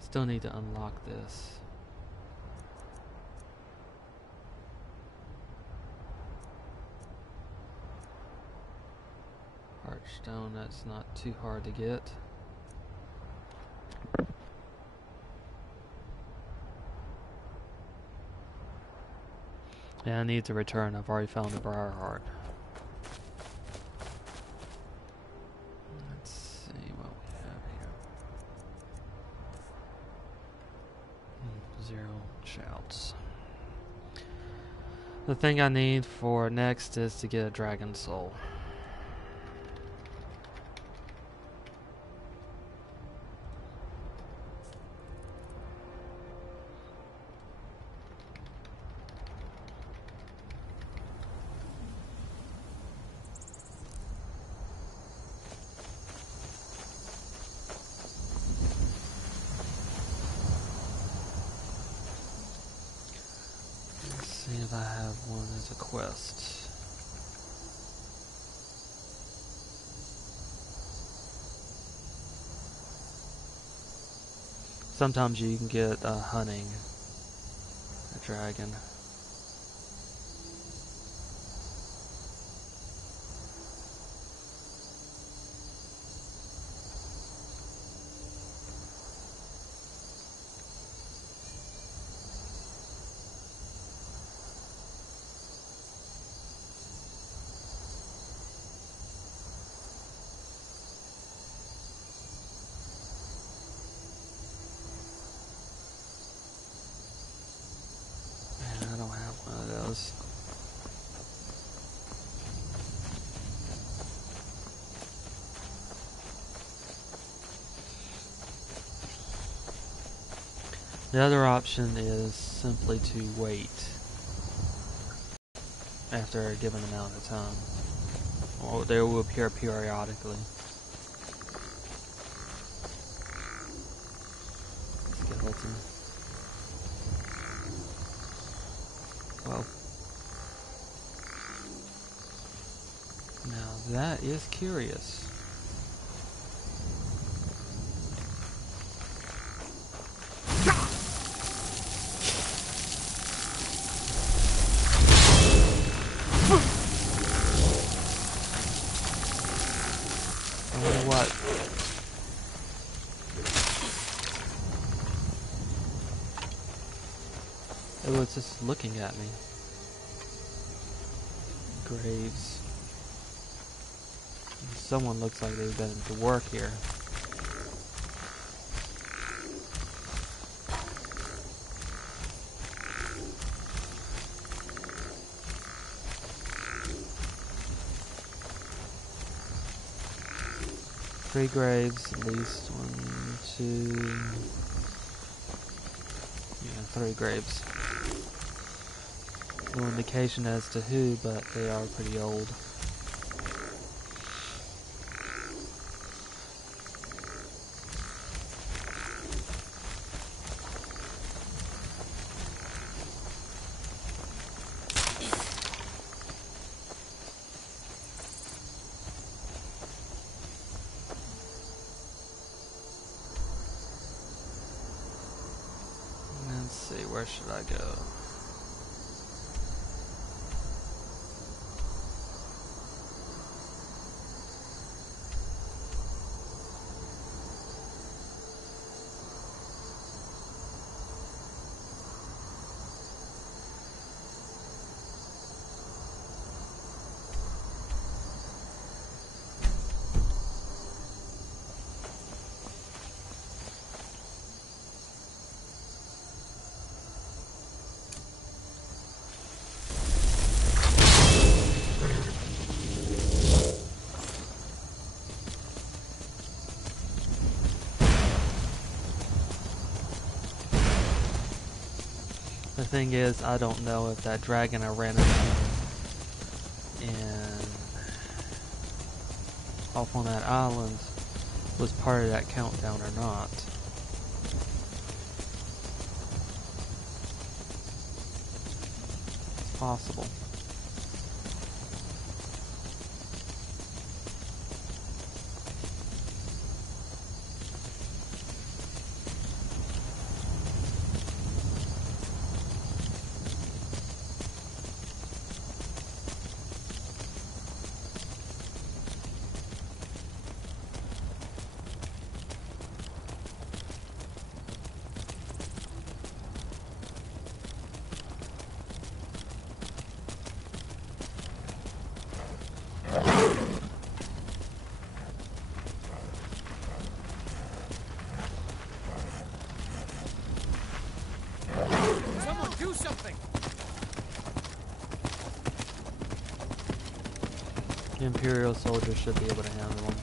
Still need to unlock this. Heartstone, that's not too hard to get. Yeah, I need to return. I've already found the Briar Heart. Let's see what we have here. 0 shouts. The thing I need for next is to get a dragon soul. If I have one as a quest. Sometimes you can get hunting a dragon. The other option is simply to wait after a given amount of time, or they will appear periodically. Skeleton. Well, now that is curious. It was just looking at me. Graves. Someone looks like they've been to work here. Three graves, at least. 1, 2... yeah, 3 graves. No indication as to who, but they are pretty old. Let's see, where should I go? The thing is, I don't know if that dragon I ran into off on that island was part of that countdown or not. It's possible. Imperial soldiers should be able to handle them.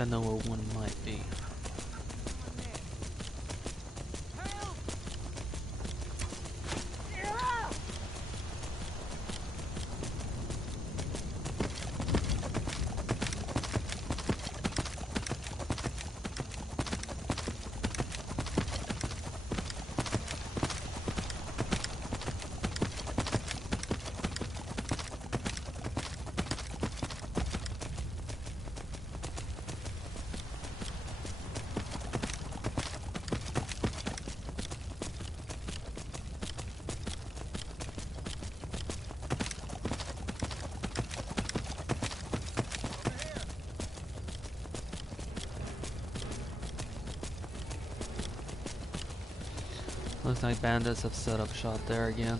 I know where one might be. Looks like bandits have set up shop there again.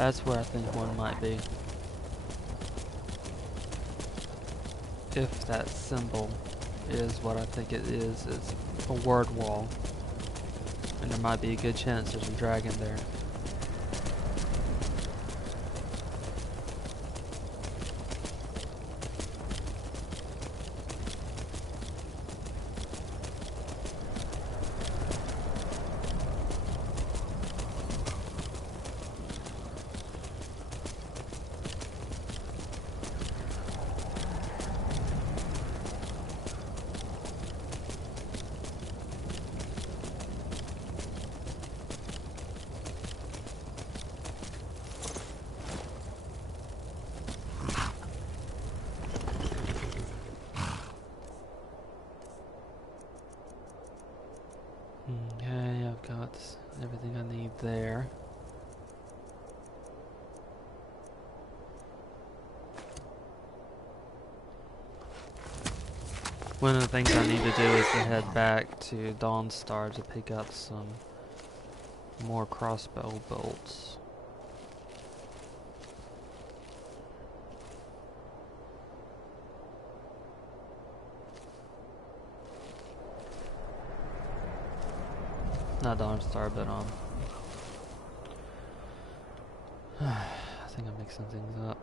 That's where I think one might be. If that symbol is what I think it is, it's a word wall. And there might be a good chance there's a dragon there. Okay, I've got everything I need there. One of the things I need to do is to head back to Dawnstar to pick up some more crossbow bolts. Not Dawnstar, but I think I'm mixing things up.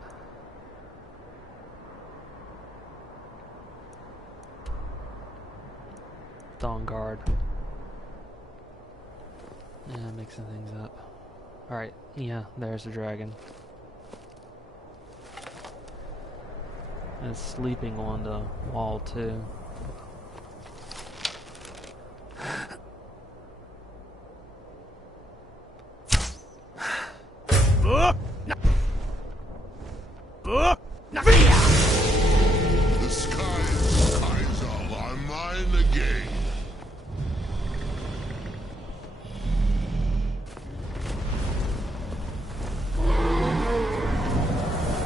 Dawnguard. Yeah, mixing things up. Alright, yeah, there's the dragon. And it's sleeping on the wall too. The skies are mine again.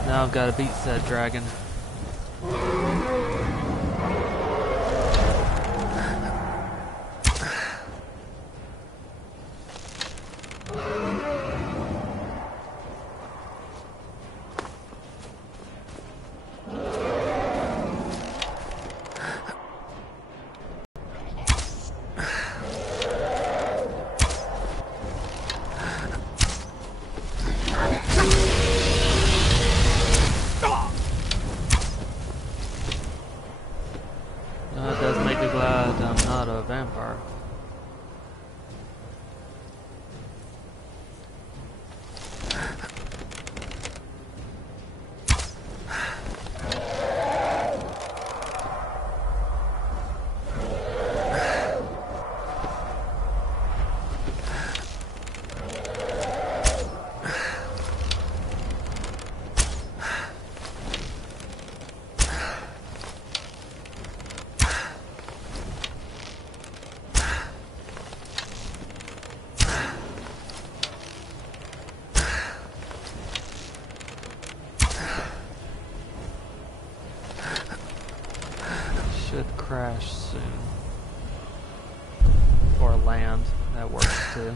Now I've got to beat said dragon. It does make me glad I'm not a vampire. Should crash soon. Or land. That works too.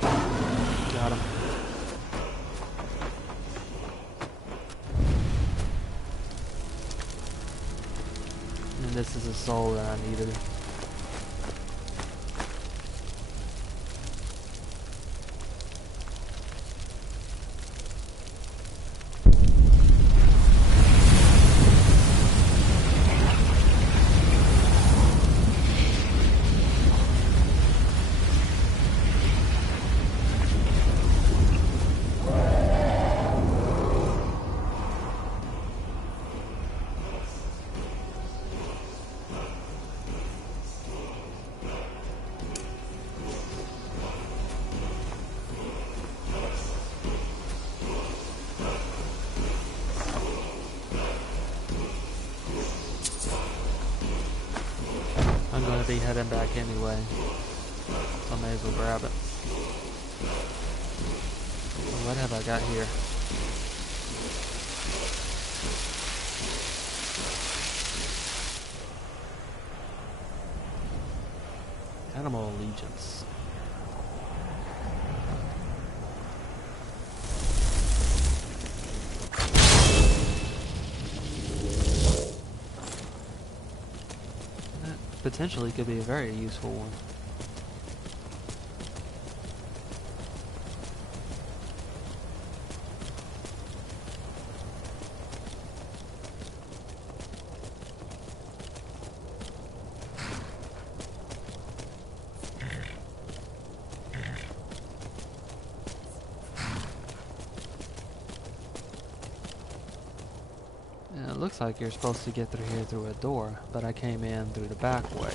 Got him. And this is a soul that I needed. I'm going to be heading back anyway, so I may as well grab it. What have I got here? Animal allegiance. potentially could be a very useful one. It looks like you're supposed to get through here through a door, but I came in through the back way.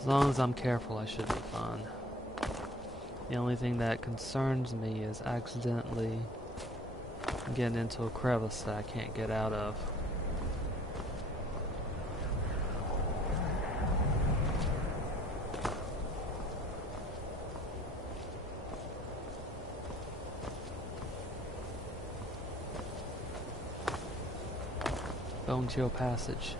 As long as I'm careful, I should be fine. The only thing that concerns me is accidentally getting into a crevice that I can't get out of. Bone Chill Passage.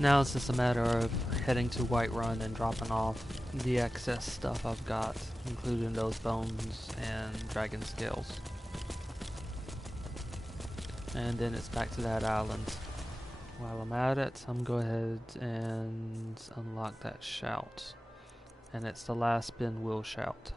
Now it's just a matter of heading to Whiterun and dropping off the excess stuff I've got, including those bones and dragon scales. And then it's back to that island. While I'm at it, I'm going to go ahead and unlock that shout. And it's the last spin will shout.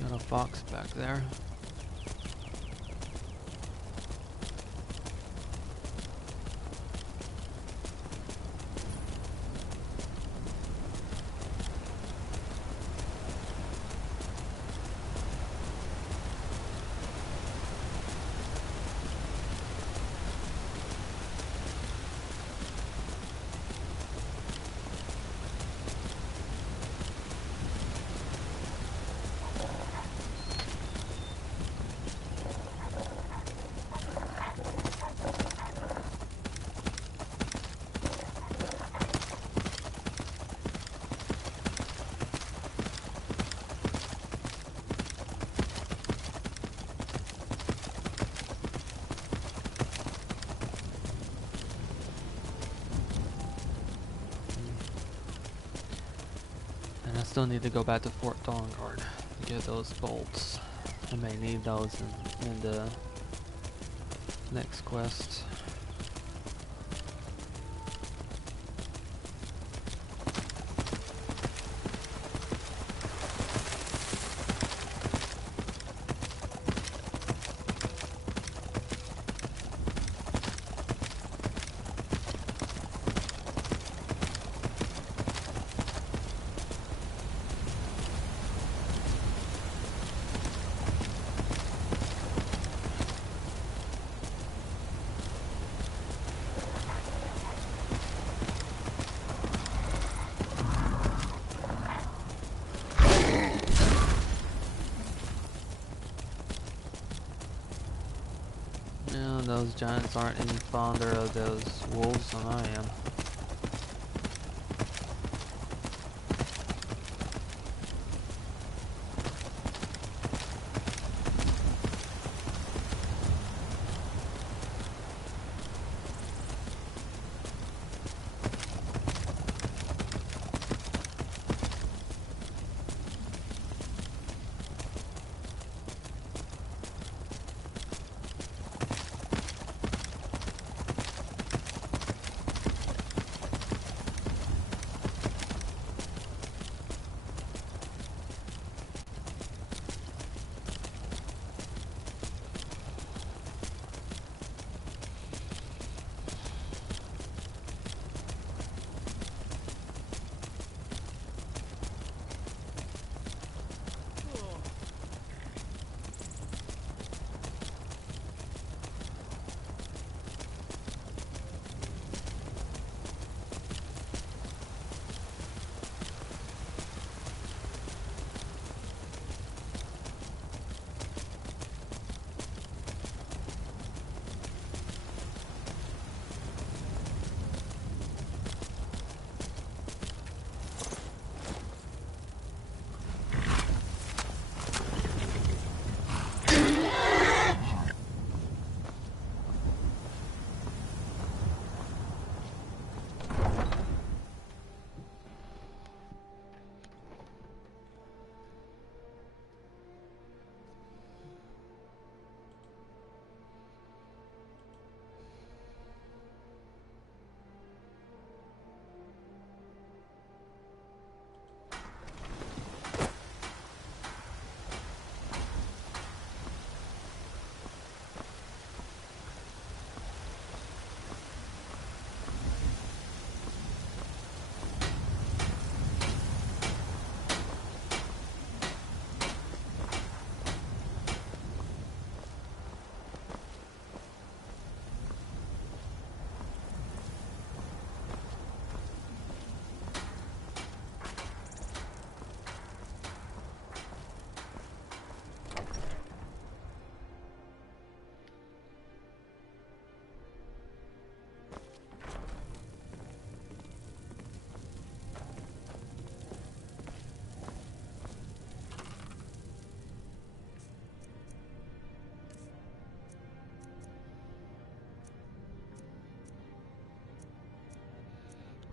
Got a fox back there. Still need to go back to Fort Dawnguard to get those bolts. I may need those in the next quest. those giants aren't any fonder of those wolves than I am.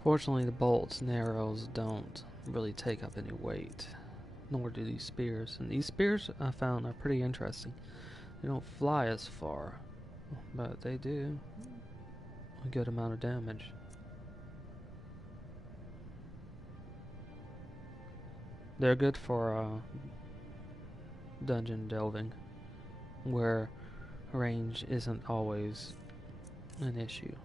Fortunately, the bolts and arrows don't really take up any weight, nor do these spears. And these spears I found are pretty interesting. They don't fly as far, but they do a good amount of damage. They're good for dungeon delving, where range isn't always an issue.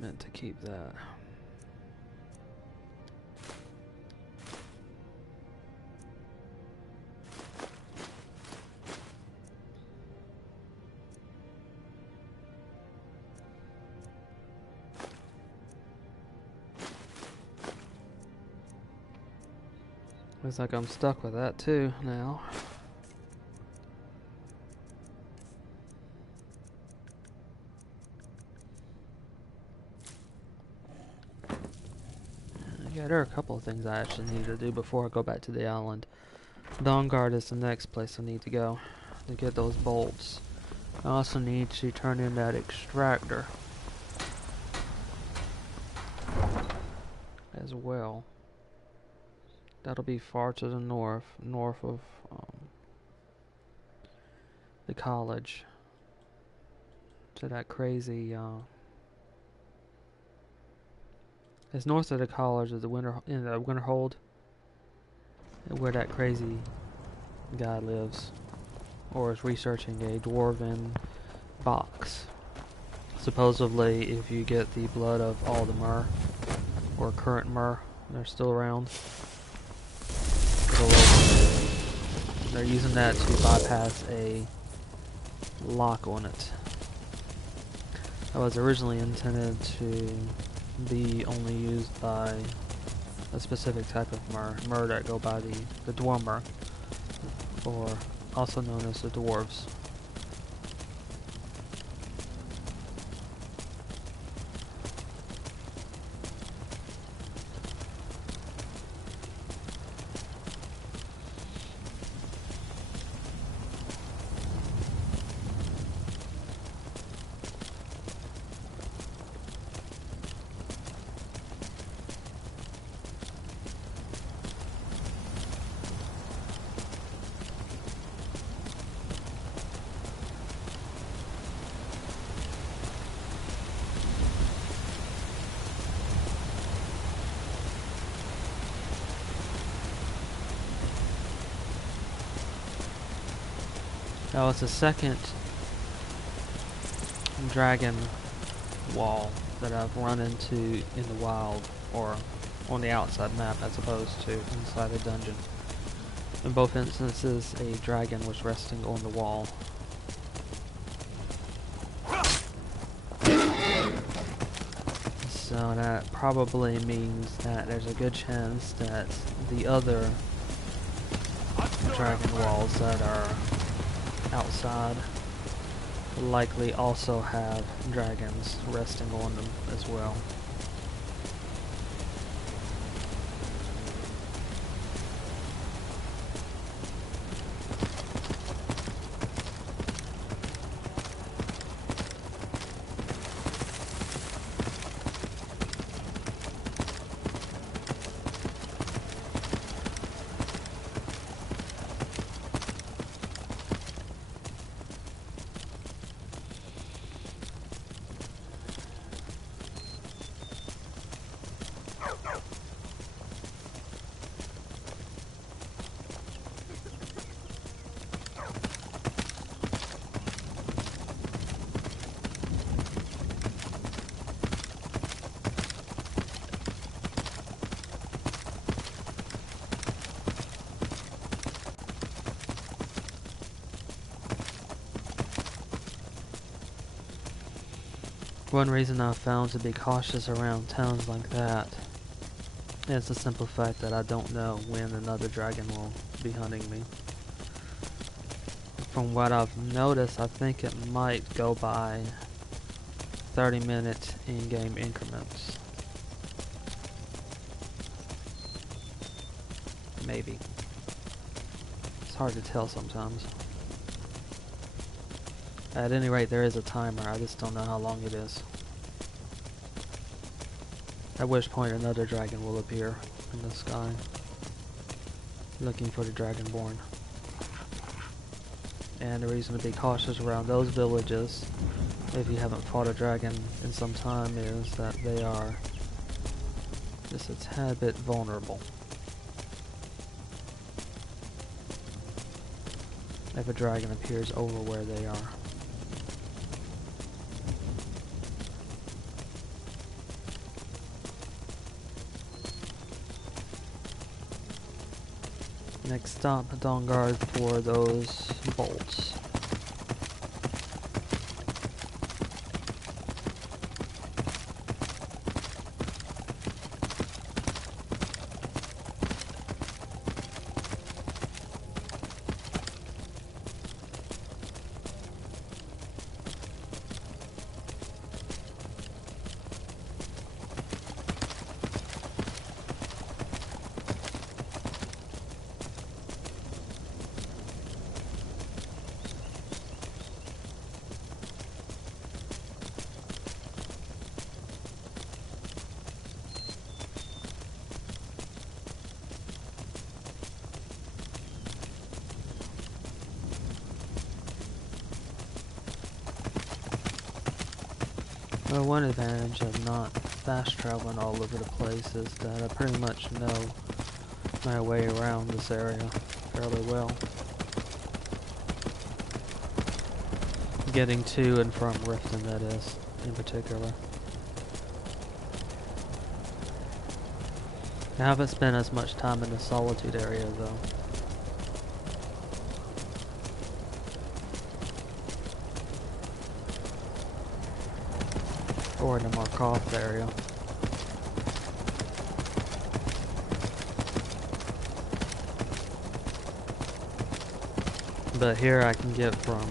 Meant to keep that. Looks like I'm stuck with that too now. Yeah, there are a couple of things I actually need to do before I go back to the island. Dawnguard is the next place I need to go to get those bolts. I also need to turn in that extractor as well. That'll be far to the north of the college. To that crazy, it's north of the college of the Winterhold, where that crazy guy lives, or is researching a dwarven box. Supposedly, if you get the blood of all the Mer, or current Mer, they're still around, they're using that to bypass a lock on it. That was originally intended to be only used by a specific type of Mer that go by the Dwarmer, or also known as the Dwarves. Now it's the second dragon wall that I've run into in the wild, or on the outside map as opposed to inside a dungeon. In both instances, a dragon was resting on the wall. So that probably means that there's a good chance that the other dragon walls that are outside will likely also have dragons resting on them as well. One reason I've found to be cautious around towns like that is the simple fact that I don't know when another dragon will be hunting me. From what I've noticed, I think it might go by 30-minute in-game increments. Maybe. It's hard to tell sometimes. At any rate, there is a timer, I just don't know how long it is. At which point another dragon will appear in the sky, looking for the Dragonborn. And the reason to be cautious around those villages, if you haven't fought a dragon in some time, is that they are just a tad bit vulnerable. If a dragon appears over where they are. Next stop, Dawnguard for those bolts. Well, one advantage of not fast traveling all over the place is that I pretty much know my way around this area fairly well. Getting to and from Riften, that is, in particular. I haven't spent as much time in the Solitude area, though. Or in the Markov area. But here I can get from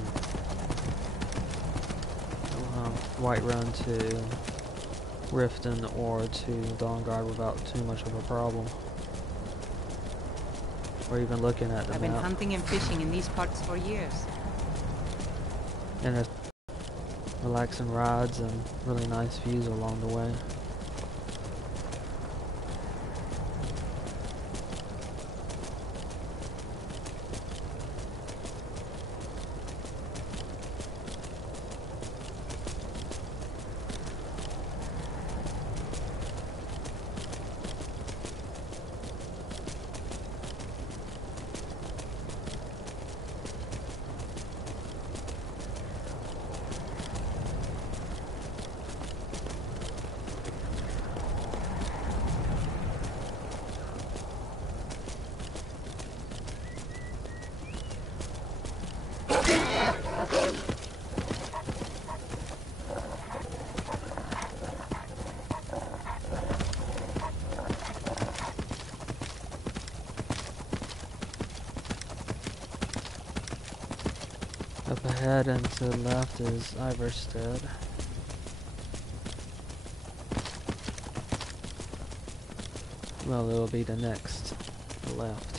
Whiterun to Riften or to Dawnguard without too much of a problem. Or even looking at the I've map. been hunting and fishing in these parts for years. And there's relaxing rides and really nice views along the way. Up ahead and to the left is Iverstead. Well, it'll be the next left.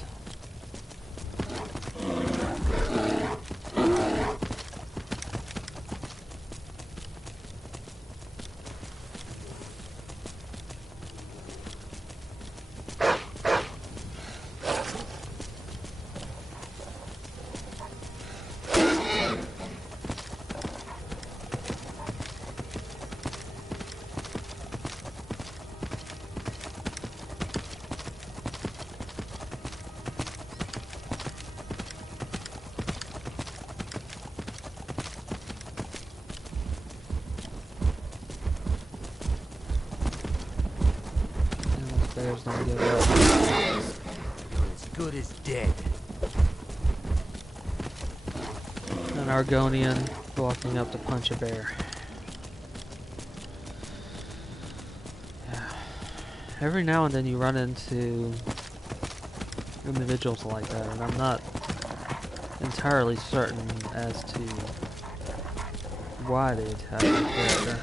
Bears don't give up. You're as good as dead. An Argonian walking up to punch a bear. Yeah. Every now and then you run into individuals like that, and I'm not entirely certain as to why they attack your character.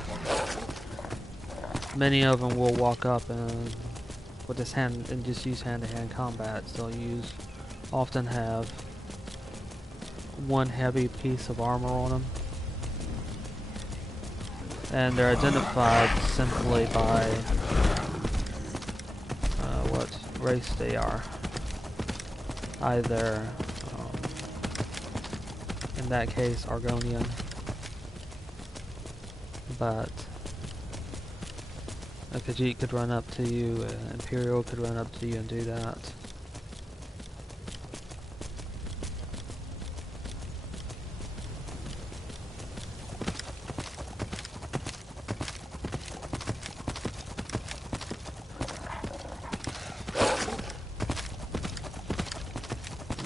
Many of them will walk up and with this hand and just use hand-to-hand combat. So often have one heavy piece of armor on them, and they're identified simply by what race they are. Either, in that case, Argonian, but a Khajiit could run up to you, an Imperial could run up to you and do that.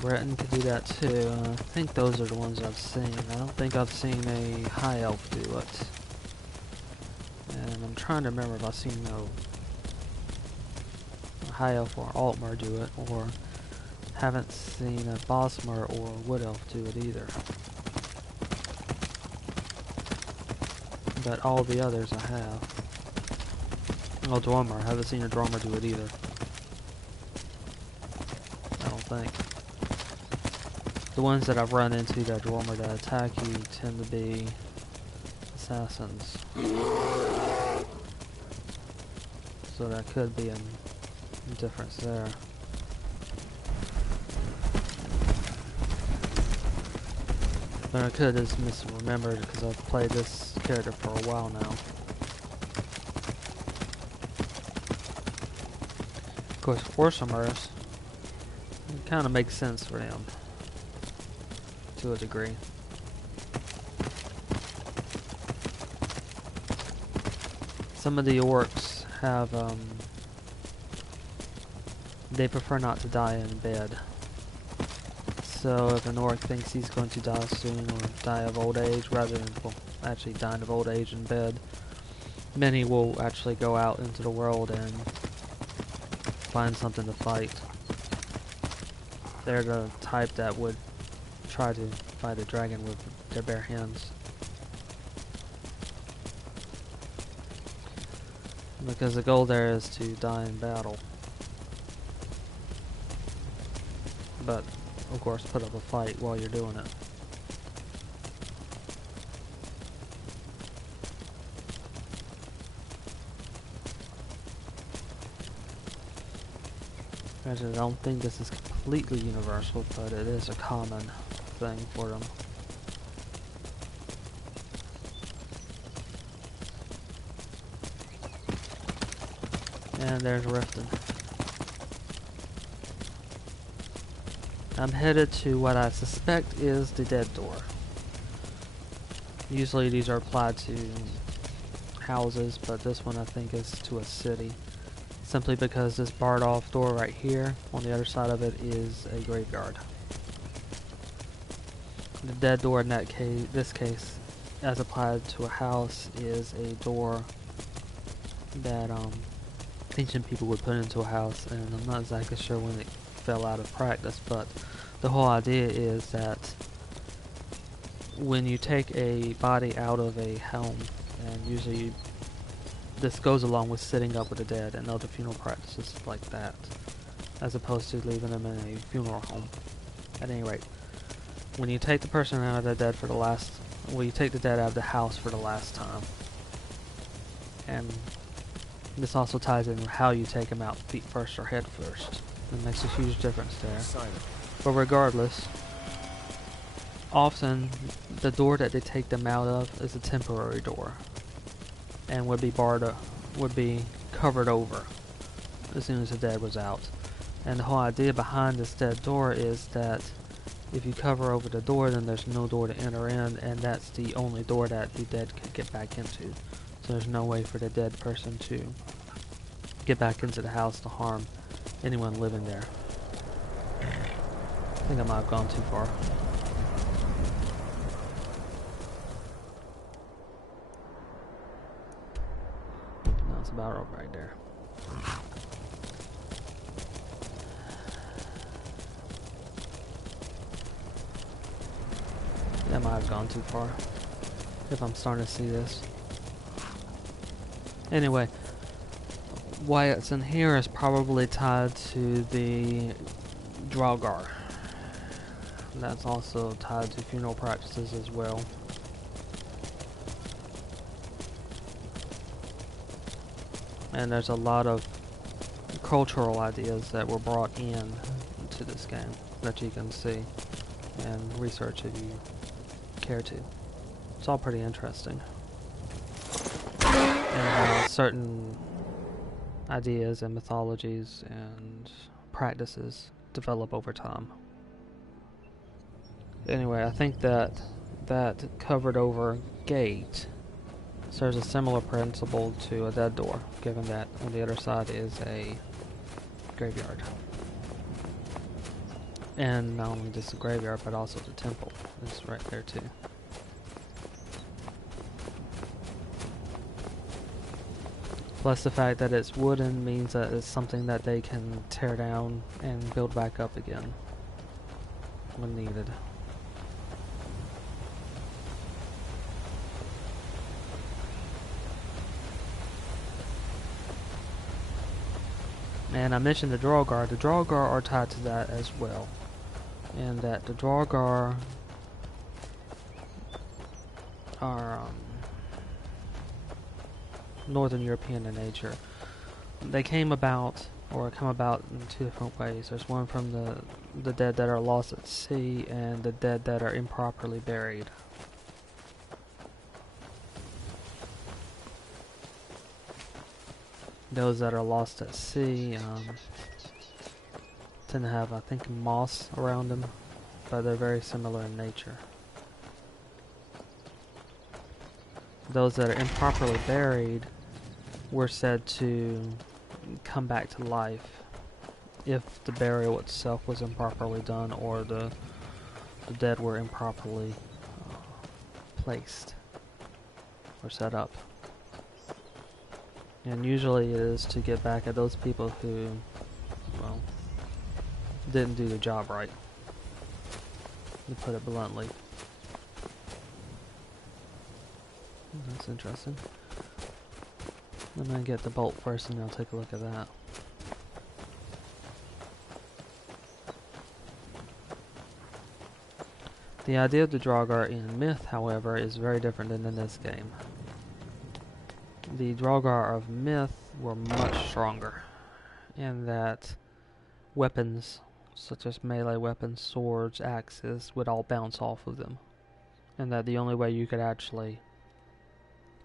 Breton could do that too. I think those are the ones I've seen. I don't think I've seen a High Elf do it. And I'm trying to remember if I've seen a High Elf or Altmer do it, or haven't seen a Bosmer or Wood Elf do it either. But all the others I have. Oh, Dwarmer. I haven't seen a Dwarmer do it either. I don't think. The ones that I've run into that Dwarmer that attack you tend to be assassins. So that could be a difference there. But I could have just misremembered because I've played this character for a while now. course, Worsumers, it kind of makes sense for them to a degree. Some of the orcs have, they prefer not to die in bed. So if an orc thinks he's going to die soon or die of old age, rather than, well, actually dying of old age in bed, many will actually go out into the world and find something to fight. They're the type that would try to fight a dragon with their bare hands. Because the goal there is to die in battle. But, of course, put up a fight while you're doing it. Granted, I don't think this is completely universal, but it is a common thing for them. And there's Riften. I'm headed to what I suspect is the dead door. Usually these are applied to houses, but this one I think is to a city. Simply because this barred off door right here, on the other side of it, is a graveyard. The dead door in this case, as applied to a house, is a door that ancient people would put into a house, and I'm not exactly sure when it fell out of practice, but the whole idea is that when you take a body out of a home, and usually this goes along with sitting up with the dead and other funeral practices like that, as opposed to leaving them in a funeral home. At any rate, when you take the person out of the dead for the last, well, you take the dead out of the house for the last time, and this also ties in with how you take them out, feet first or head first. It makes a huge difference there. But regardless, often the door that they take them out of is a temporary door, and would be covered over as soon as the dead was out. And the whole idea behind this dead door is that if you cover over the door, then there's no door to enter in, and that's the only door that the dead can get back into. So there's no way for the dead person to get back into the house to harm anyone living there. I think I might have gone too far. No, it's about right there. That might have gone too far, if I'm starting to see this. Anyway, why it's in here is probably tied to the Draugr. That's also tied to funeral practices as well. And there's a lot of cultural ideas that were brought in to this game that you can see and research if you care to. It's all pretty interesting. And how certain ideas and mythologies and practices develop over time. Anyway, I think that covered over gate serves a similar principle to a dead door, given that on the other side is a graveyard. And not only just the graveyard, but also the temple is right there too. Plus the fact that it's wooden means that it's something that they can tear down and build back up again when needed. And I mentioned the Draugr. The Draugr are tied to that as well. And that the Draugr are Northern European in nature. They came about, or come about in two different ways. There's one from the dead that are lost at sea, and the dead that are improperly buried. Those that are lost at sea tend to have, I think, moss around them, but they're very similar in nature. Those that are improperly buried were said to come back to life if the burial itself was improperly done or the dead were improperly placed or set up. And usually it is to get back at those people who, well, didn't do the job right, to put it bluntly. That's interesting. I'm gonna get the bolt first and I'll take a look at that. The idea of the Draugr in myth, however, is very different than in this game. The Draugr of myth were much stronger, in that weapons, such as melee weapons, swords, axes, would all bounce off of them. And that the only way you could actually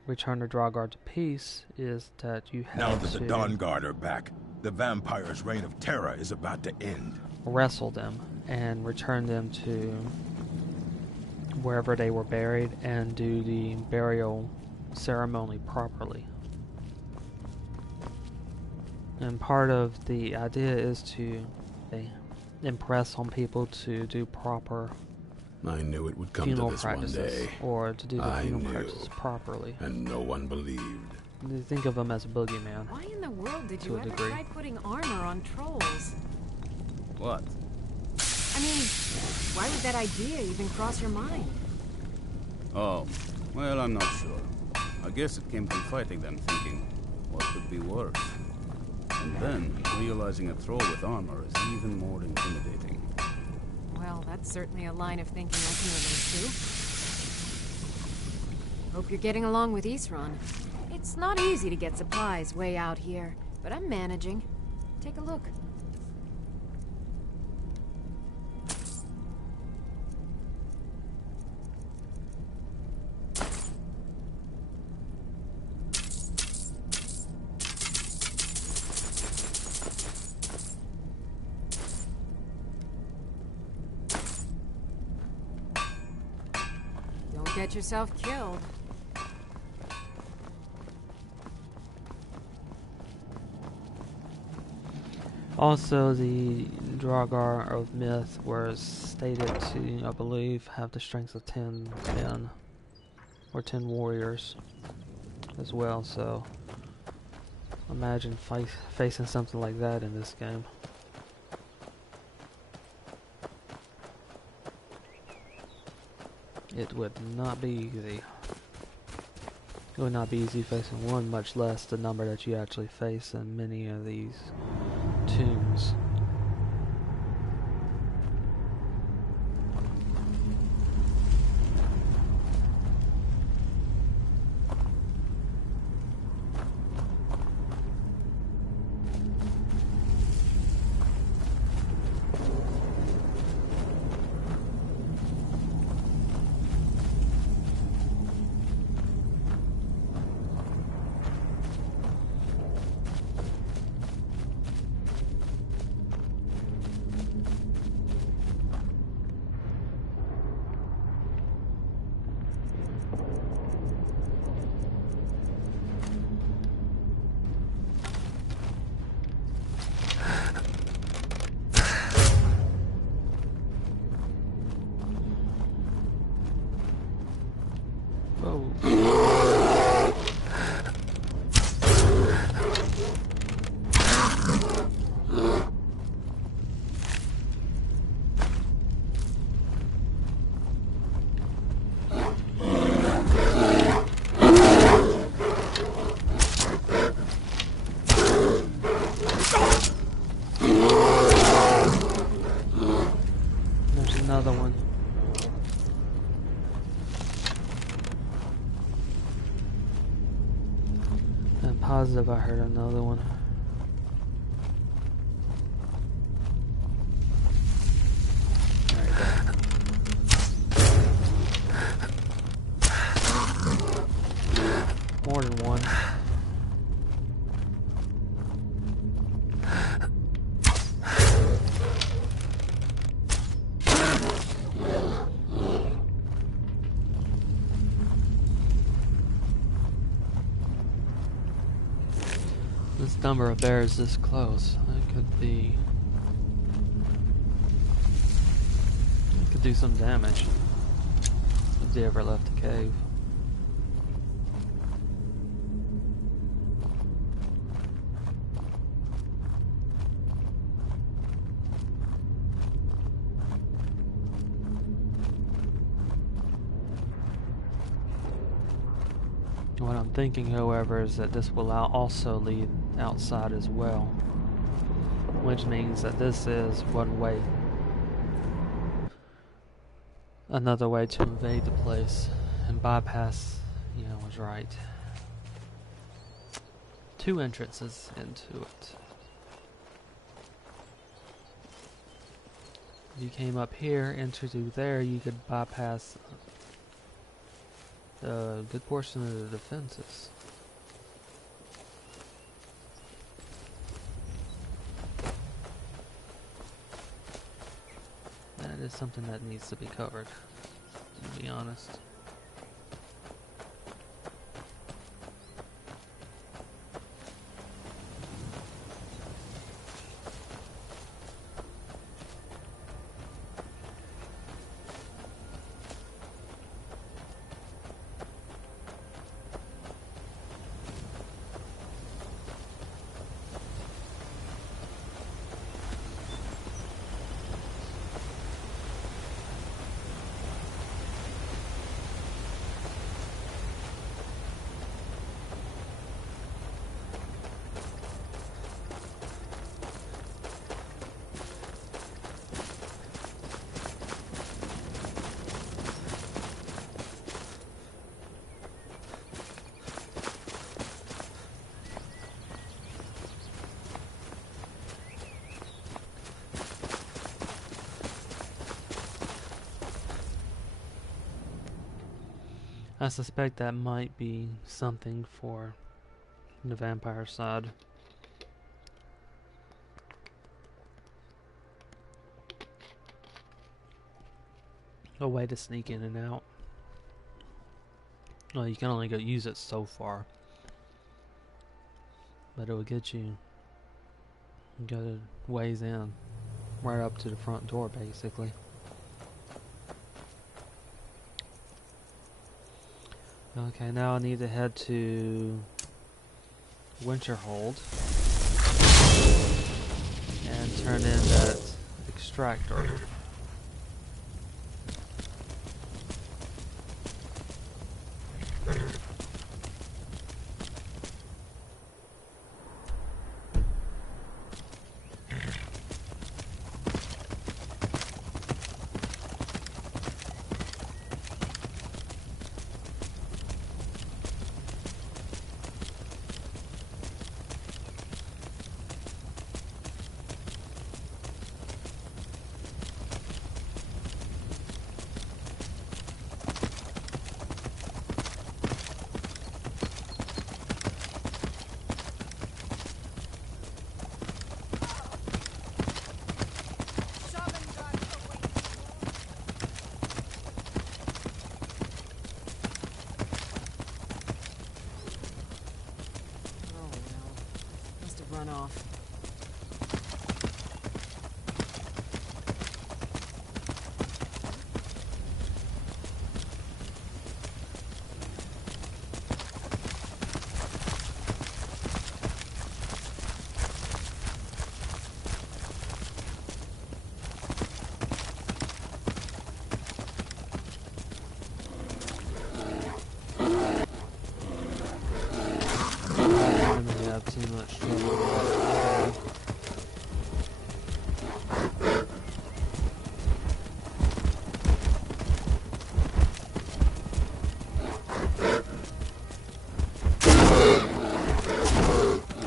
return the Draugr to peace is that you have Now that to the Dawn Guard are back, the vampire's reign of terror is about to end. wrestle them and return them to wherever they were buried and do the burial ceremony properly. And part of the idea is to impress on people to do proper I knew it would come to funeral this one practices, day. or to do the I funeral knew. practices properly. And no one believed. You think of them as a boogeyman. Why in the world did To you a ever degree. try putting armor on trolls? What? I mean, why would that idea even cross your mind? Oh, well, I'm not sure. I guess it came from fighting them, thinking, what could be worse? And then, realizing a troll with armor is even more intimidating. Well, that's certainly a line of thinking I can relate to. Hope you're getting along with Isran. It's not easy to get supplies way out here, but I'm managing. Take a look. Don't get yourself killed. Also, the Draugr of myth was stated to, I believe, have the strength of 10 men, or 10 warriors as well, so imagine facing something like that in this game. It would not be easy. It would not be easy facing one, much less the number that you actually face in many of these tombs. There's another one. I'm positive I heard another one. More than one. This number of bears this close. It could be... It could do some damage. If they ever left the cave. What I'm thinking, however, is that this will also lead outside as well, which means that this is one way, another way to invade the place and bypass, was right. 2 entrances into it. If you came up here, entered through there, you could bypass a good portion of the defenses. That is something that needs to be covered, to be honest. I suspect that might be something for the vampire side. A way to sneak in and out. Well, you can only go use it so far, but it will get you good ways in, right up to the front door, basically. Okay, now I need to head to Winterhold and turn in that extractor. Run off. Too much trouble.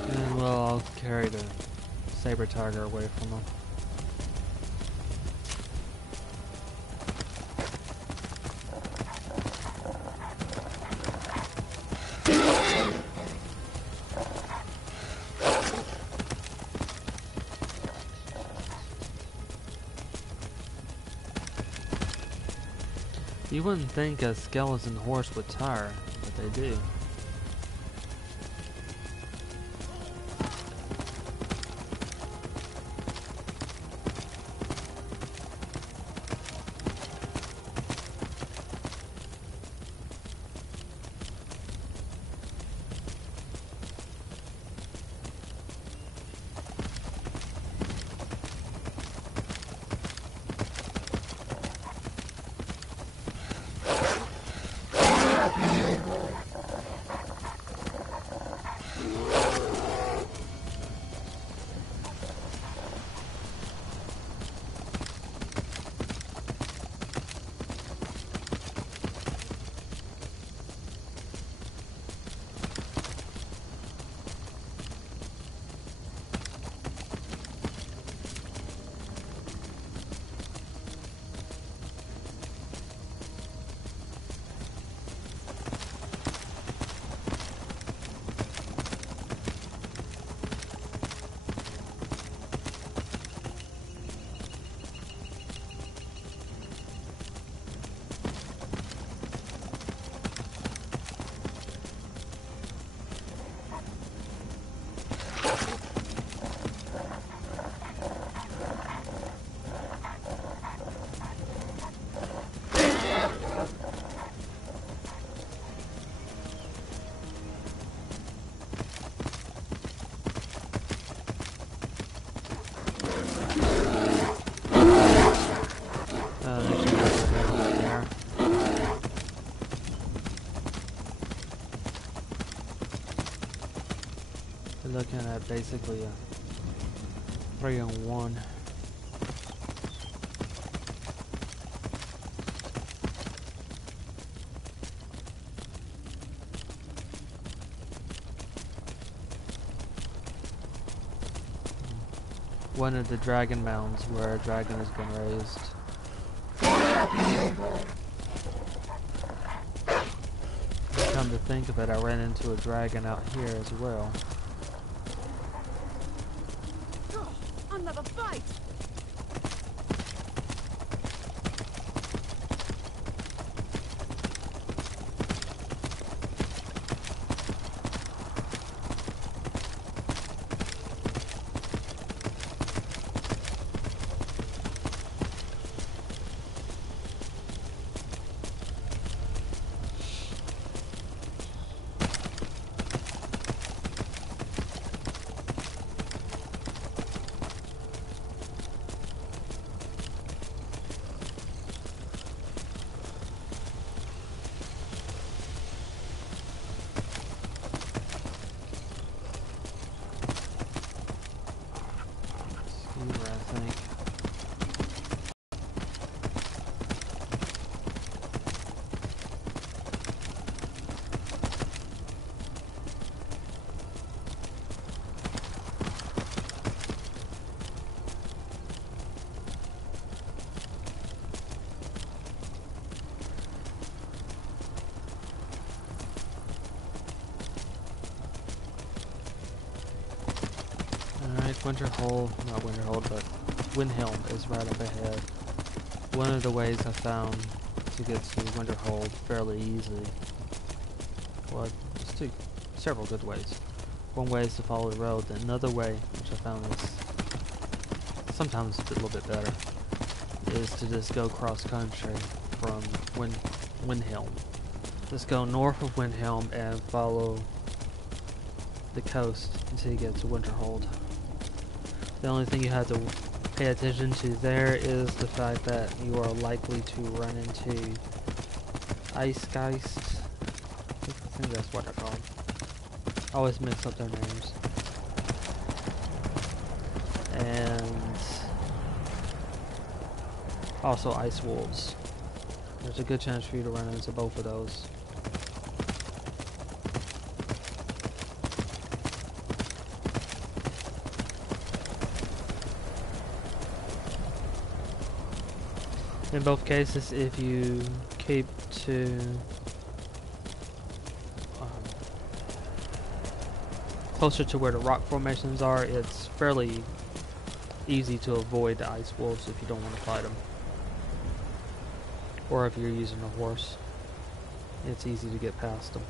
And well, I'll carry the saber tiger away from him. You wouldn't think a skeleton horse would tire, but they do. We're looking at basically a 3-on-1. One of the dragon mounds where a dragon has been raised. Come to think of it, I ran into a dragon out here as well. Another fight! Winterhold, not Winterhold, but Windhelm is right up ahead. One of the ways I found to get to Winterhold fairly easy, well, there's several good ways. One way is to follow the road, and another way, which I found is sometimes a little bit better, is to just go cross country from Windhelm. Just go north of Windhelm and follow the coast until you get to Winterhold. The only thing you have to pay attention to there is the fact that you are likely to run into ice geists. I think that's what they're called. I always mix up their names. And also ice wolves. There's a good chance for you to run into both of those. In both cases, if you keep to closer to where the rock formations are, it's fairly easy to avoid the ice wolves if you don't want to fight them. Or if you're using a horse, it's easy to get past them.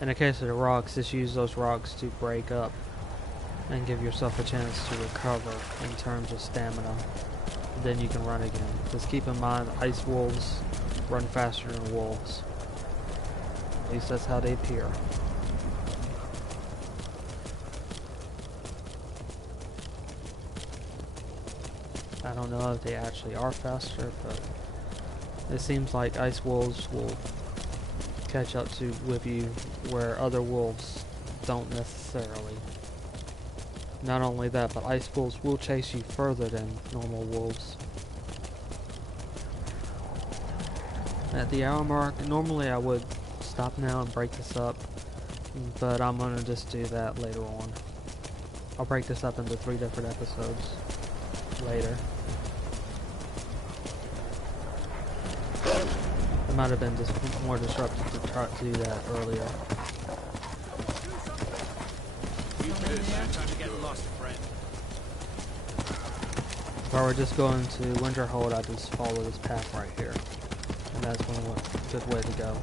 In the case of the rocks, just use those rocks to break up and give yourself a chance to recover in terms of stamina. Then you can run again. Just keep in mind, ice wolves run faster than wolves. At least that's how they appear. I don't know if they actually are faster, but it seems like ice wolves will catch up with you where other wolves don't necessarily. Not only that, but ice wolves will chase you further than normal wolves. At the hour mark, normally I would stop now and break this up, but I'm going to just do that later on. I'll break this up into 3 different episodes later. It might have been just more disruptive to try to do that earlier. If I were just going to Winterhold, I'd just follow this path right here. And that's one good way to go.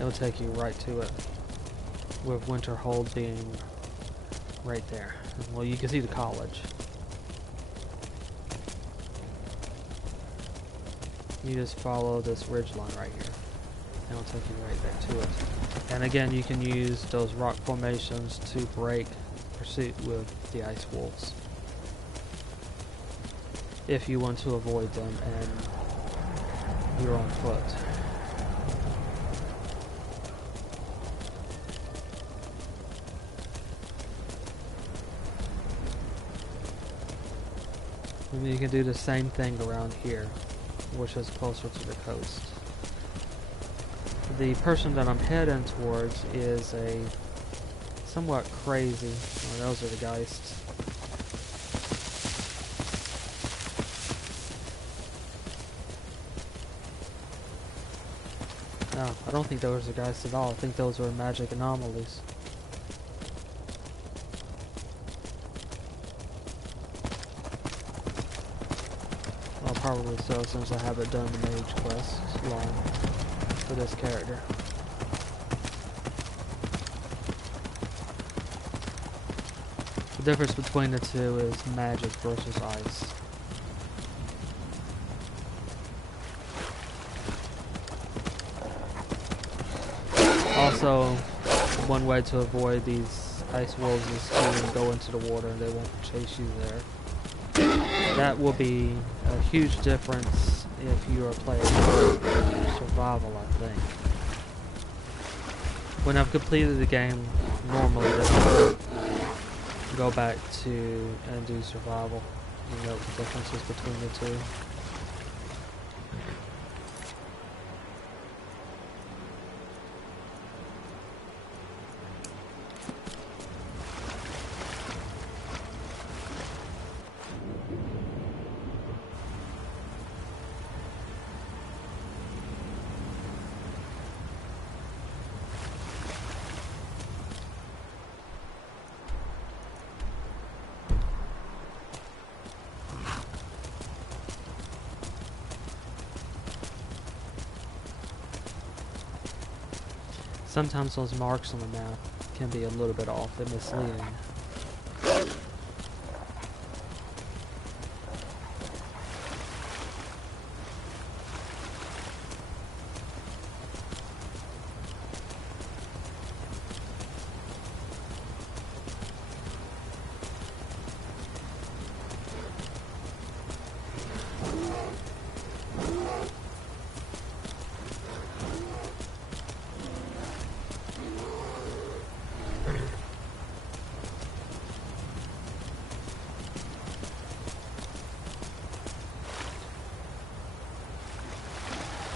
It'll take you right to it, with Winterhold being right there. Well, you can see the college. You just follow this ridge line right here, and it'll take you right there to it. And again, you can use those rock formations to break pursuit with the ice wolves, if you want to avoid them and you're on foot. And you can do the same thing around here, which is closer to the coast. The person that I'm heading towards is a somewhat crazy. Oh, those are the Geists. No, I don't think those are Geists at all. I think those are magic anomalies. Well, probably so, since I haven't done the mage quest long for this character. The difference between the two is magic versus ice. Also, one way to avoid these ice wolves is to go into the water and they won't chase you there. That will be a huge difference if you are playing survival, I think. When I've completed the game normally, then I'll go back to and do survival. You know the differences between the two. Sometimes those marks on the map can be a little bit off and misleading.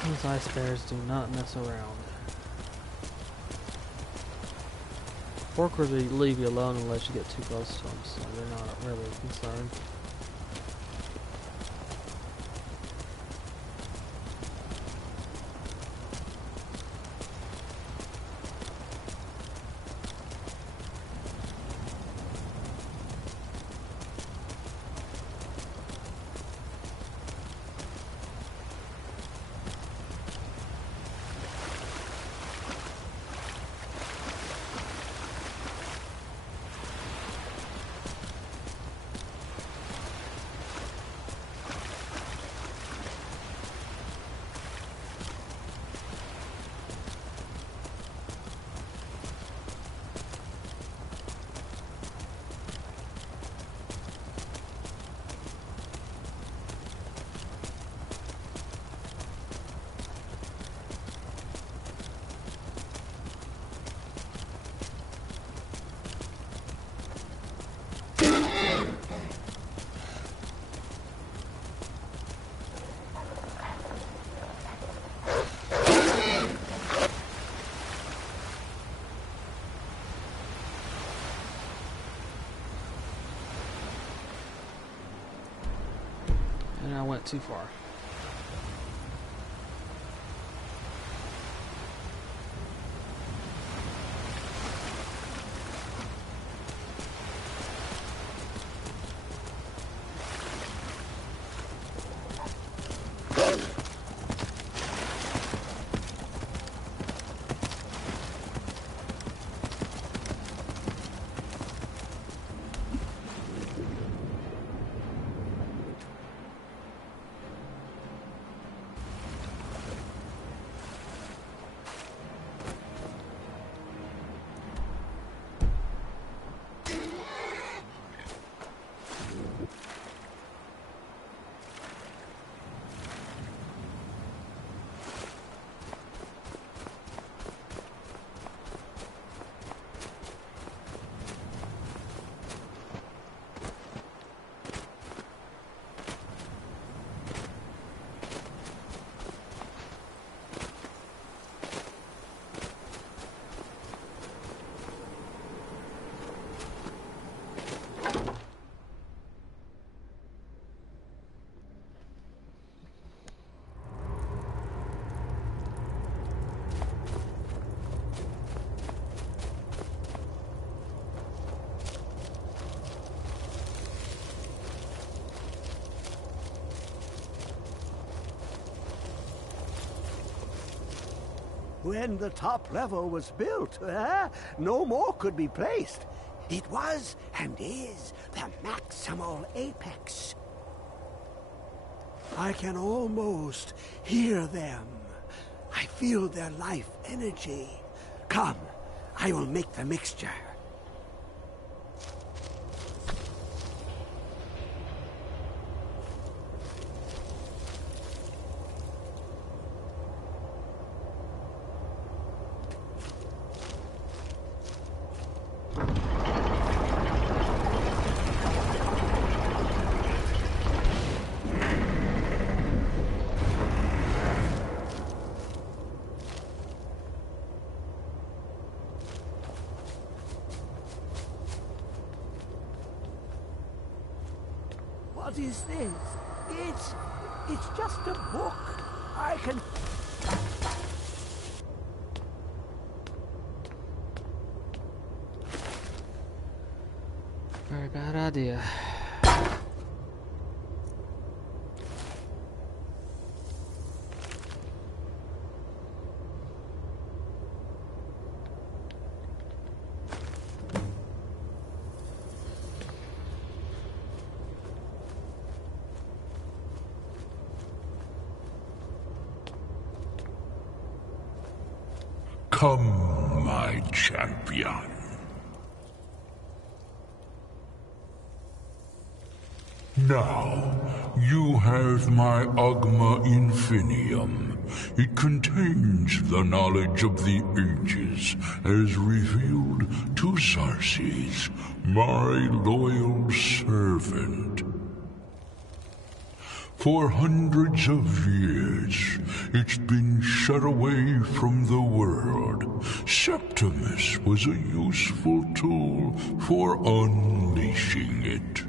These ice bears do not mess around. Orcas will leave you alone unless you get too close to them, so they're not really concerned. And I went too far. When the top level was built, no more could be placed. It was and is the maximal apex. I can almost hear them. I feel their life energy. Come, I will make the mixture. What is this? It's just a book. I can... Very bad idea. Come, my champion. Now, you have my Agma Infinium. It contains the knowledge of the ages, as revealed to Xarxes, my loyal servant. For hundreds of years, it's been shut away from the world. Septimus was a useful tool for unleashing it.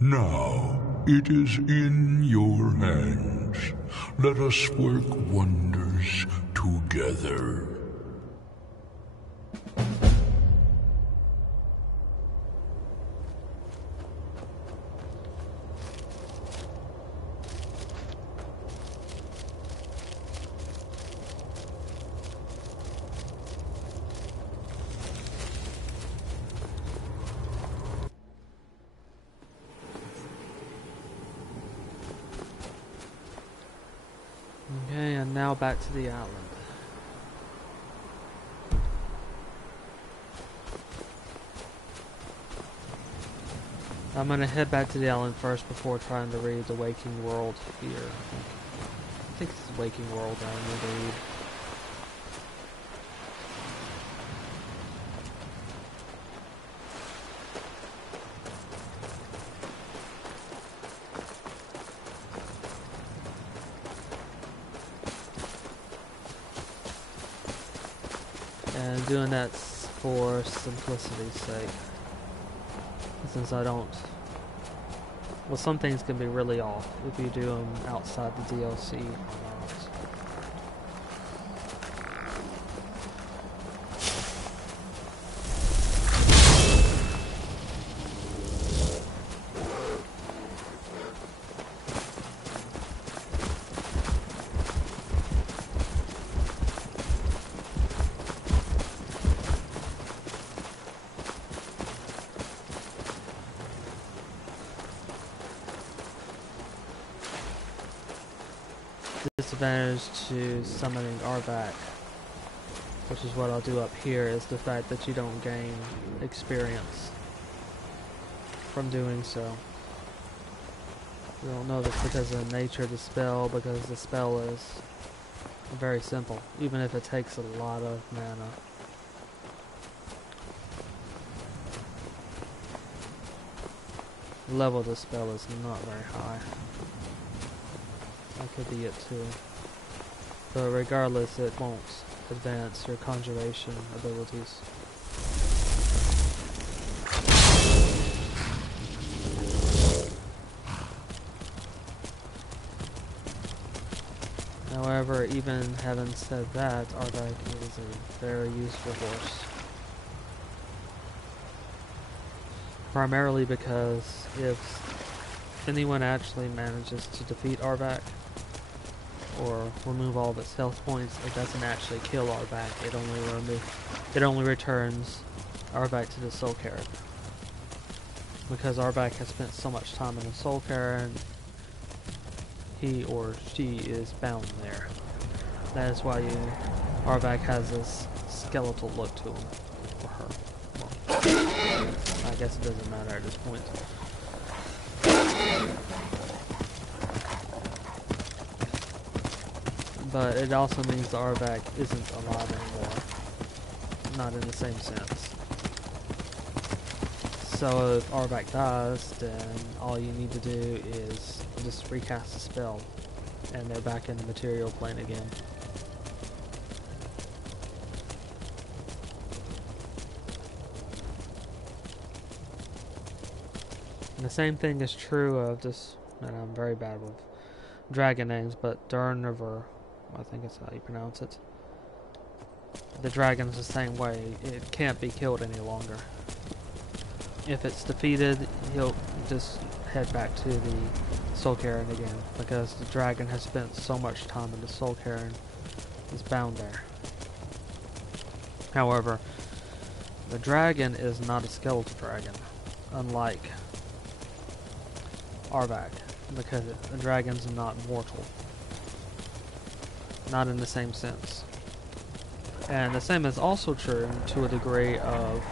Now, it is in your hands. Let us work wonders together. Okay, and now back to the island. I'm gonna head back to the island first before trying to read the Waking World here. I think it's the Waking World I need to read. And doing that for simplicity's sake. Since I don't... Well, some things can be really off if you do them outside the DLC or not. Disadvantage to summoning Arvac, which is what I'll do up here, is the fact that you don't gain experience from doing so. You don't know that's because of the nature of the spell, because the spell is very simple, even if it takes a lot of mana. The level of the spell is not very high. That could be it too. But regardless, it won't advance your conjuration abilities. However, even having said that, Arvac is a very useful horse. Primarily because if anyone actually manages to defeat Arvac, or remove all of its health points, it doesn't actually kill Arvak. It only returns Arvak to the Soul Cairn. Because Arvak has spent so much time in the Soul Cairn, he or she is bound there. That is why Arvak has this skeletal look to him, or her. Well, I guess it doesn't matter at this point. But it also means the Arvak isn't alive anymore. Not in the same sense. So if Arvak dies, then all you need to do is just recast the spell, and they're back in the material plane again. And the same thing is true of this, and I'm very bad with dragon names, but Durniver, I think that's how you pronounce it. The dragon's the same way. It can't be killed any longer. If it's defeated, he'll just head back to the Soul Cairn again, because the dragon has spent so much time in the Soul Cairn, it's bound there. However, the dragon is not a skeletal dragon, unlike Arvak, because the dragon's not mortal. Not in the same sense. And the same is also true to a degree of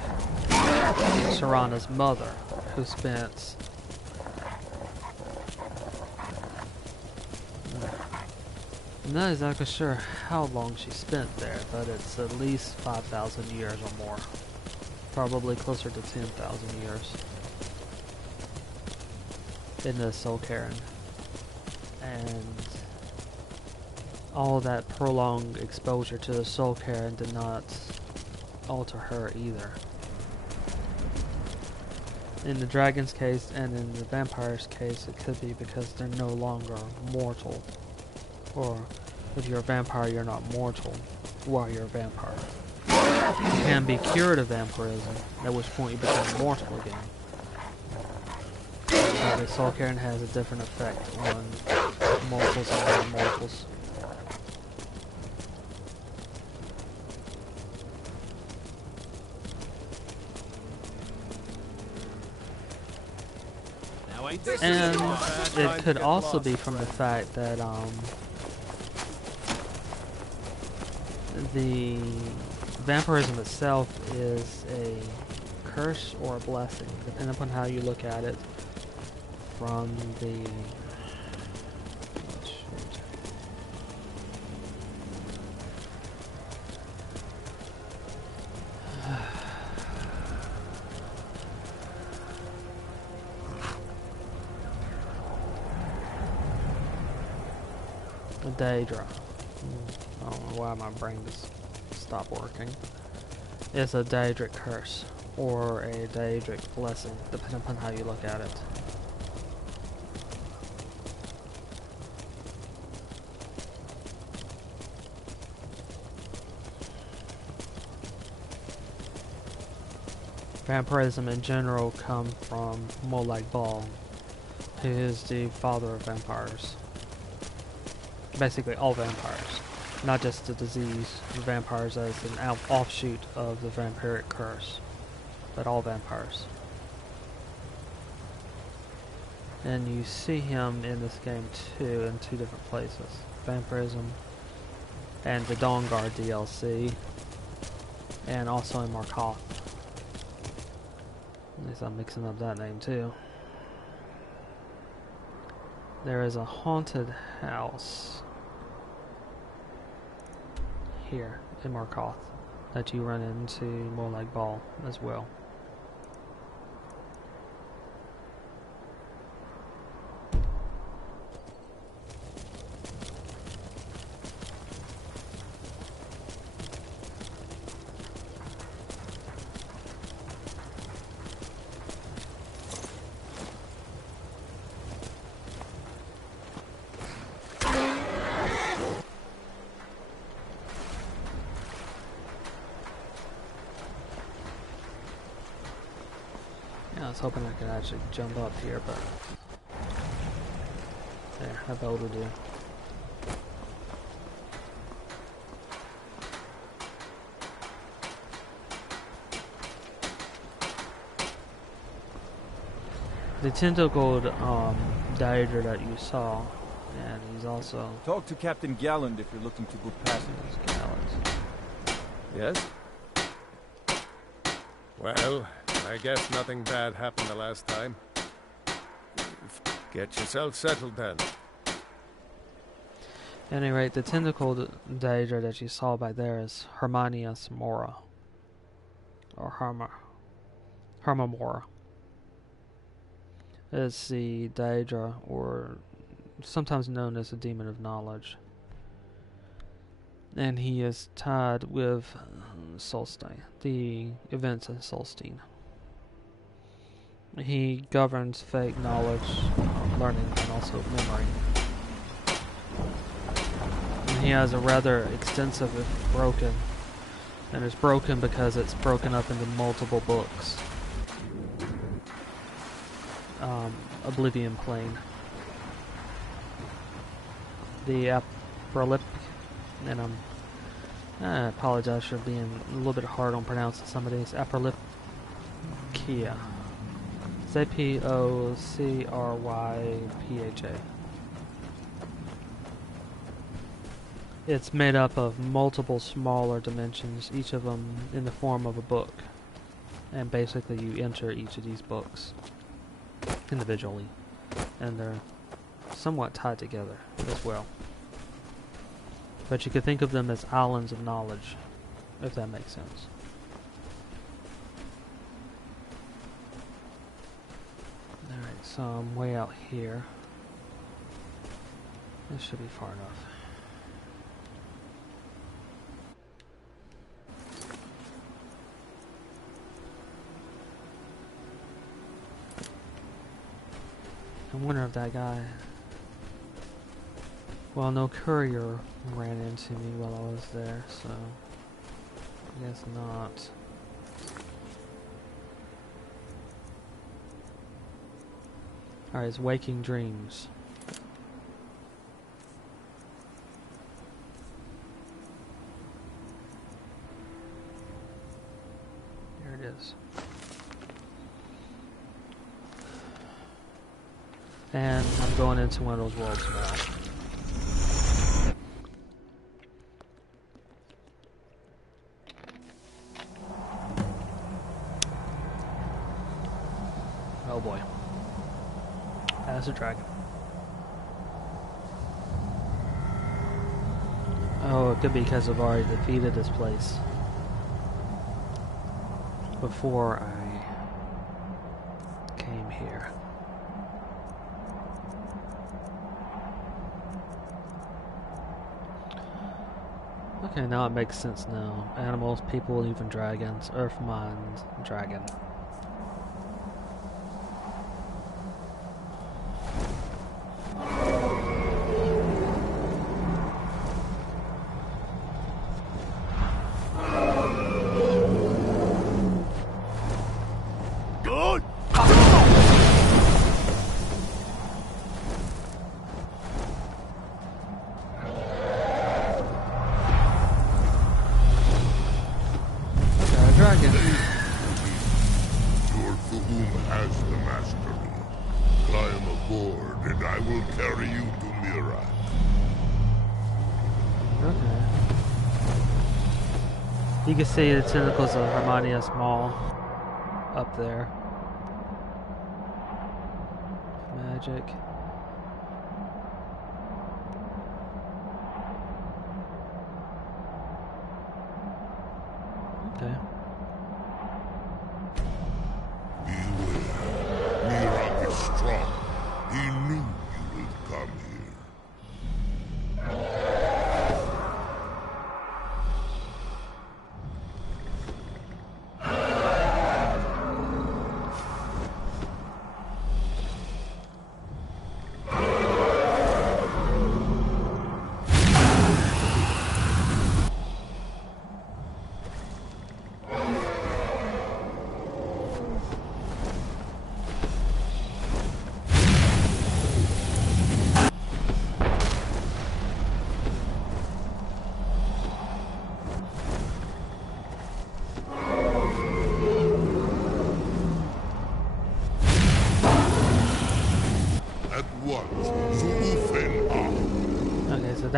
Sharana's mother, who spent I'm not exactly sure how long she spent there, but it's at least 5,000 years or more. Probably closer to 10,000 years in the Soul Cairn. And all that prolonged exposure to the Soul Cairn did not alter her either. In the dragon's case and in the vampire's case, it could be because they're no longer mortal. Or if you're a vampire, you're not mortal while you're a vampire. You can be cured of vampirism, at which point you become mortal again. But the Soul Cairn has a different effect on mortals and non-mortals. And it could also be from the fact that the vampirism itself is a curse or a blessing, depending upon how you look at it. From the Daedra. I don't know why my brain just stopped working. It's a Daedric curse or a Daedric blessing, depending upon how you look at it. Vampirism in general comes from Molag Bal, who is the father of vampires. Basically all vampires, not just the disease vampires as an offshoot of the vampiric curse, but all vampires. And you see him in this game too, in two different places. Vampirism and the Dawnguard DLC, and also in Markoth. At least I'm mixing up that name too. There is a haunted house here in Markoth that you run into Molag Bal as well. I was hoping I could actually jump up here, but there, I bet it'll do. the tentacled Daedra that you saw, and he's also Talk to Captain Galland if you're looking to book passengers. Yes? Well, I guess nothing bad happened the last time. Get yourself settled then. At any rate, the tentacled Daedra that you saw by there is Hermanius Mora. Or Hermamora. It's the Daedra, or sometimes known as the Demon of Knowledge. And he is tied with Solstein, the events in Solstein. He governs fake knowledge, learning, and also memory. And he has a rather extensive, if broken, and it's broken because it's broken up into multiple books. Oblivion Plane. The Apocalyptic, and I apologize for being a little bit hard on pronouncing some of these. Apocalyptia. Zapocrypha. It's made up of multiple smaller dimensions, each of them in the form of a book. And basically you enter each of these books individually. And they're somewhat tied together as well. But you could think of them as islands of knowledge, if that makes sense. Alright, so I'm way out here. This should be far enough. I wonder if that guy... Well, no courier ran into me while I was there, so... I guess not. Alright, it's Waking Dreams. There it is. And I'm going into one of those worlds now. Oh boy. That's a dragon. Oh, it could be because I've already defeated this place before I came here. Okay, now it makes sense now. Animals, people, even dragons. Earth mind, dragon. You can see the tentacles of Hermanius Maul up there. Magic. Okay. Beware. Miraak is strong. He knew you would come here.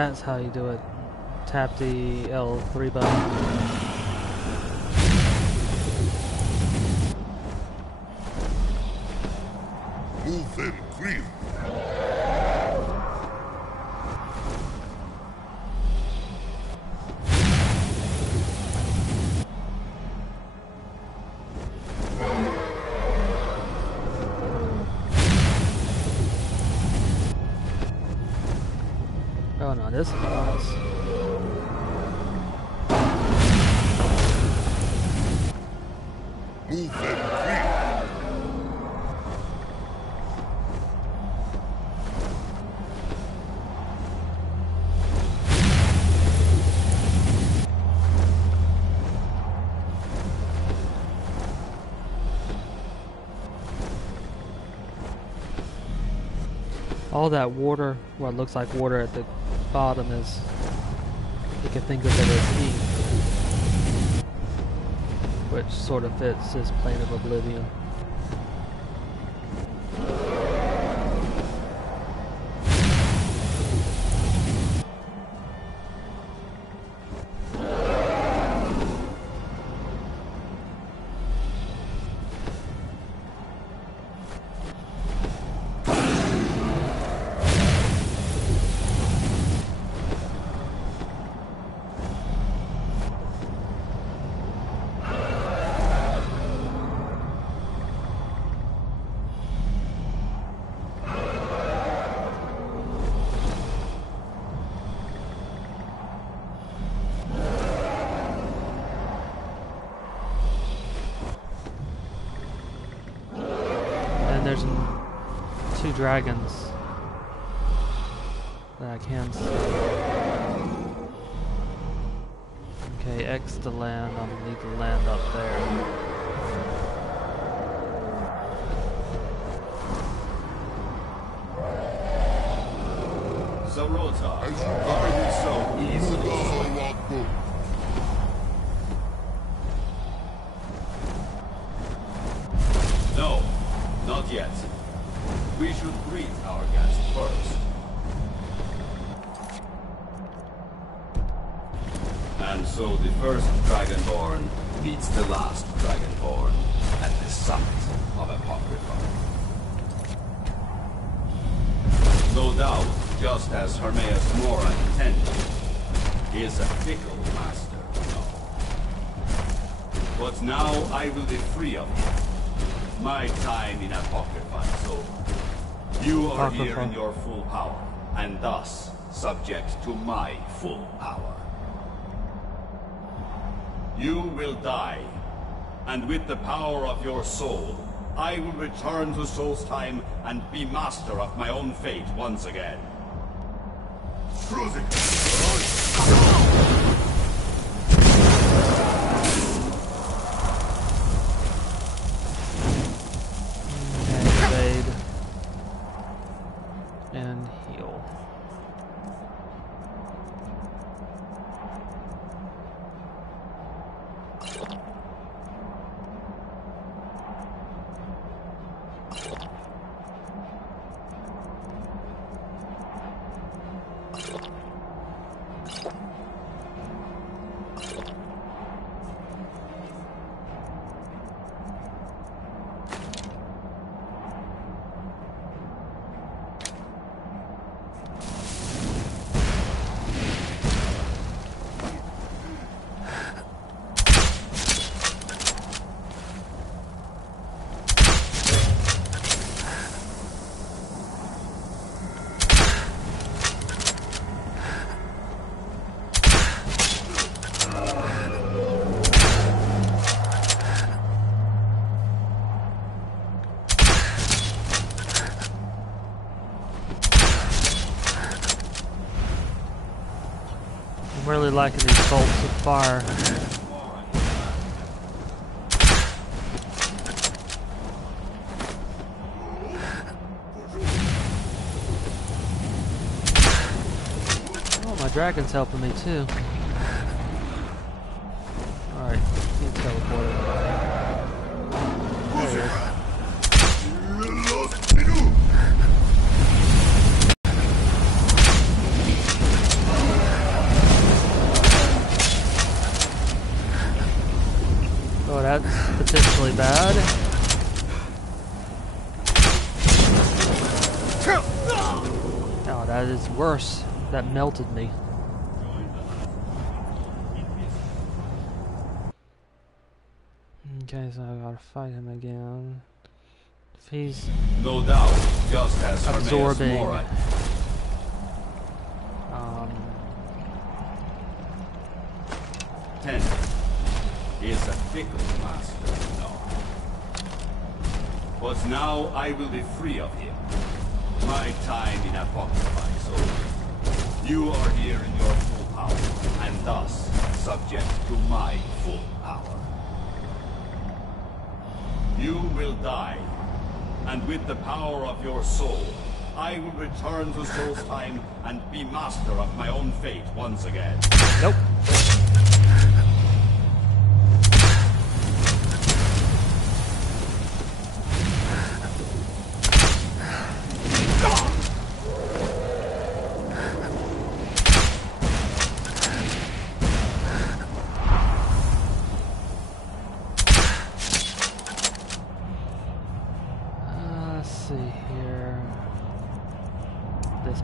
That's how you do it. Tap the L3 button. Move them, creep. Oh no, this is us. Move them, creep. All that water, what looks like water at the bottom is, you can think of it as ink, which sort of fits this plane of oblivion. There's two dragons that I can see. Okay, X to land. I'll need to land up there. Zarota, are you so easily? No. Not yet. We should greet our guest first. And so the first Dragonborn meets the last Dragonborn at the summit of Apocrypha. No doubt, just as Hermaeus Mora intended, he is a fickle master, no. But now I will be free of him. My time in Apocrypha is over. You are here in your full power, and thus subject to my full power. You will die, and with the power of your soul, I will return to Solstheim and be master of my own fate once again. And heal. I'm really liking these bolts of fire. Oh, my dragon's helping me too. Alright, he's teleported. There he is. Oh, that's potentially bad. Oh, that is worse. That melted me. Okay, so I gotta fight him again. If he's no doubt, just as absorbing Ten is a fickle master, no. But now I will be free of him. My time in Apocrypha is over. You are here in your full power, and thus subject to my full power. You will die, and with the power of your soul, I will return to Solstheim and be master of my own fate once again. Nope.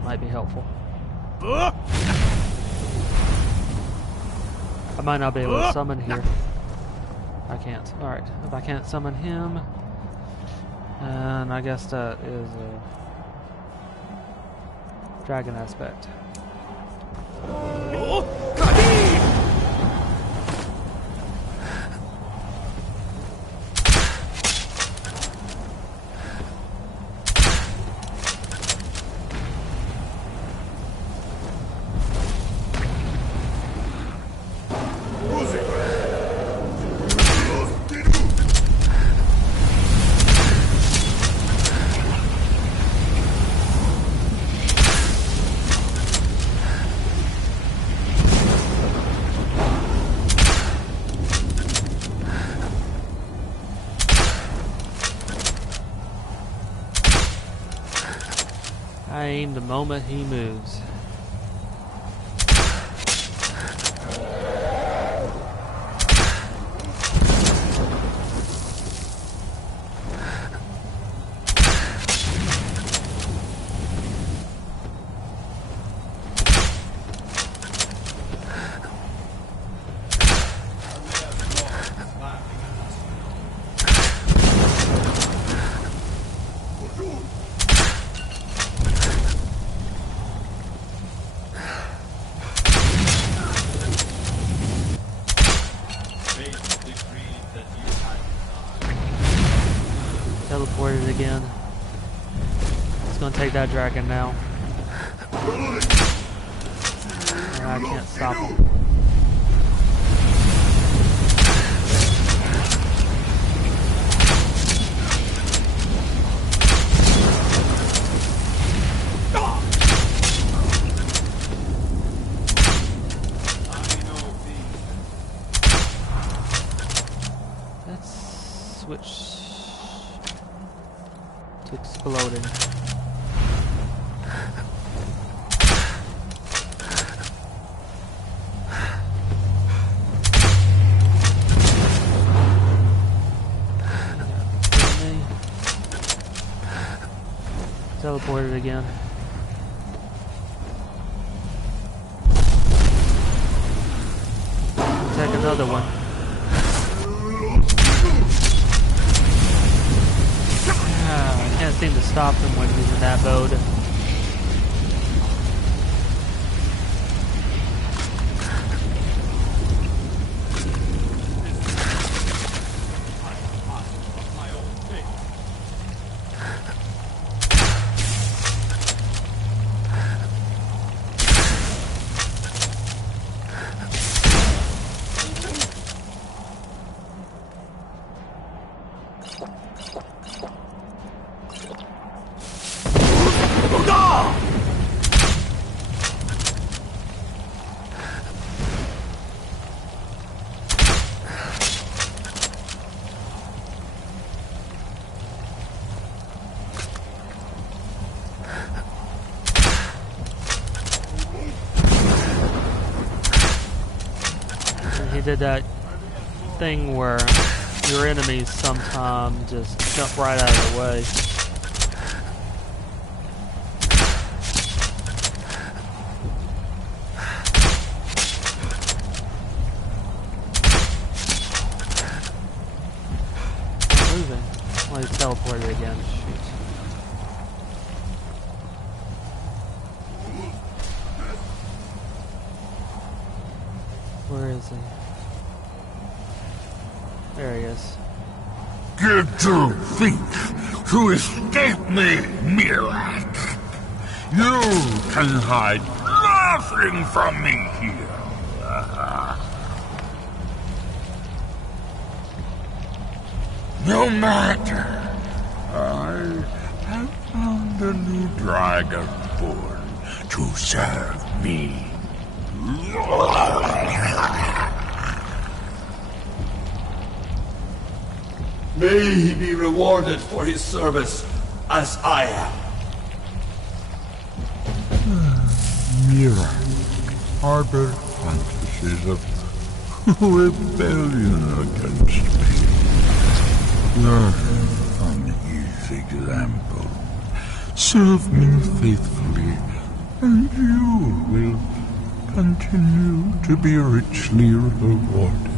Might be helpful. I might not be able to summon here. I can't. Alright, if I can't summon him, and I guess that is a dragon aspect. I aim the moment he moves. Teleported again. It's gonna take that dragon now. I can't stop him. Let's switch to exploding. Teleported again. Take another one. I can't seem to stop him when he's in that mode. He did that thing where your enemies sometimes just jump right out of the way. Moving. Well, he's teleported again. Shoot. Where is he? There he is. Get your feet to escape me, Miraak. You can hide nothing from me here. No matter. I have found a new dragon born to serve me. May he be rewarded for his service, as I am. Miraak harbored fantasies of rebellion against me. Learn from his example. Serve me faithfully, and you will continue to be richly rewarded.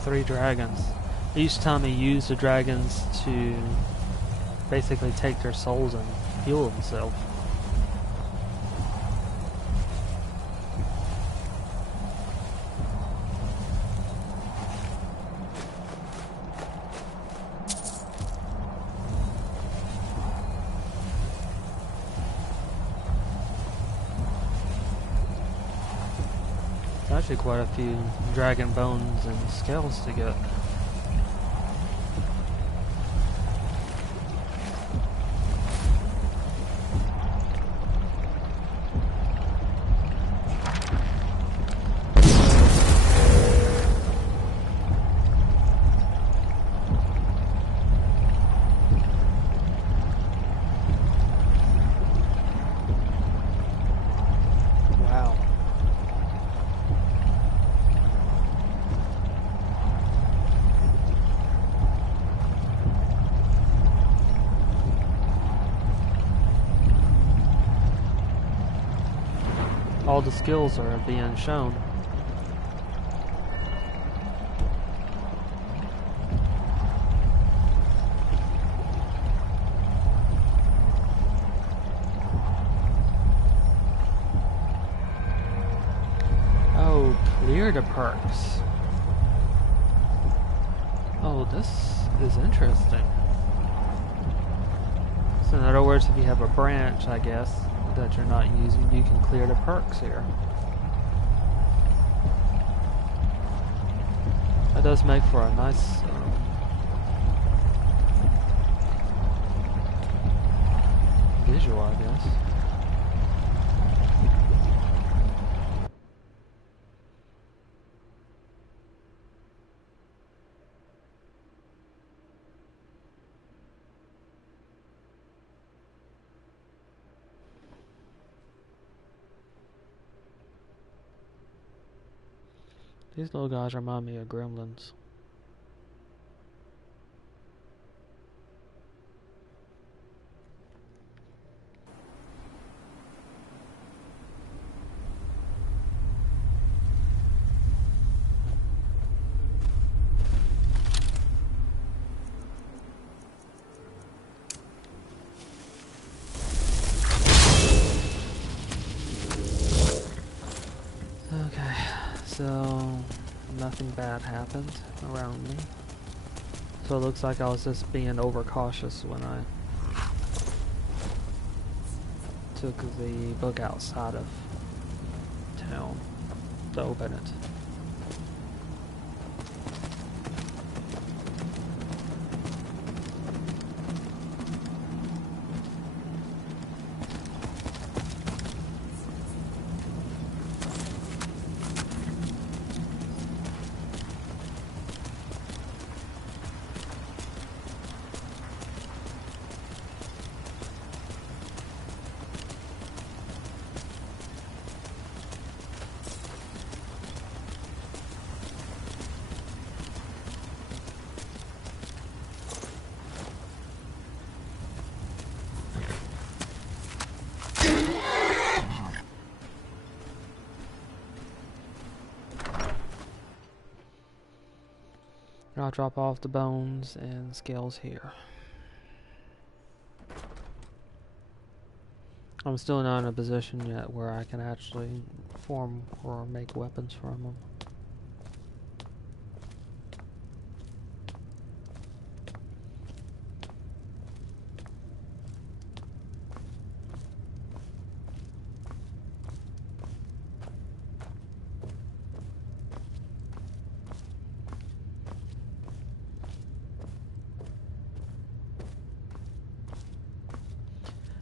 Three dragons. Each time he used the dragons to basically take their souls and heal himself. Actually quite a few dragon bones and scales to get. All the skills are being shown. Oh, clear the perks. Oh, this is interesting. So in other words, if you have a branch, I guess, that you're not using, you can clear the perks here. That does make for a nice visual, I guess. These little guys remind me of gremlins. Okay, so nothing bad happened around me. So it looks like I was just being overcautious when I took the book outside of town to open it. I'll drop off the bones and scales here. I'm still not in a position yet where I can actually form or make weapons from them.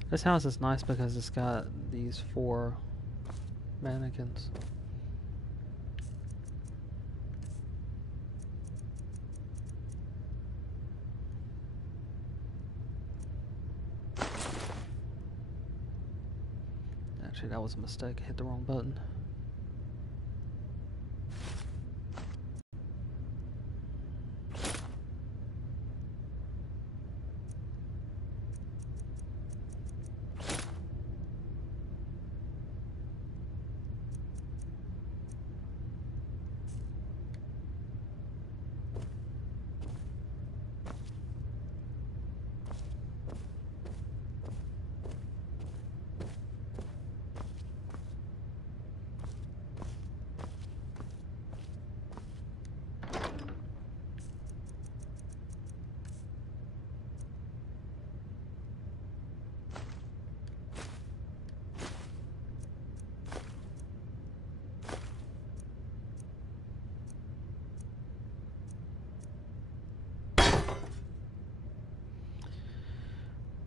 This house is nice because it's got these 4 mannequins. Actually, that was a mistake. I hit the wrong button.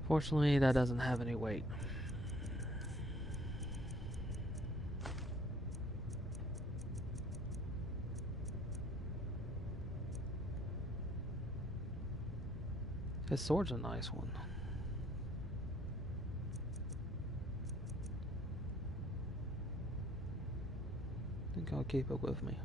Fortunately, that doesn't have any weight. His sword's a nice one. I think I'll keep it with me.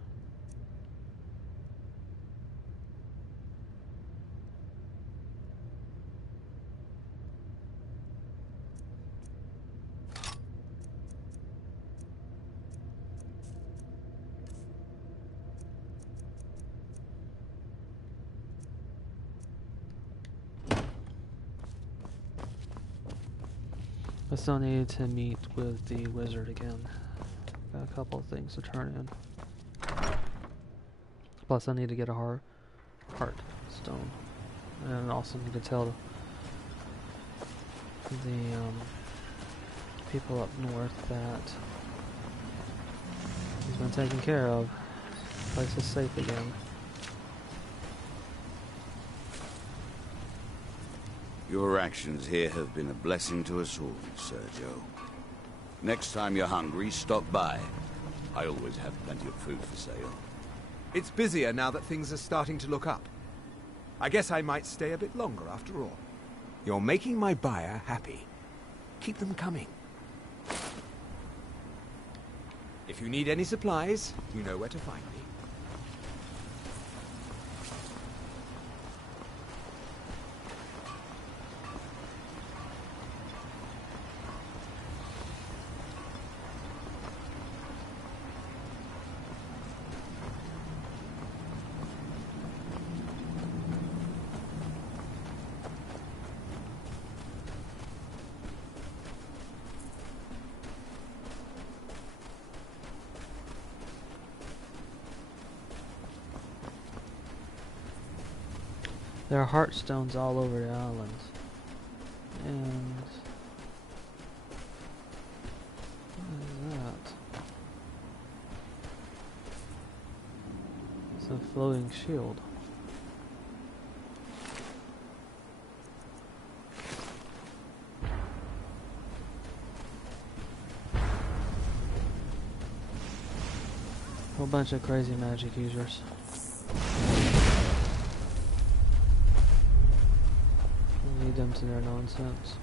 I still need to meet with the wizard again. Got a couple of things to turn in. Plus I need to get a heart stone. And I also need to tell the people up north that he's been taken care of. The place is safe again. Your actions here have been a blessing to us all, Sergio. Next time you're hungry, stop by. I always have plenty of food for sale. It's busier now that things are starting to look up. I guess I might stay a bit longer after all. You're making my buyer happy. Keep them coming. If you need any supplies, you know where to find me. There are heartstones all over the island. And what is that? It's a floating shield. Whole bunch of crazy magic users. Lead them to their nonsense.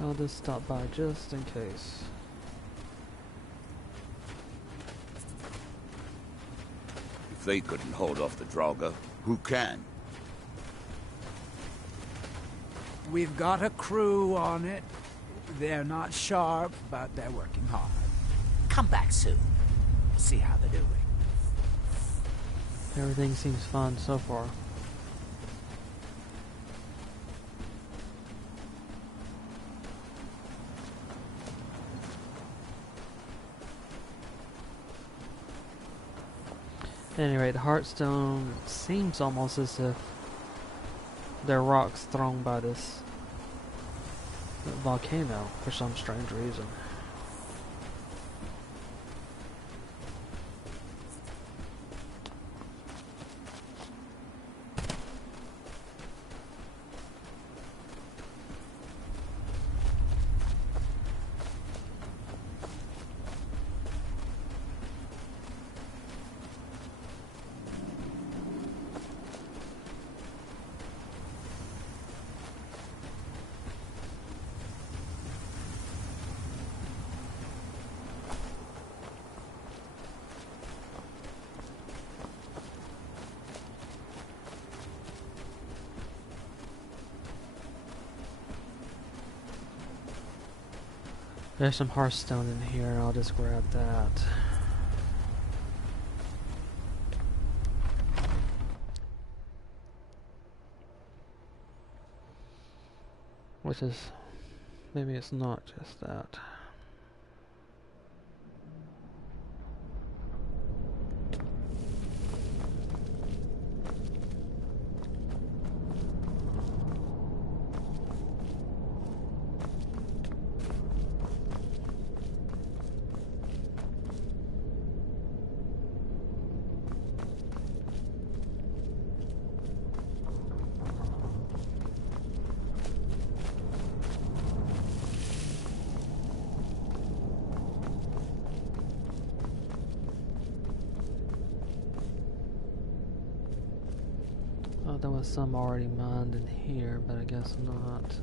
I'll just stop by just in case. If they couldn't hold off the Draugr, who can? We've got a crew on it. They're not sharp, but they're working hard. Come back soon. See how they're doing. Everything seems fine so far. At any rate, the Heartstone seems almost as if they're rocks thrown by this volcano for some strange reason. There's some Hearthstone in here, I'll just grab that. Which is, maybe it's not just that. Oh, there was some already mined in here, but I guess not.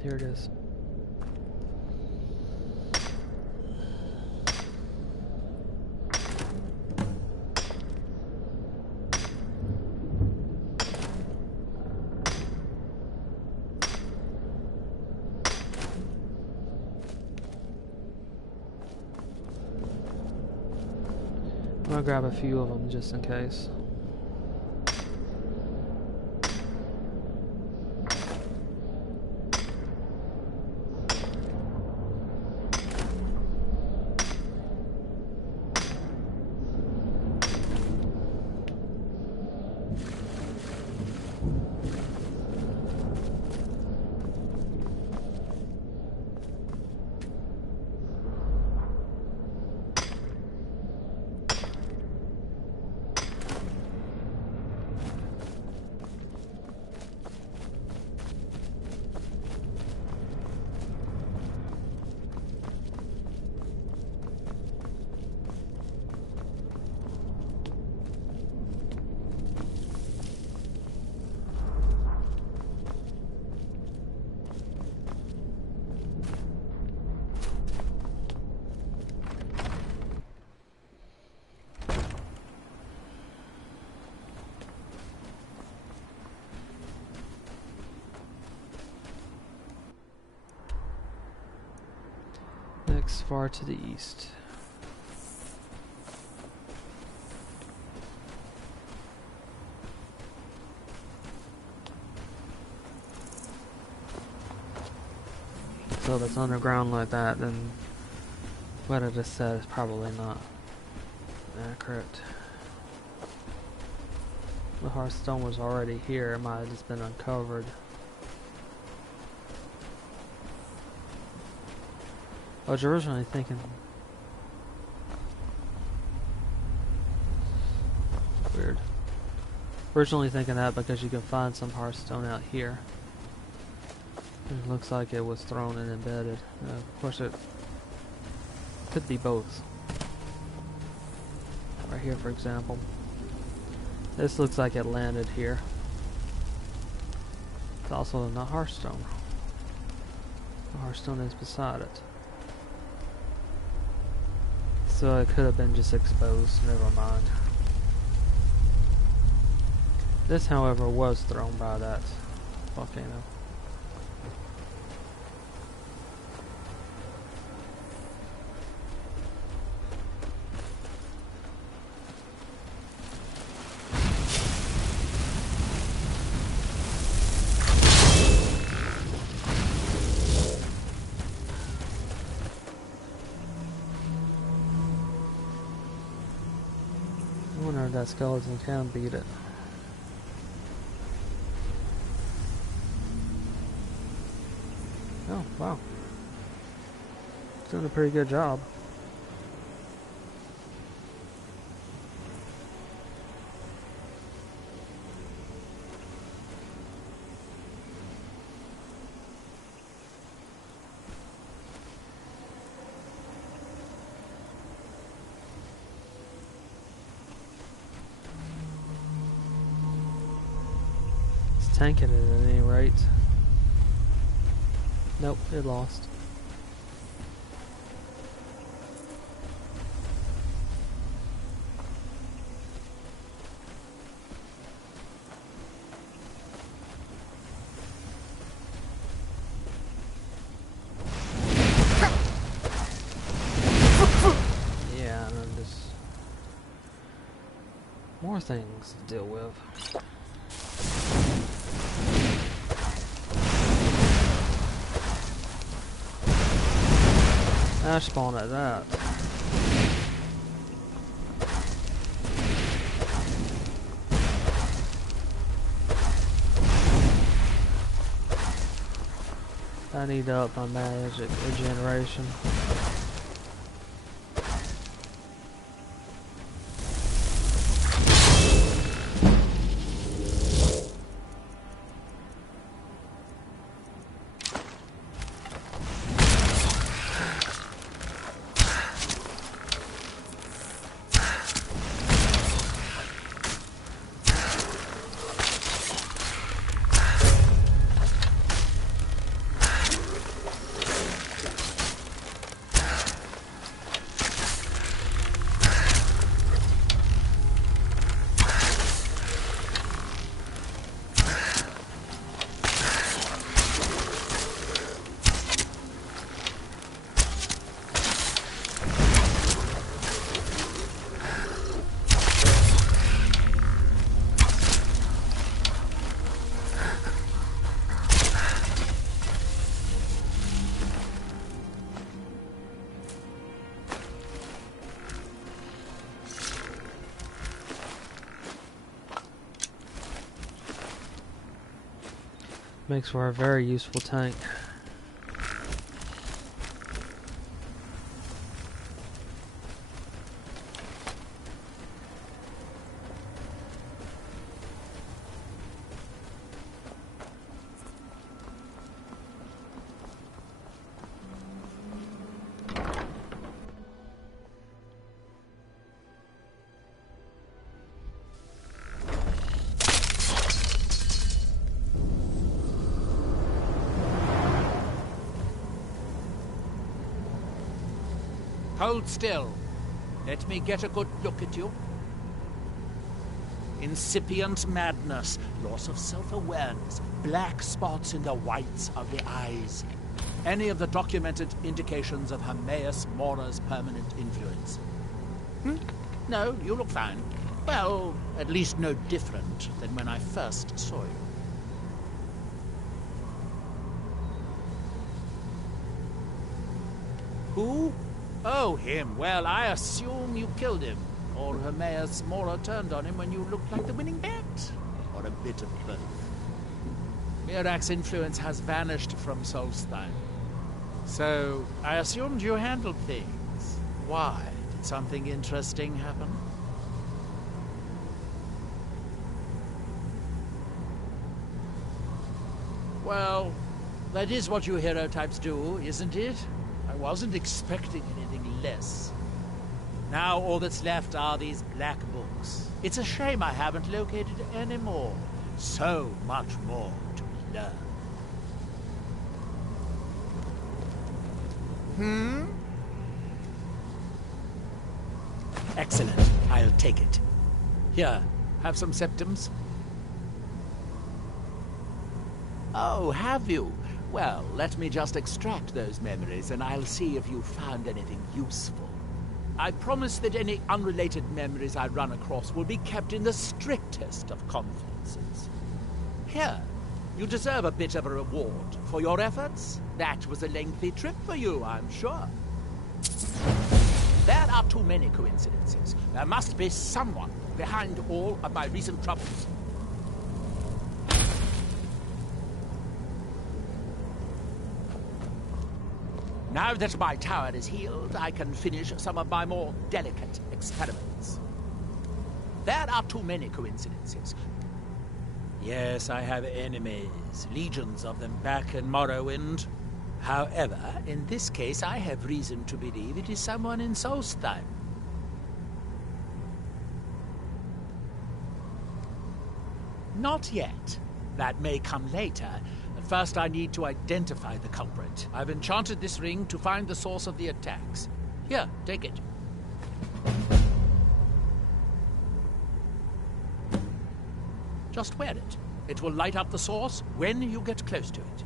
Here it is. I'm gonna grab a few of them just in case. peaks far to the east. So if it's underground like that, then what I just said is probably not accurate. The Hearthstone was already here, it might have just been uncovered. I was originally thinking... Weird. Originally thinking that because you can find some Hearthstone out here. It looks like it was thrown and embedded. Of course it could be both. Right here, for example. This looks like it landed here. It's also not Hearthstone. The Hearthstone is beside it. So it could have been just exposed, never mind. This, however, was thrown by that volcano. I wonder if that skeleton can beat it. Oh, wow. It's doing a pretty good job. Tanking it at any rate. Nope, it lost. Yeah, and then just more things to deal with. Ashe spawn at that. I need to up my magic regeneration. Makes for a very useful tank. Hold still. Let me get a good look at you. Incipient madness, loss of self-awareness, black spots in the whites of the eyes, any of the documented indications of Hermaeus Mora's permanent influence? No, you look fine. Well, at least no different than when I first saw you. Who? Oh, him. Well, I assume you killed him. Or Hermaeus Mora turned on him when you looked like the winning bet. Or a bit of both. Miraak's influence has vanished from Solstheim. So, I assumed you handled things. Why? Did something interesting happen? Well, that is what you hero types do, isn't it? I wasn't expecting anything less. Now all that's left are these black books. It's a shame I haven't located any more. So much more to learn. Excellent. I'll take it. Here, have some septums. Oh, have you? Well, let me just extract those memories and I'll see if you found anything useful. I promise that any unrelated memories I run across will be kept in the strictest of confidences. Here, you deserve a bit of a reward for your efforts. That was a lengthy trip for you, I'm sure. There are too many coincidences. There must be someone behind all of my recent troubles. Now that my tower is healed, I can finish some of my more delicate experiments. There are too many coincidences. Yes, I have enemies, legions of them back in Morrowind. However, in this case, I have reason to believe it is someone in Solstheim. Not yet. That may come later. First, I need to identify the culprit. I've enchanted this ring to find the source of the attacks. Here, take it. Just wear it. It will light up the source when you get close to it.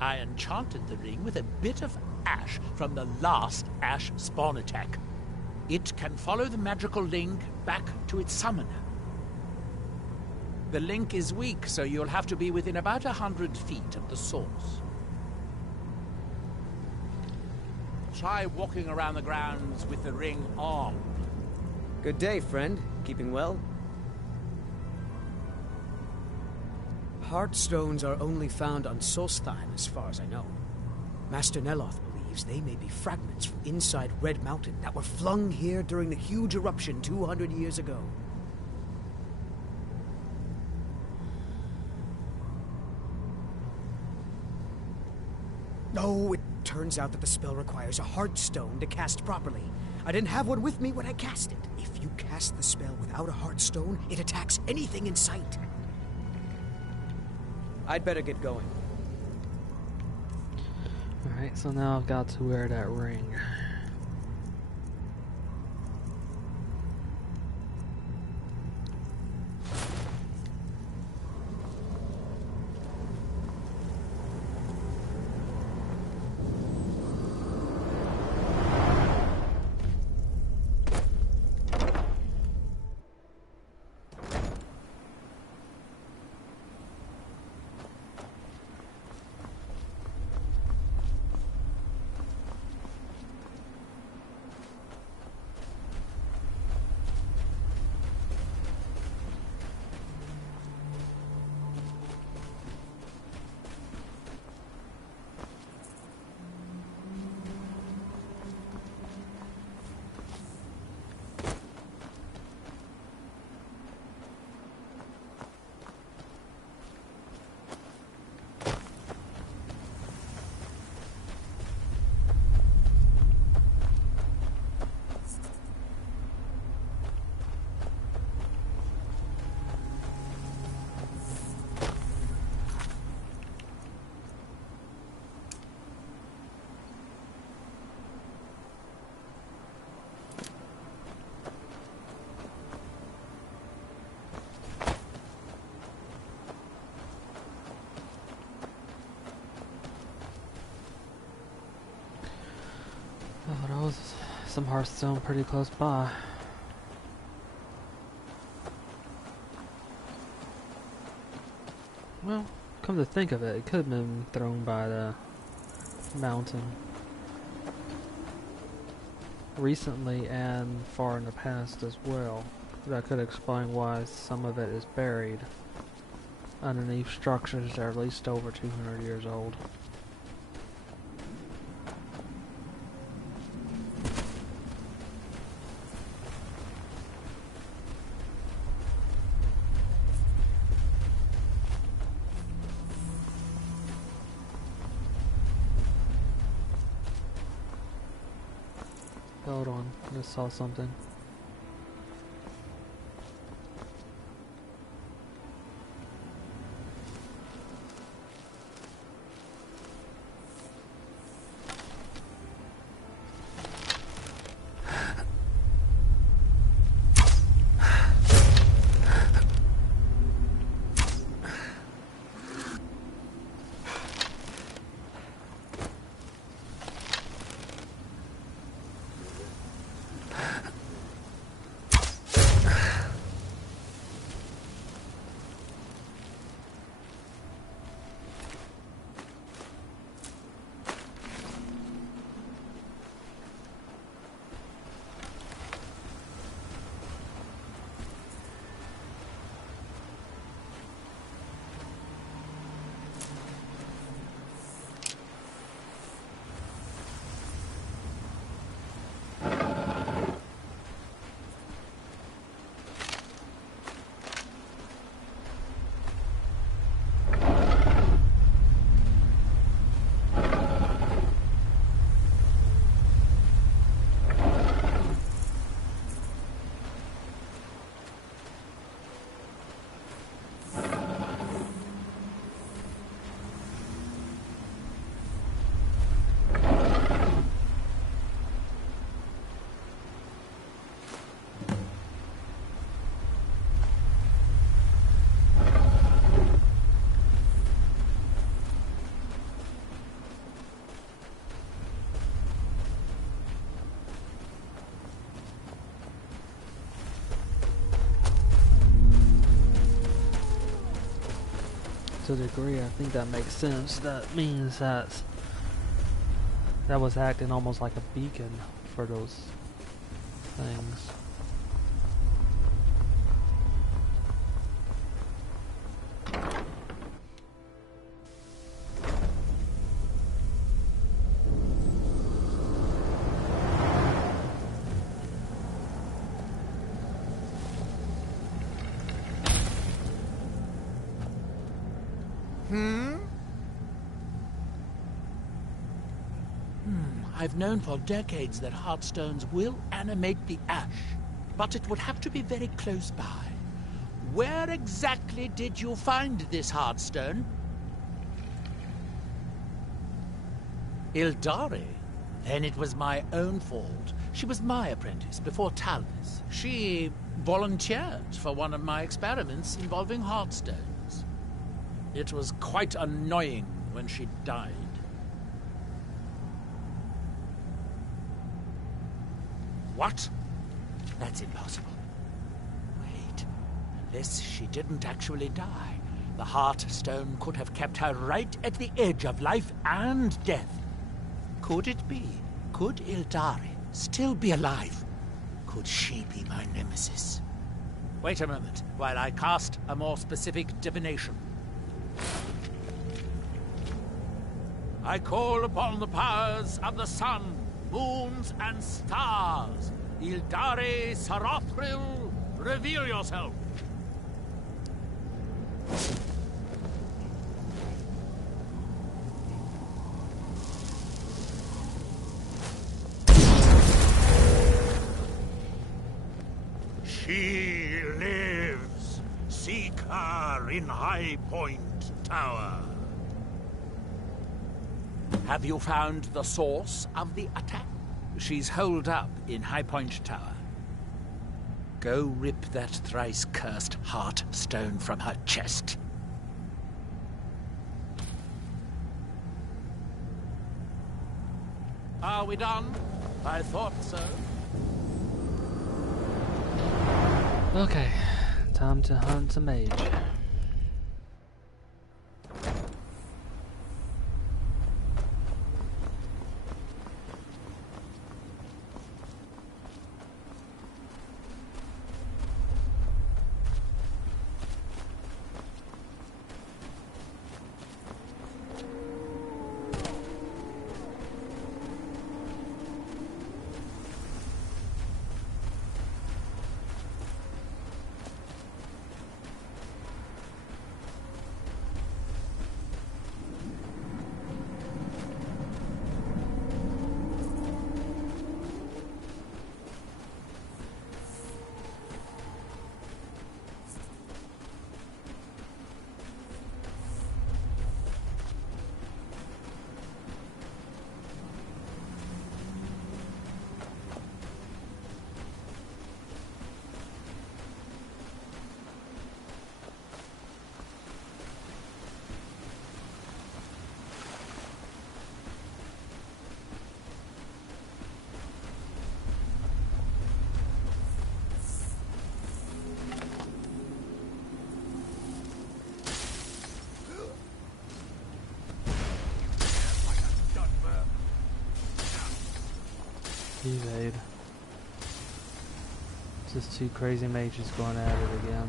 I enchanted the ring with a bit of Ashe from the last Ashe spawn attack. It can follow the magical link back to its summoner. The link is weak, so you'll have to be within about 100 feet of the source. Try walking around the grounds with the ring on. Good day, friend. Keeping well? Heartstones are only found on Solstheim, as far as I know. Master Neloth believes they may be fragments from inside Red Mountain that were flung here during the huge eruption 200 years ago. Oh, it turns out that the spell requires a Heartstone to cast properly. I didn't have one with me when I cast it. If you cast the spell without a Heartstone, it attacks anything in sight. I'd better get going. Alright, so now I've got to wear that ring. some Hearthstone pretty close by. Well, come to think of it, it could have been thrown by the mountain recently and far in the past as well. That could explain why some of it is buried underneath structures that are at least over 200 years old. Hold on, I just saw something. To a degree, I think that makes sense. That means that was acting almost like a beacon for those things. I've known for decades that heartstones will animate the Ashe, but it would have to be very close by. Where exactly did you find this heartstone? Ildari? Then it was my own fault. She was my apprentice before Talvis. She volunteered for one of my experiments involving heartstones. It was quite annoying when she died. What? That's impossible. Wait, unless she didn't actually die, the Heartstone could have kept her right at the edge of life and death. Could it be? Could Ildari still be alive? Could she be my nemesis? Wait a moment, while I cast a more specific divination. I call upon the powers of the sun, moons and stars. Ildari Sarathril, reveal yourself. She lives. Seek her in High Point Tower. Have you found the source of the attack? She's holed up in High Point Tower. Go rip that thrice-cursed Heartstone from her chest. Are we done? I thought so. Okay, time to hunt a mage. Evade. Just two crazy mages going at it again.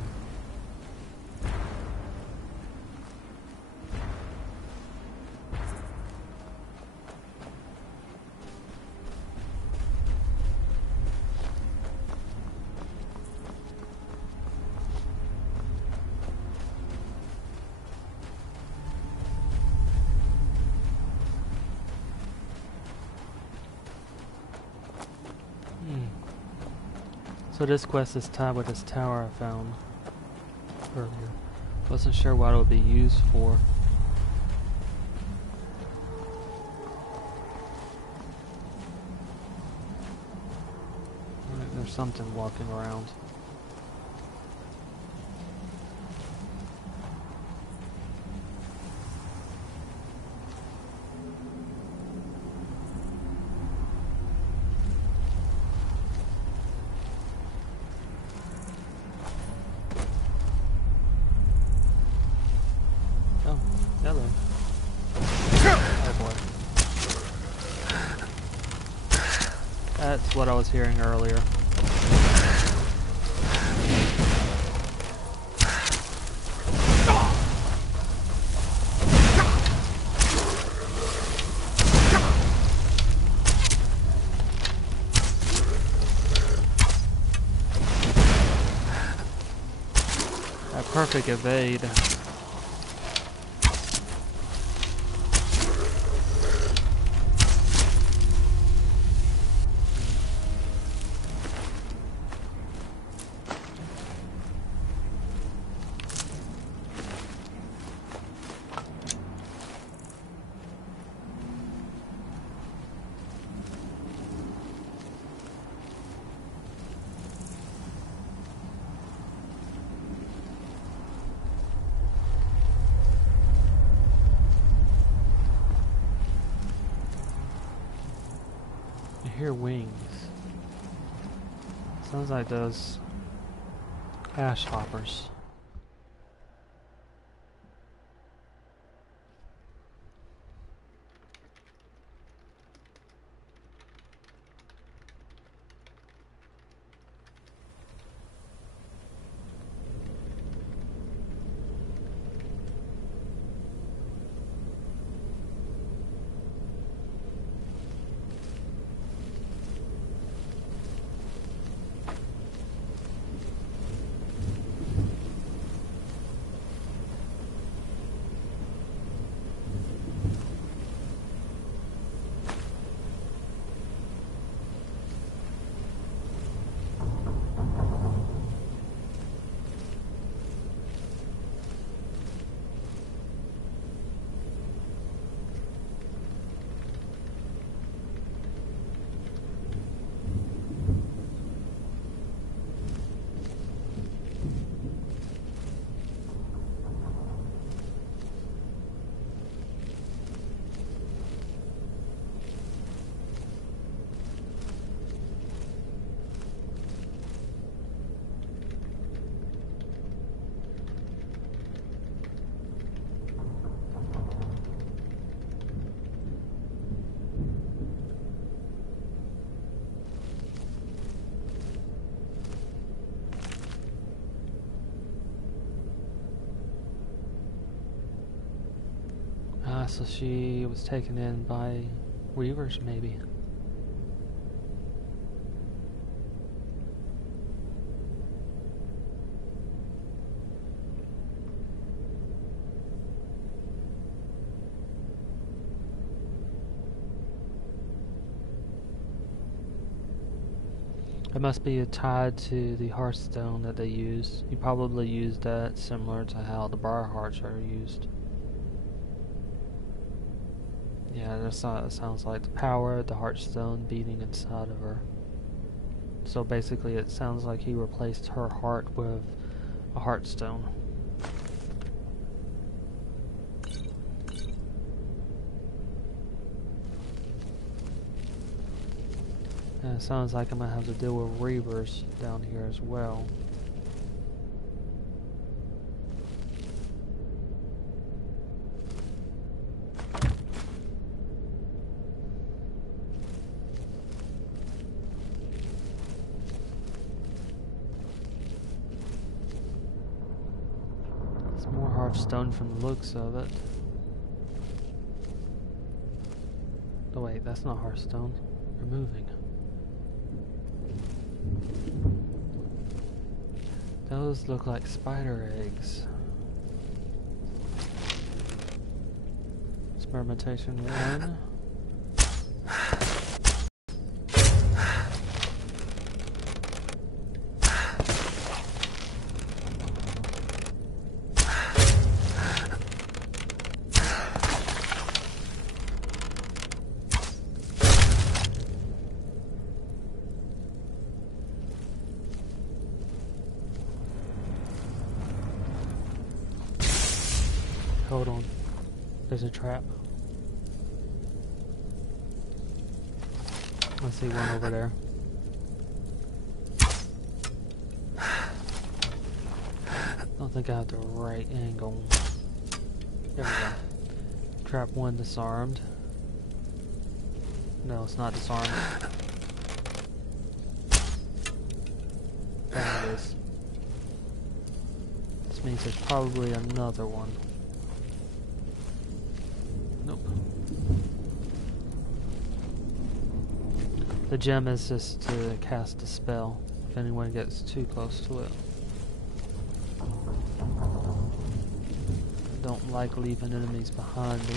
So this quest is tied with this tower I found earlier. Wasn't sure what it would be used for. Alright, there's something walking around. Hello. Oh boy. That's what I was hearing earlier. That perfect evade. I hear wings. Sounds like those Ashe hoppers. So she was taken in by Reavers, maybe. It must be tied to the Hearthstone that they use. You probably use that similar to how the Briar Hearts are used. Yeah, it sounds like the power of the Hearthstone beating inside of her. So basically it sounds like he replaced her heart with a Hearthstone. And it sounds like I'm going to have to deal with Reavers down here as well. It's more Hearthstone from the looks of it. Oh wait, that's not Hearthstone. We're moving. Those look like spider eggs. Experimentation 1. Hold on. There's a trap. I see one over there. Don't think I have the right angle. There we go. Trap 1 disarmed. No, it's not disarmed. There it is. This means there's probably another one. Nope. The gem is just to cast a spell if anyone gets too close to it. I don't like leaving enemies behind me.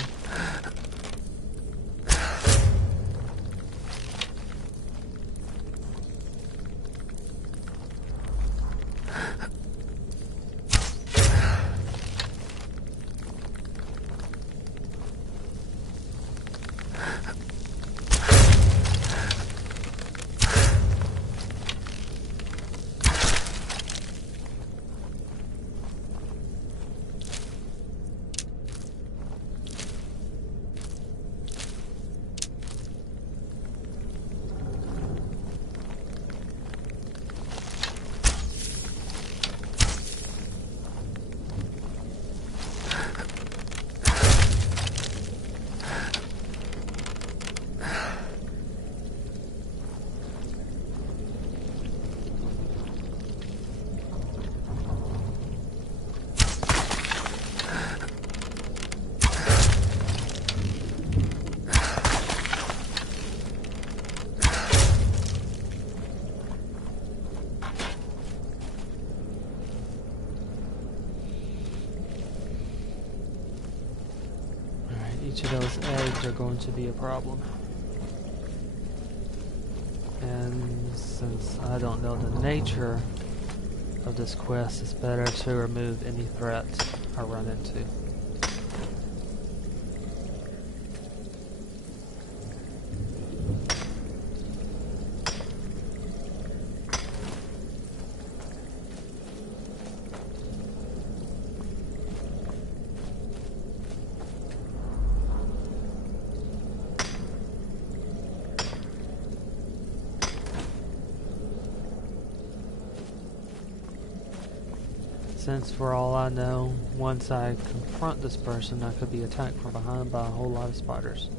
Each of those eggs are going to be a problem. And since I don't know the nature of this quest, it's better to remove any threats I run into. Since for all I know, once I confront this person, I could be attacked from behind by a whole lot of spiders.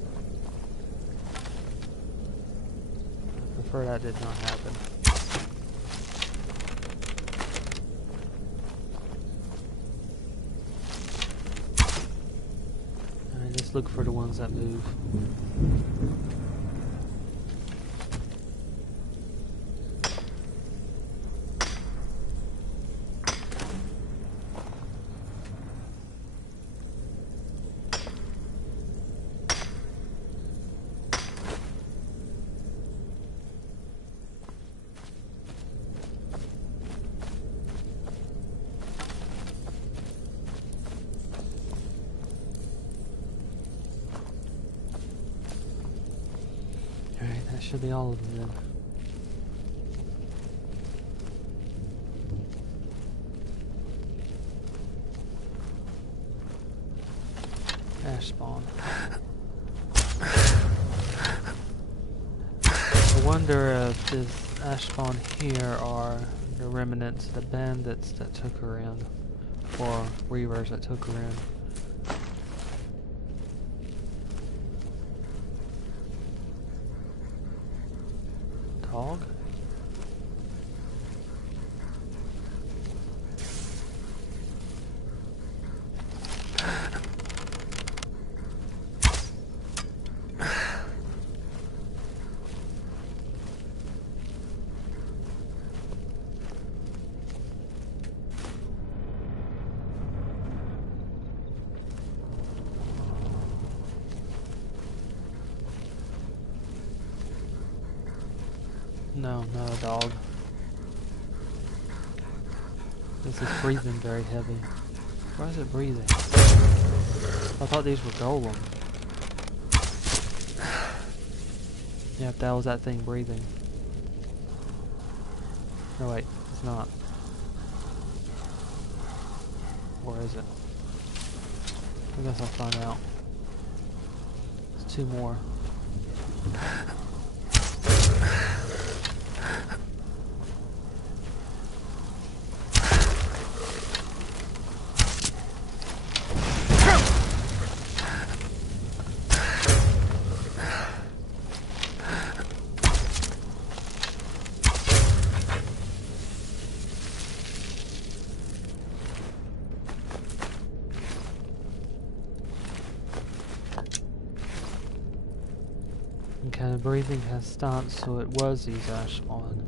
I prefer that did not happen. Alright, this Just look for the ones that move. That should be all of them then. Ashe spawn. I wonder if this Ashe spawn here are the remnants of the bandits that took her in, or reavers that took her in. Dog? No, not a dog. This is breathing very heavy. Why is it breathing? I thought these were golem. Yeah, that was that thing breathing. No wait, it's not. Or is it? I guess I'll find out. There's two more. Okay, the breathing has stopped, so it was these Ashe spawn.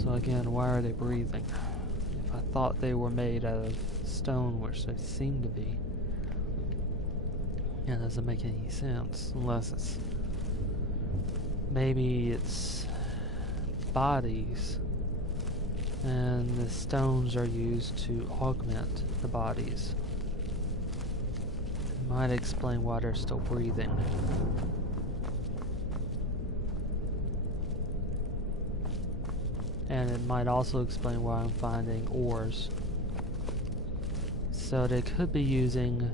So again, why are they breathing? If I thought they were made out of stone, which they seem to be, yeah, that doesn't make any sense, unless it's... maybe it's bodies, and the stones are used to augment the bodies. It might explain why they're still breathing. And it might also explain why I'm finding ores. So they could be using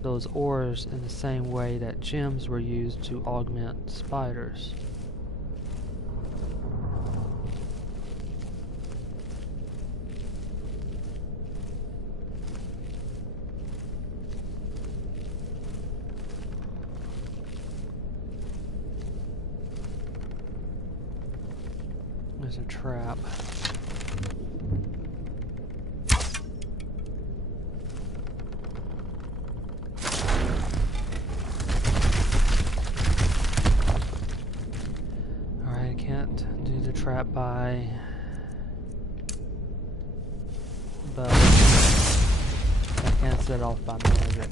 those ores in the same way that gems were used to augment spiders. There's a trap. Alright, I can't do the trap by... but I can set it off by magic.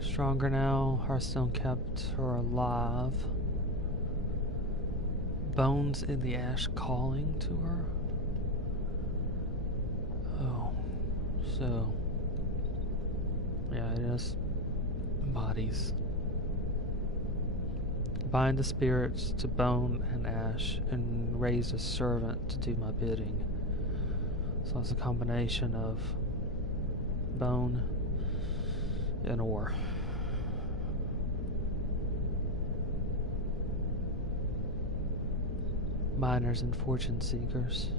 Stronger now. Hearthstone kept her alive. Bones in the Ashe calling to her. Oh, so yeah, it is bodies. Bind the spirits to Bone and Ashe, and raise a servant to do my bidding. So it's a combination of bone and ore. Miners and fortune seekers.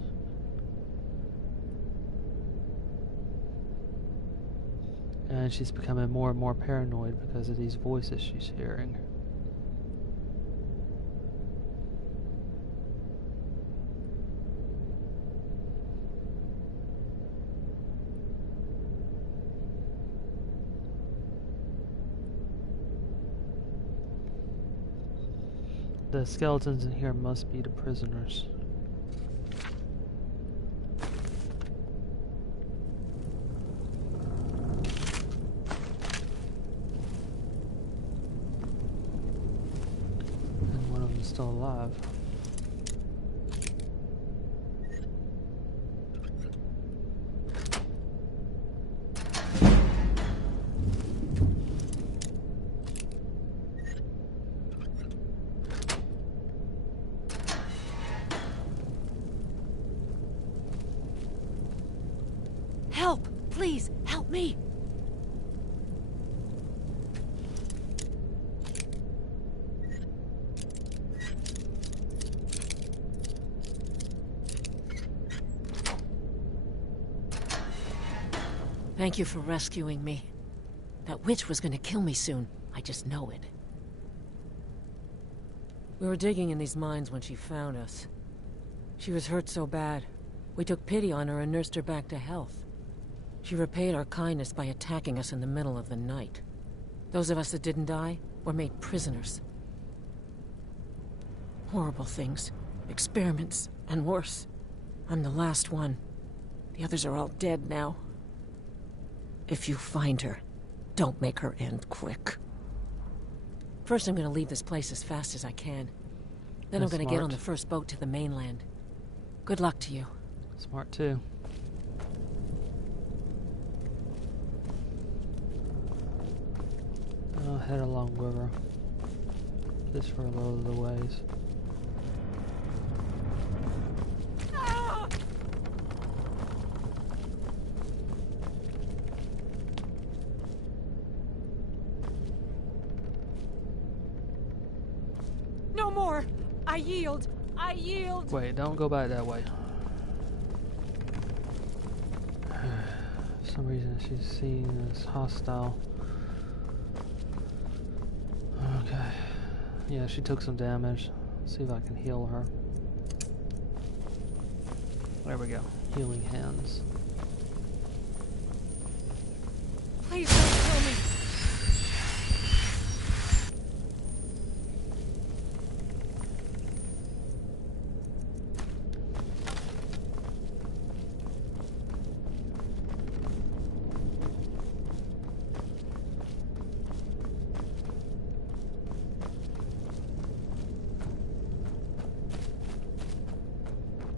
And she's becoming more and more paranoid because of these voices she's hearing. The skeletons in here must be the prisoners. And one of them is still alive. Help! Please, help me! Thank you for rescuing me. That witch was gonna kill me soon. I just know it. We were digging in these mines when she found us. She was hurt so bad. We took pity on her and nursed her back to health. She repaid our kindness by attacking us in the middle of the night. Those of us that didn't die were made prisoners. Horrible things. Experiments, and worse. I'm the last one. The others are all dead now. If you find her, don't make her end quick. First, I'm gonna leave this place as fast as I can. Then I'm gonna get on the first boat to the mainland. Good luck to you. Smart too. I'll head along river. Just for a little of the ways. No more! I yield! I yield! Wait, don't go back that way. For some reason she's seen as hostile. Okay. Yeah, she took some damage. Let's see if I can heal her. There we go. Healing hands. Please don't kill me!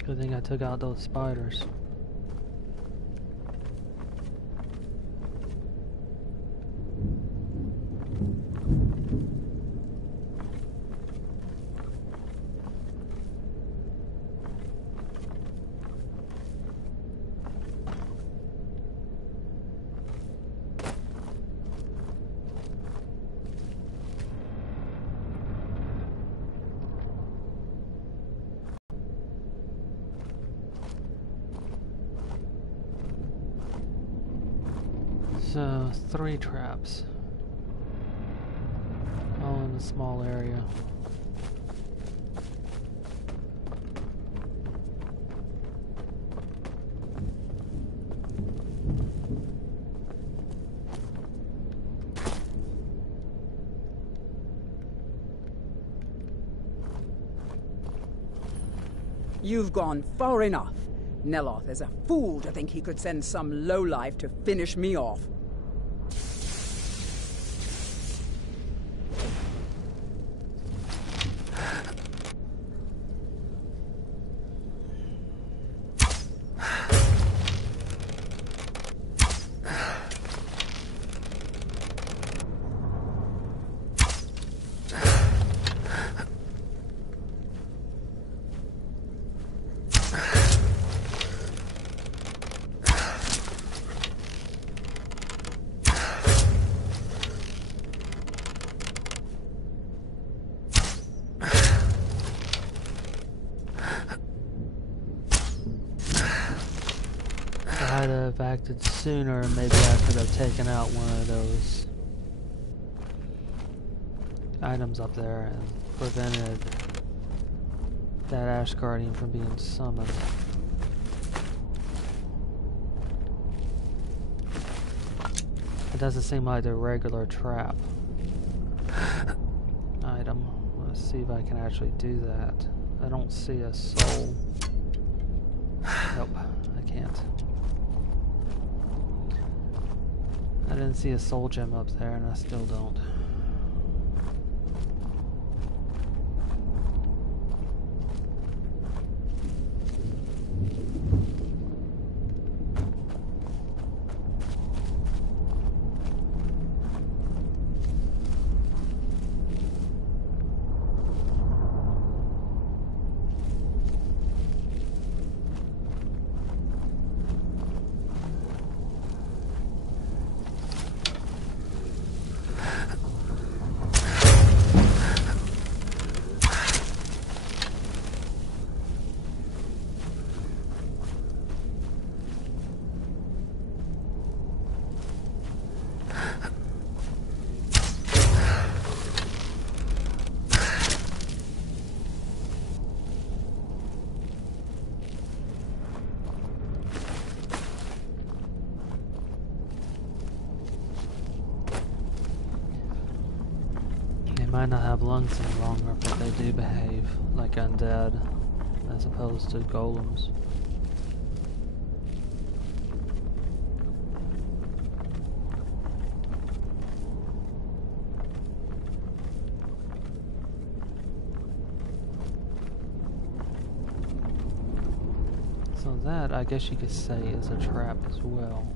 Good thing I took out those spiders. So, 3 traps. All in a small area. You've gone far enough. Neloth is a fool to think he could send some lowlife to finish me off. I'd have acted sooner, maybe I could have taken out one of those items up there and prevented that Ashe Guardian from being summoned. It doesn't seem like a regular trap item. Let's see if I can actually do that. I don't see a soul. Nope, I can't. I didn't see a soul gem up there, and I still don't. Might not have lungs any longer, but they do behave like undead, as opposed to golems. So that, I guess you could say, is a trap as well.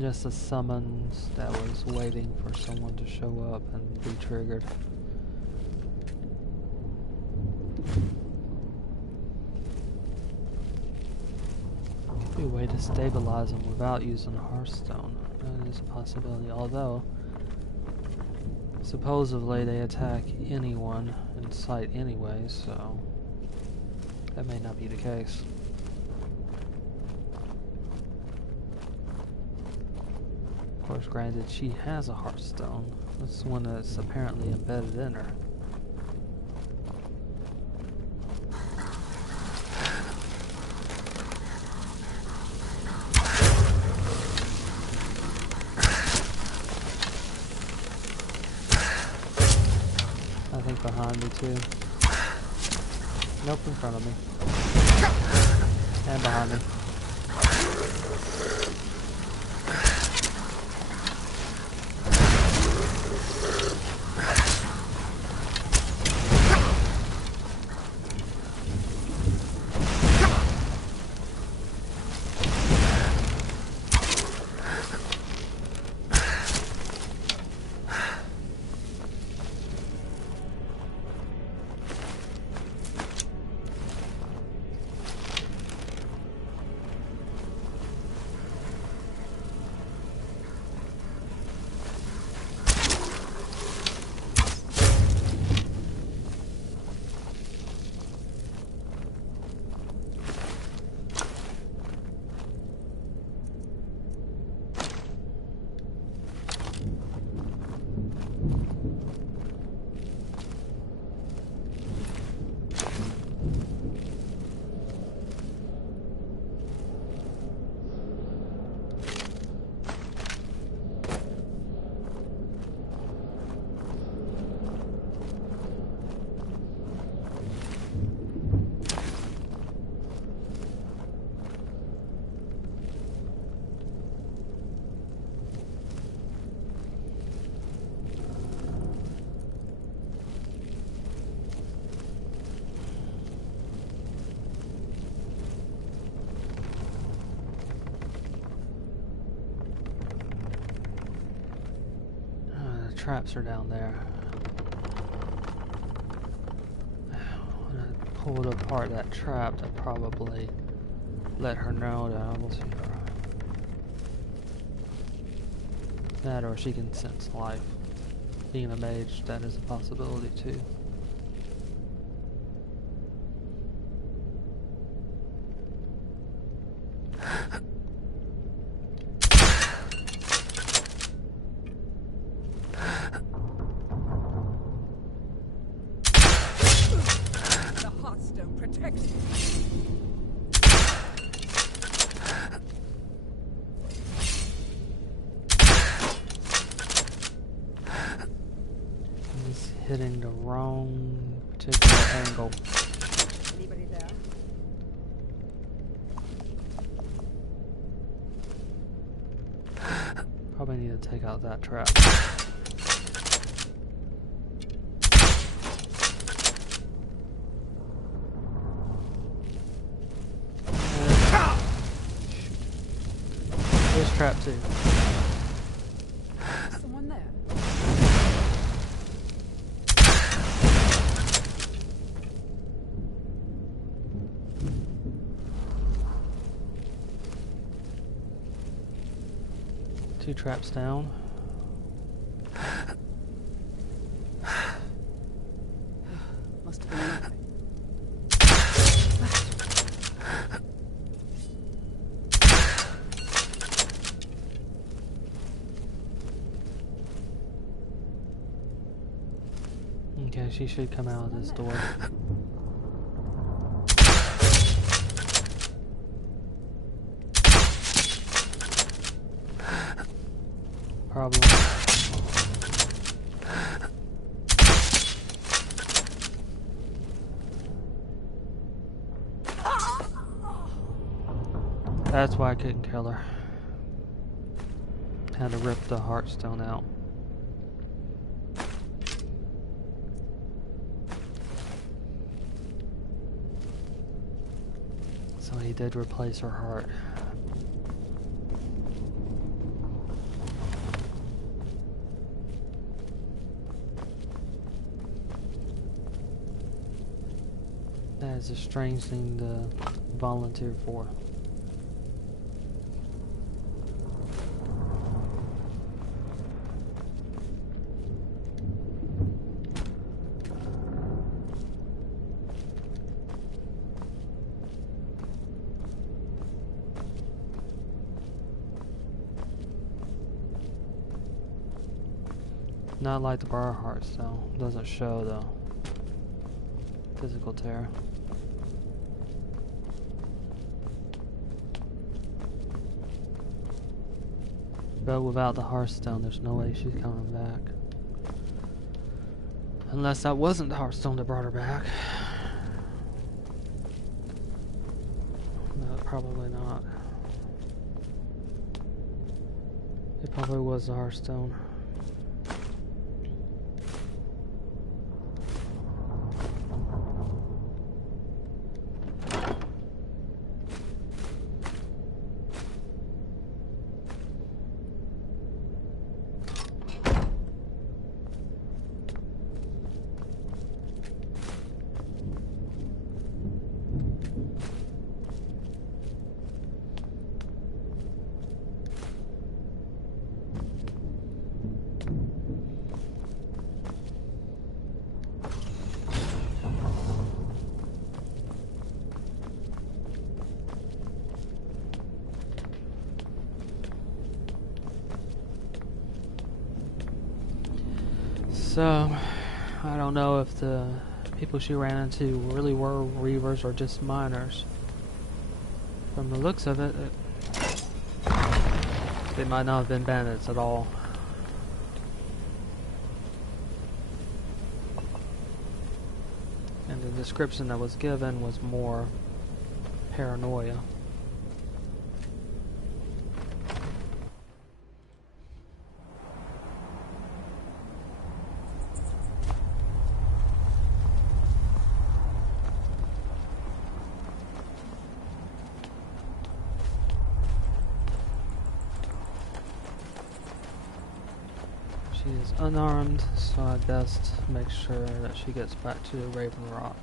Just a summons that was waiting for someone to show up and be triggered. Could be a way to stabilize them without using a Hearthstone. That is a possibility, although supposedly they attack anyone in sight anyway, so that may not be the case. Of course, granted, she has a Hearthstone. That's one that's apparently embedded in her. I think behind me too. Nope, in front of me. And behind me. Traps are down there. When I pulled apart that trap, that probably let her know that I was here. That, or she can sense life. Being a mage, that is a possibility too. protects you. He's hitting the wrong particular angle. Anybody there? Probably need to take out that trap. There's trap too. Someone there. Two traps down. Must have been nothing. Okay, she should come out of this door. Problem. That's why I couldn't kill her. Had to rip the heartstone out. So he did replace her heart. That is a strange thing to volunteer for. Not like the bar hearts though. Doesn't show the physical tear. But without the Hearthstone, there's no way she's coming back. Unless that wasn't the Hearthstone that brought her back. No, probably not. It probably was the Hearthstone. So, I don't know if the people she ran into really were Reavers or just miners. From the looks of it, they might not have been bandits at all. And the description that was given was more paranoia. She is unarmed, so I best make sure that she gets back to Raven Rock.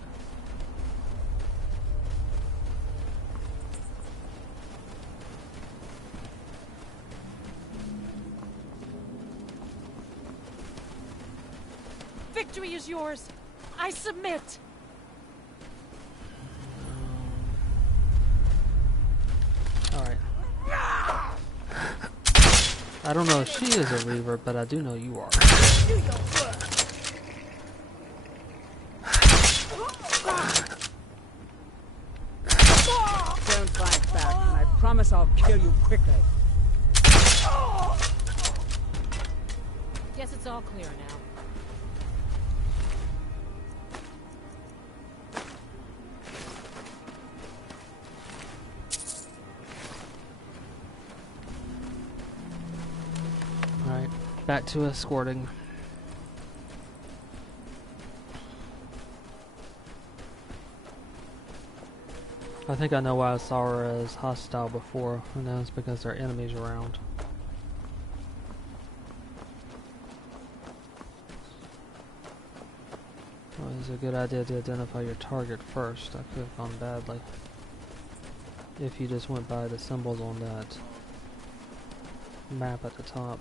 Victory is yours. I submit. Alright. I don't know if she is a Reaver, but I do know you are. Guess I'll kill you quickly. Guess it's all clear now. Alright, back to escorting. I think I know why I saw her as hostile before. Who knows? Because there are enemies around. Well, it's a good idea to identify your target first. That could have gone badly if you just went by the symbols on that map at the top.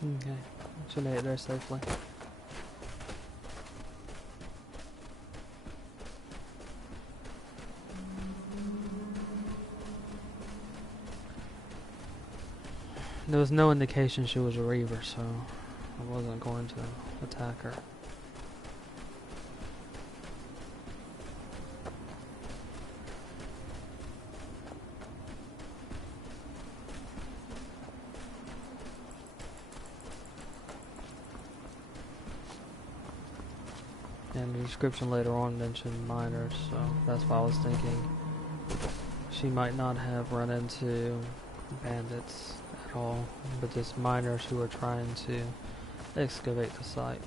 Okay, should make it there safely. There was no indication she was a Reaver, so I wasn't going to attack her. And the description later on mentioned miners, so that's why I was thinking she might not have run into bandits at all, but just miners who are trying to excavate the site.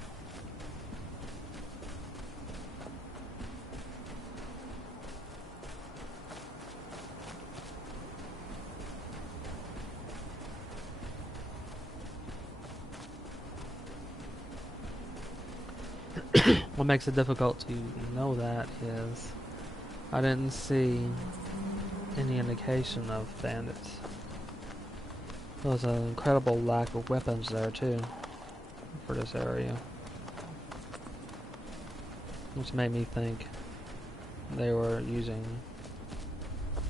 What makes it difficult to know that is I didn't see any indication of bandits. There was an incredible lack of weapons there too for this area, which made me think they were using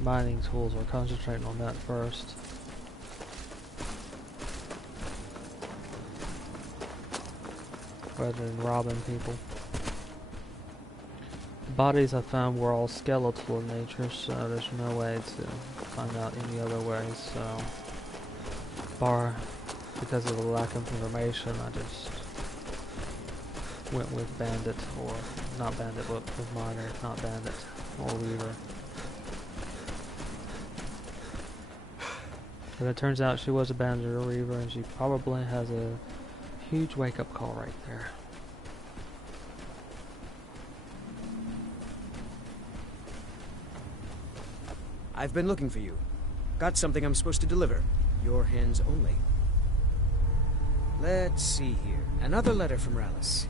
mining tools or concentrating on that first. Rather than robbing people. The bodies I found were all skeletal in nature, so there's no way to find out any other way, so because of the lack of information, I just went with bandit, or not bandit, but with miner, not bandit, or weaver. And it turns out she was a bandit or weaver, and she probably has a huge wake-up call right there. I've been looking for you. Got something I'm supposed to deliver. Your hands only. Let's see here. Another letter from Rallis.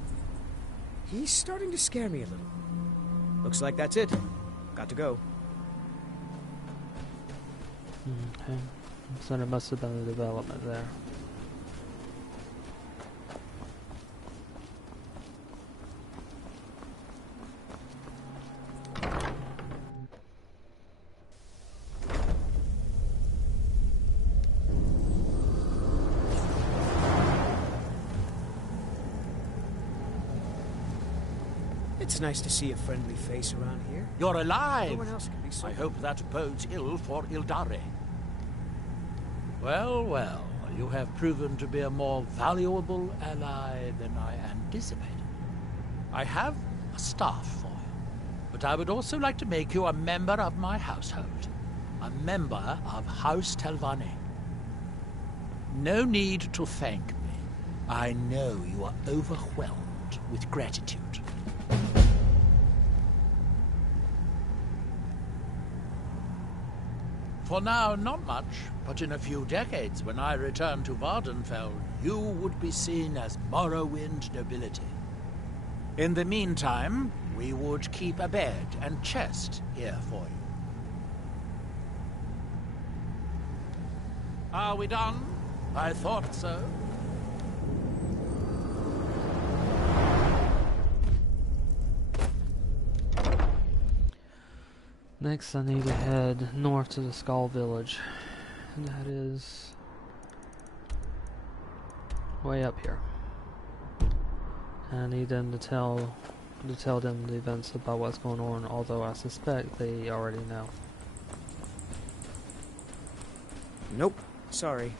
He's starting to scare me a little. Looks like that's it. Got to go. Okay. So there must have been a development there. It's nice to see a friendly face around here. You're alive! No one else can be so. I hope that bodes ill for Ildare. Well, well, you have proven to be a more valuable ally than I anticipated. I have a staff for you, but I would also like to make you a member of my household. A member of House Telvanni. No need to thank me. I know you are overwhelmed with gratitude. For now, not much, but in a few decades, when I return to Vardenfell, you would be seen as Morrowind nobility. In the meantime, we would keep a bed and chest here for you. Are we done? I thought so. Next, I need to head north to the Skull Village. And that is way up here. And I need them to tell them the events about what's going on, although I suspect they already know. Nope. Sorry.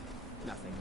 Nothing.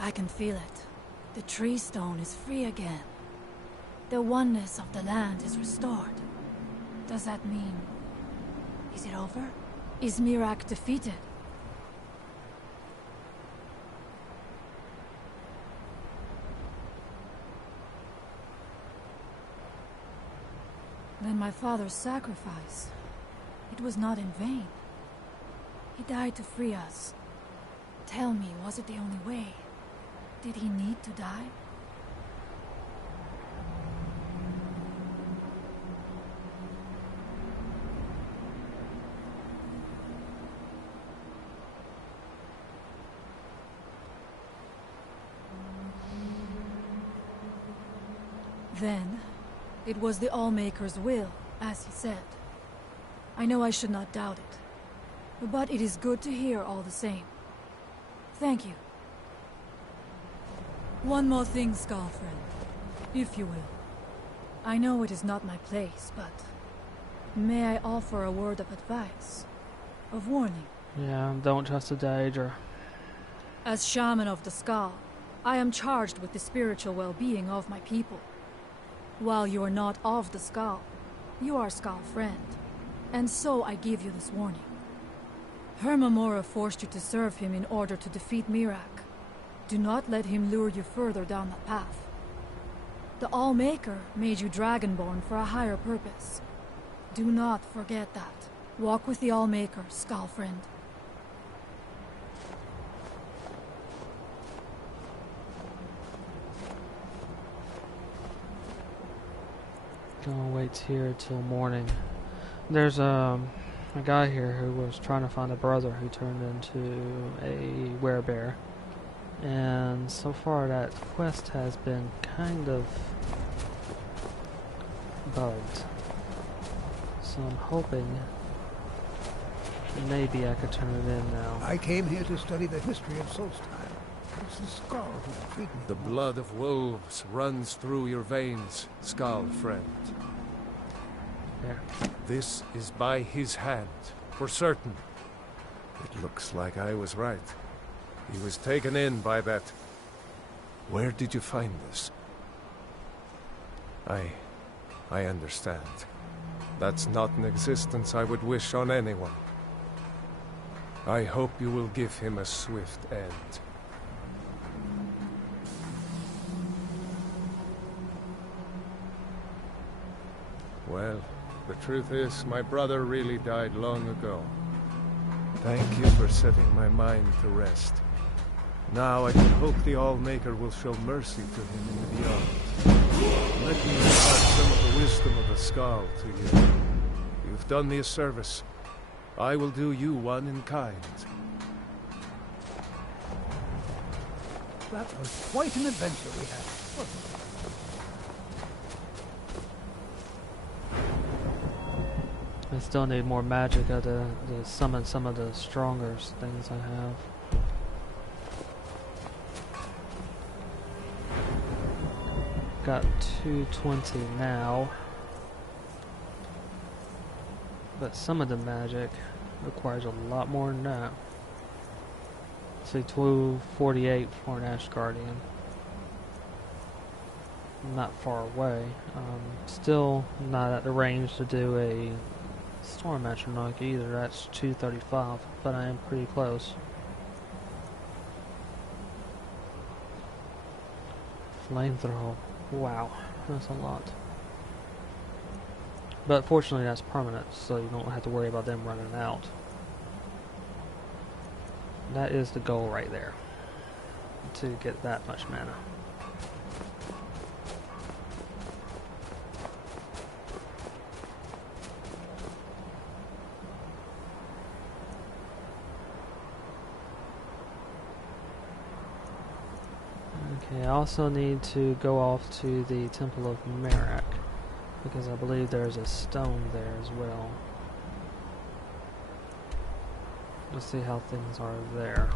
I can feel it. The tree stone is free again. The oneness of the land is restored. Does that mean... is it over? Is Miraak defeated? Then my father's sacrifice, it was not in vain. He died to free us. Tell me, was it the only way? Did he need to die? Then, it was the Allmaker's will, as he said. I know I should not doubt it, but it is good to hear all the same. Thank you. One more thing, Skull friend, if you will. I know it is not my place, but may I offer a word of advice, of warning? Yeah, don't trust the Daedra. As shaman of the Skull, I am charged with the spiritual well-being of my people. While you are not of the Skull, you are Skull friend, and so I give you this warning. Hermamora forced you to serve him in order to defeat Miraak. Do not let him lure you further down that path. The Allmaker made you Dragonborn for a higher purpose. Do not forget that. Walk with the Allmaker, Skull friend. Gonna wait here till morning. There's a guy here who was trying to find a brother who turned into a werebear. And so far that quest has been kind of bugged. So I'm hoping maybe I could turn it in now. I came here to study the history of Solstheim. It's the Skull who intrigued me. The blood of wolves runs through your veins, Skull friend. There. This is by his hand, for certain. It looks like I was right. He was taken in by that. Where did you find this? I understand. That's not an existence I would wish on anyone. I hope you will give him a swift end. Well, the truth is, my brother really died long ago. Thank you for setting my mind to rest. Now I can hope the Allmaker will show mercy to him in the beyond. Let me impart some of the wisdom of the Skull to you. You've done me a service. I will do you one in kind. That was quite an adventure we had, wasn't it? I still need more magic to summon some of the stronger things I have. Got 220 now. But some of the magic requires a lot more than that. Say 248 for an Ashe Guardian. Not far away. Still not at the range to do a Storm Atronach either. That's 235, but I am pretty close. Flamethrower. Wow, that's a lot. But fortunately that's permanent, so you don't have to worry about them running out. That is the goal right there, to get that much mana. Okay, I also need to go off to the Temple of Miraak, because I believe there's a stone there as well. Let's see how things are there.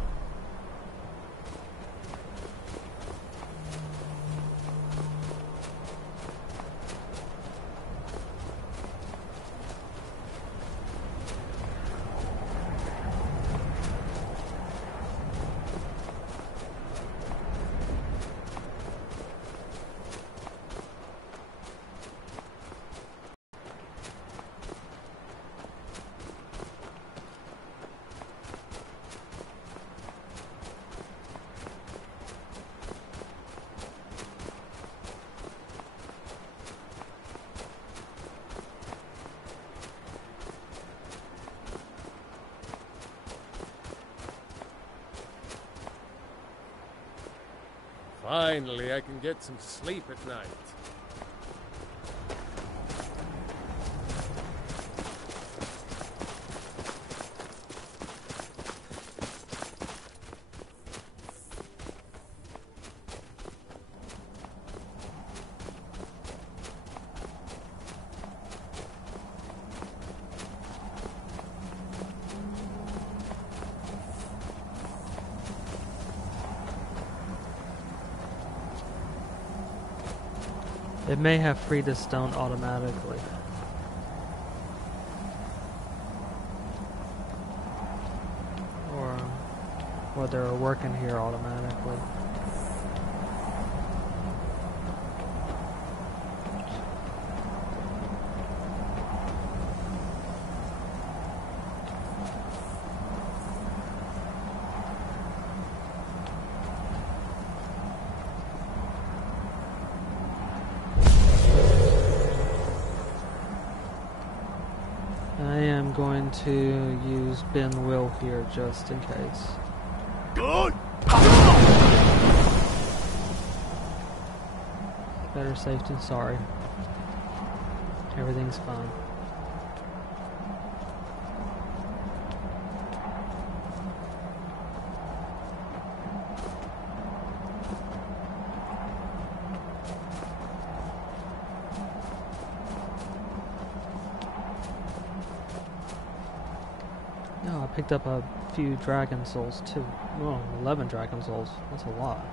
Finally, I can get some sleep at night. It may have freed the stone automatically. Or they're working here automatically. Going to use Ben Will here just in case. Good. Better safe than sorry. Everything's fine. No, I picked up a few dragon souls too. Well, 11 dragon souls. That's a lot.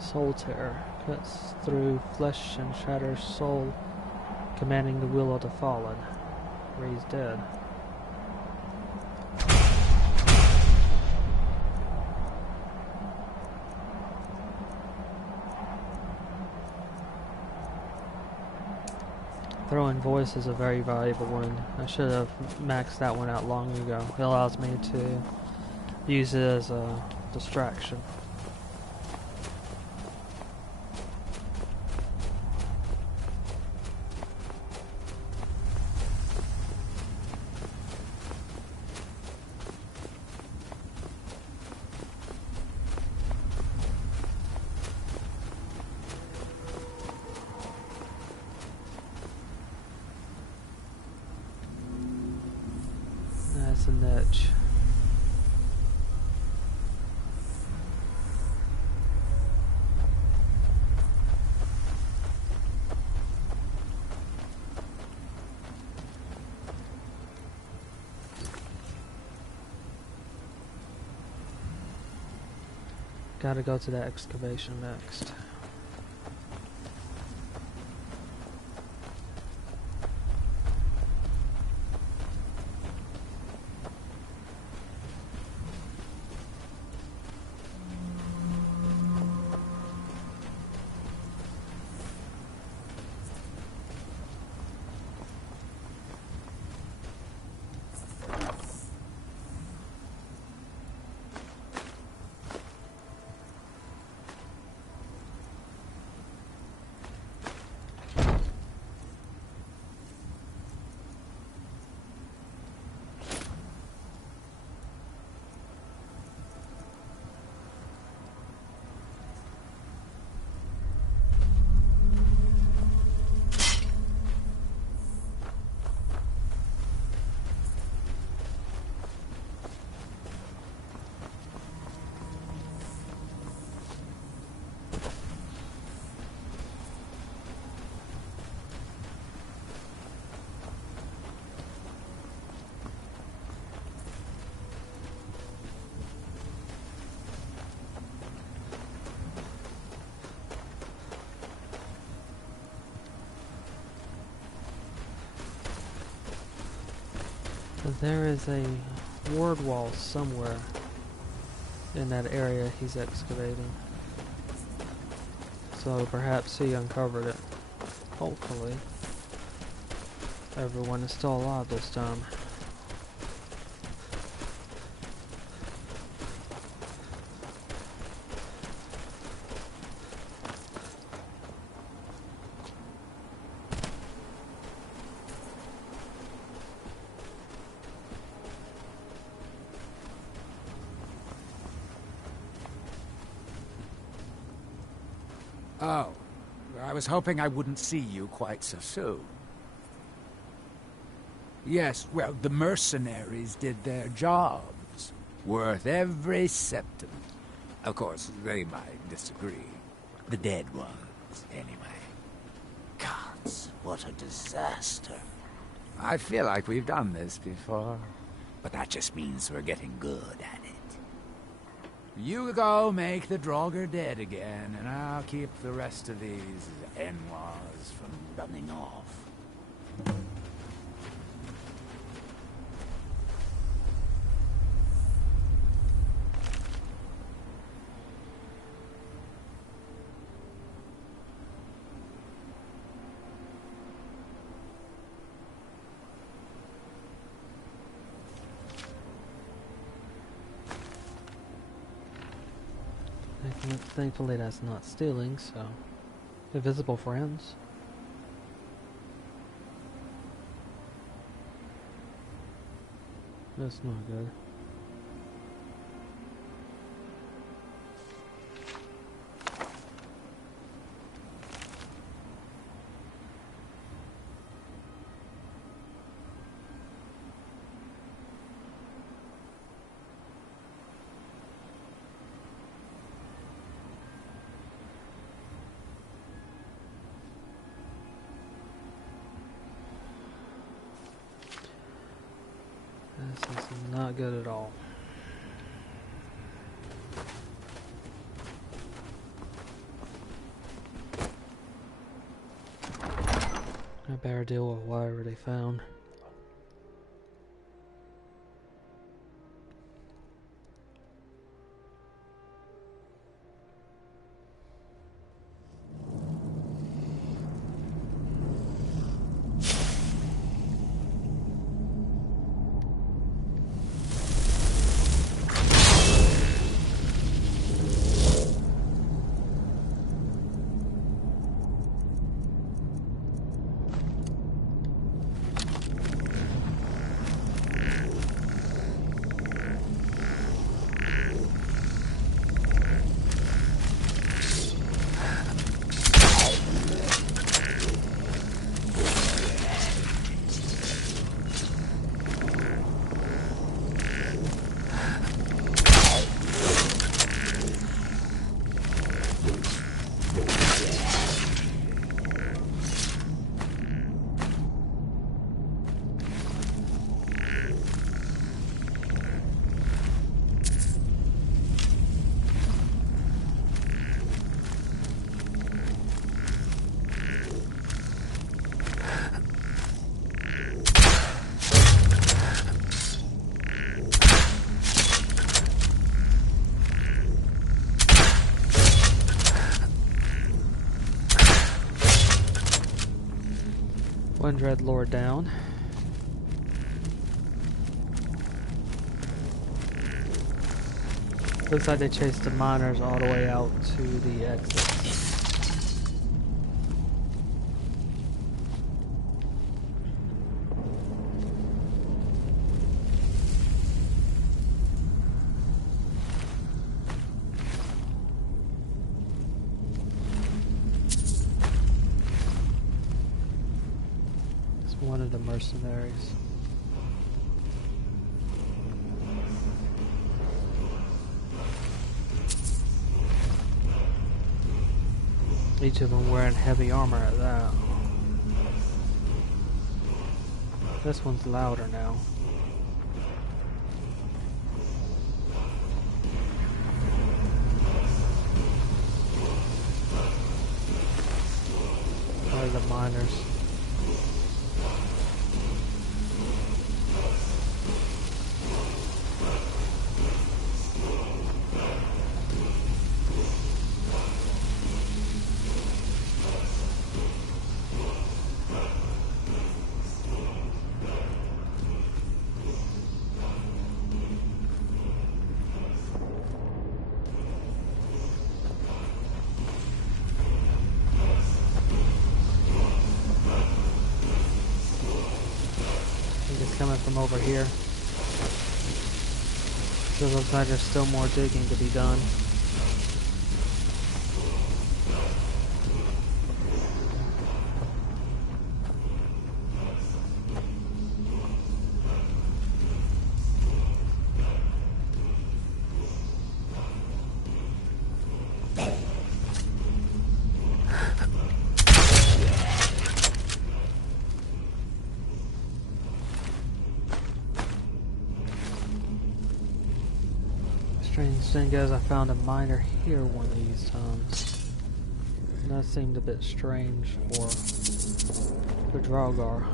Soul Terror cuts through flesh and shatters soul, commanding the will of the fallen. Raised dead. Throwing voice is a very valuable one. I should have maxed that one out long ago. It allows me to use it as a distraction. That's a niche. Gotta go to that excavation next. There is a ward wall somewhere in that area he's excavating. So perhaps he uncovered it. Hopefully. Everyone is still alive this time. Oh, I was hoping I wouldn't see you quite so soon. Yes, well, the mercenaries did their jobs. Worth every septim. Of course, they might disagree. The dead ones, anyway. Gods, what a disaster. I feel like we've done this before. But that just means we're getting good at it. You go make the Draugr dead again, and I'll keep the rest of these Enwas from running off. Thankfully that's not stealing, so... Invisible friends. That's not good. This is not good at all. I better deal with whatever they found. One Dreadlord down. Looks like they chased the miners all the way out to the exit. One of the mercenaries. Each of them wearing heavy armor at that. This one's louder now. One of the miners. Coming from over here. So it looks like there's still more digging to be done. Strange thing is, I found a miner here one of these times. And that seemed a bit strange for the Draugr.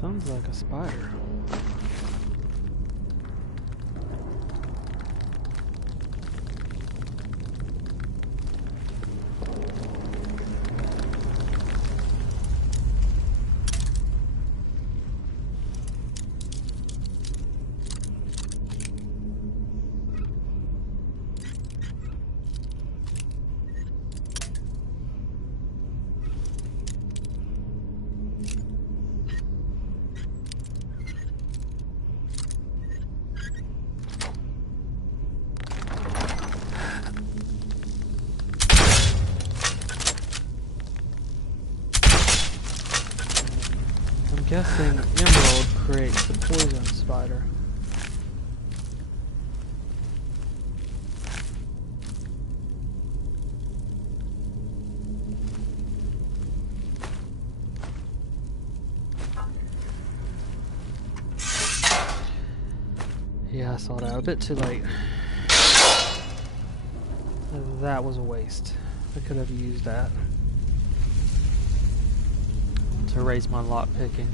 Sounds like a spider. I'm guessing emerald creates the poison spider. Yeah, I saw that. A bit too late. That was a waste. I could have used that to raise my lock picking.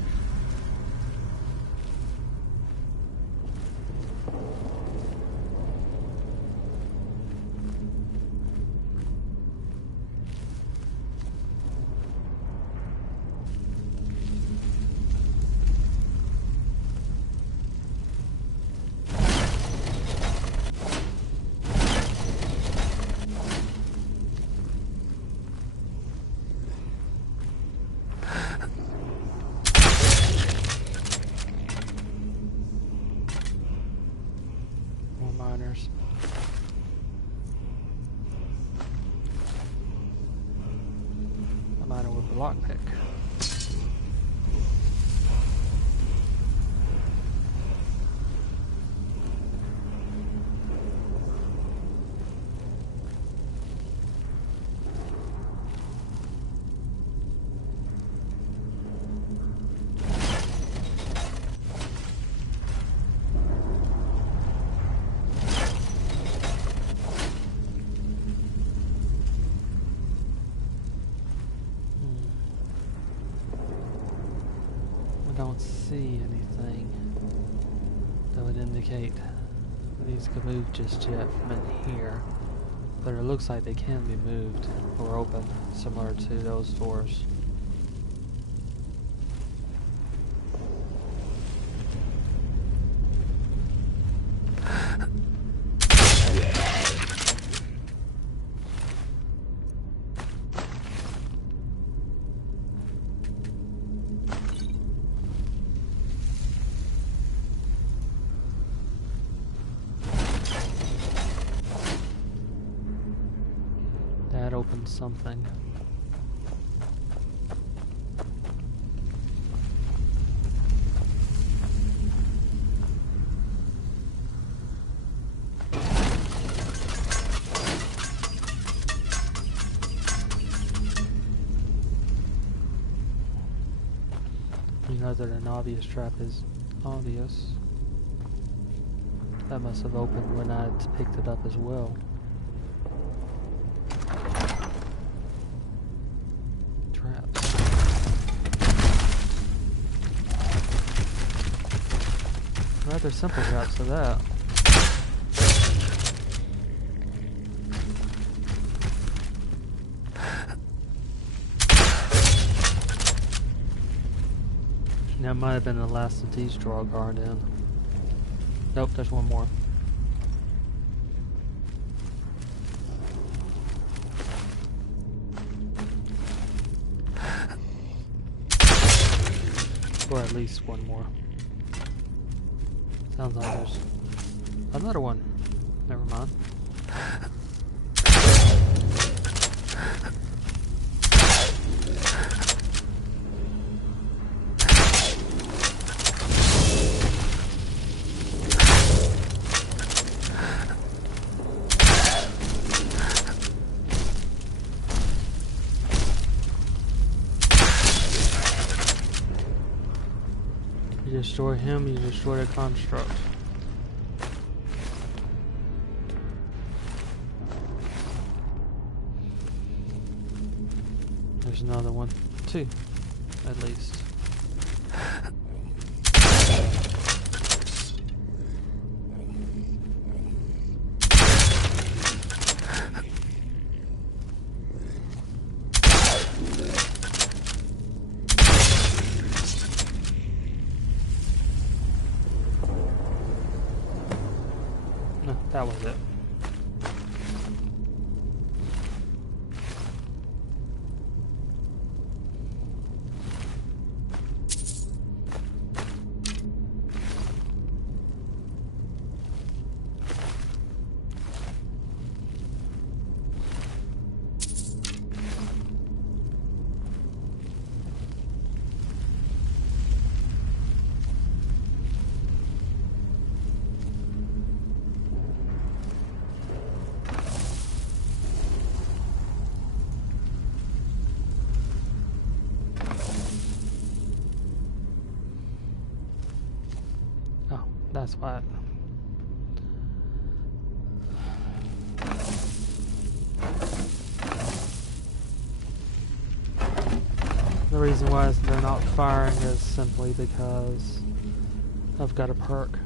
Miners. A miner with a lockpick. Don't see anything that would indicate these could move just yet from in here, but it looks like they can be moved or opened, similar to those doors. That opens something. You know that an obvious trap is obvious. That must have opened when I picked it up as well. Traps. Rather simple traps for that. That might have been the last of these draw guard in. Nope, there's one more. Or at least one more. Sounds like there's another one. Never mind. You destroy him, you destroy the construct. There's another one. Two, at least. That was it. That's why. The reason why they're not firing is simply because I've got a perk.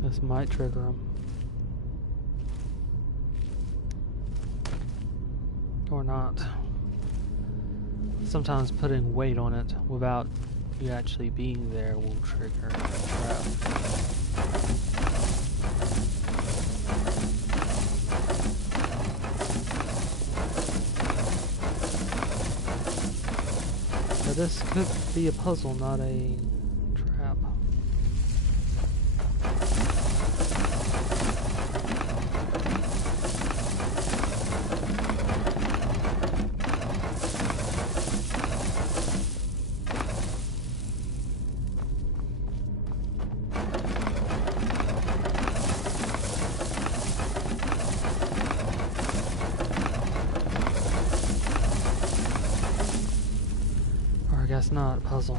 This might trigger them. Or not. Sometimes putting weight on it without you actually being there will trigger a trap. But this could be a puzzle, not a trap. Guess not. Puzzle.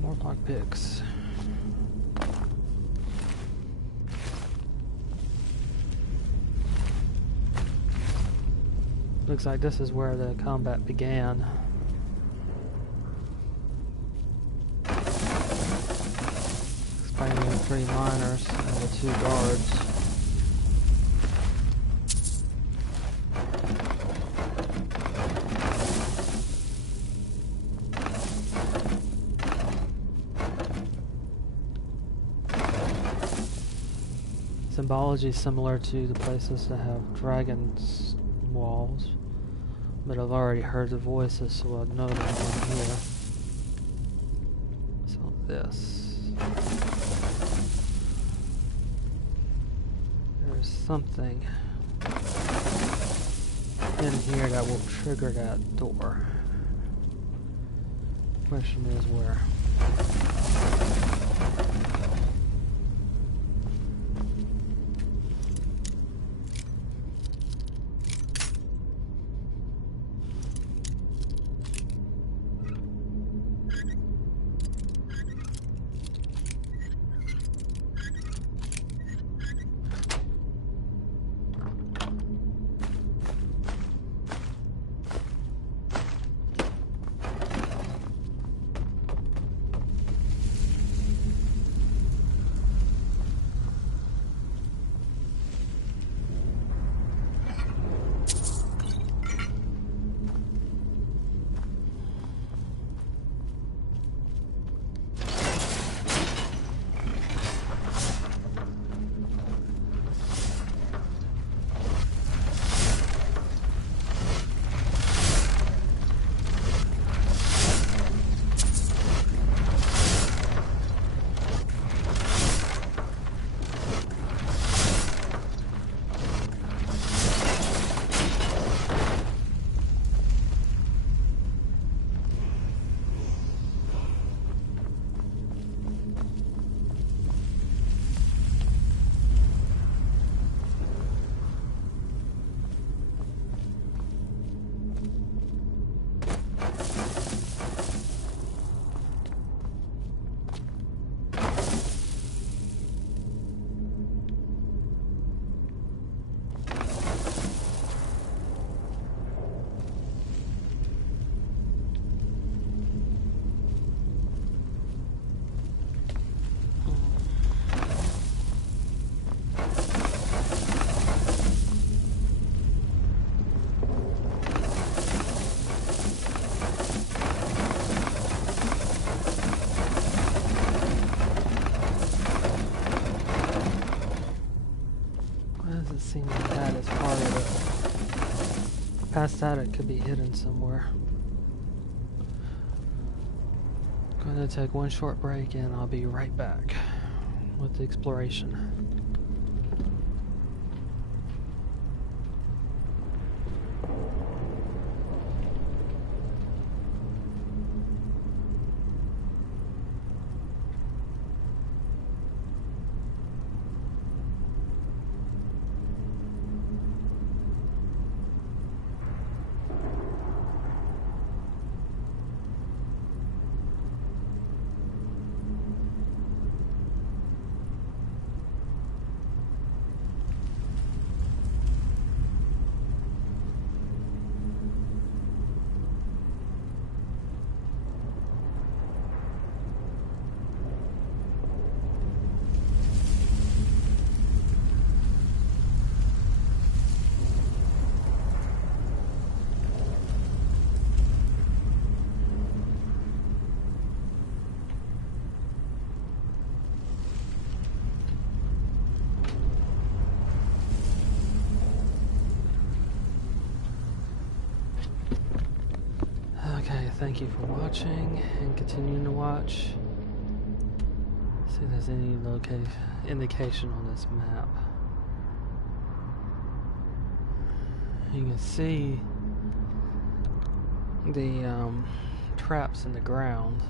More lockpicks. Looks like this is where the combat began. Explaining the 3 miners and the 2 guards. Symbology similar to the places that have dragons walls, but I've already heard the voices, so I know there's one here. So this. There's something in here that will trigger that door. Question is where. Past that, it could be hidden somewhere. Gonna take one short break and I'll be right back with the exploration. Okay, thank you for watching and continuing to watch. See if there's any indication on this map. You can see the traps in the ground.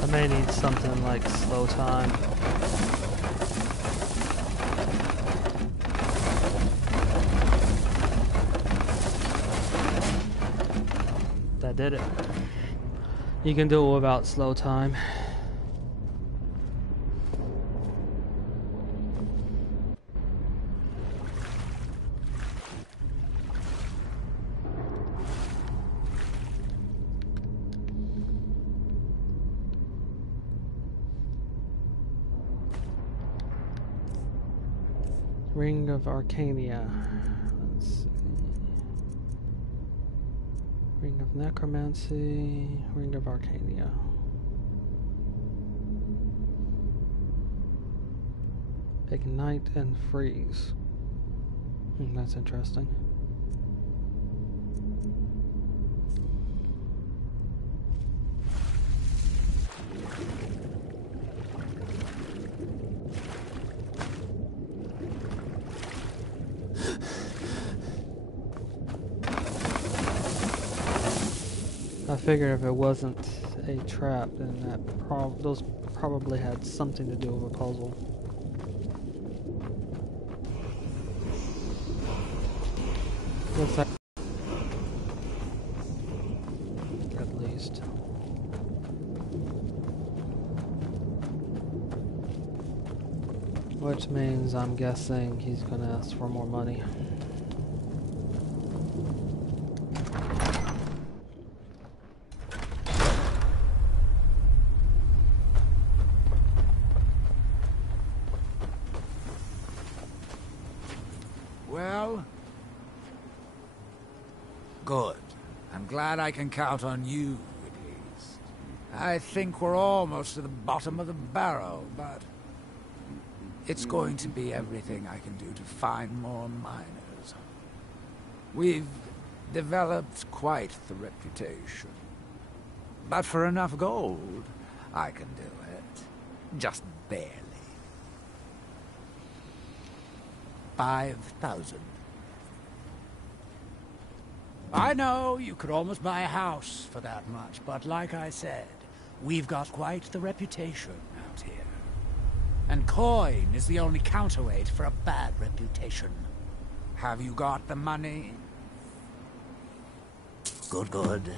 I may need something like slow time. That did it. You can do it without slow time. Ring of Arcania. Let's see. Ring of Necromancy. Ring of Arcania. Ignite and freeze. That's interesting. I figured if it wasn't a trap, then those probably had something to do with a puzzle. Looks like at least. Which means I'm guessing he's gonna ask for more money. Well? Good. I'm glad I can count on you, at least. I think we're almost to the bottom of the barrel, but it's going to be everything I can do to find more miners. We've developed quite the reputation. But for enough gold, I can do it. Just barely. 5,000. I know you could almost buy a house for that much, but like I said, we've got quite the reputation out here. And coin is the only counterweight for a bad reputation. Have you got the money? Good, good.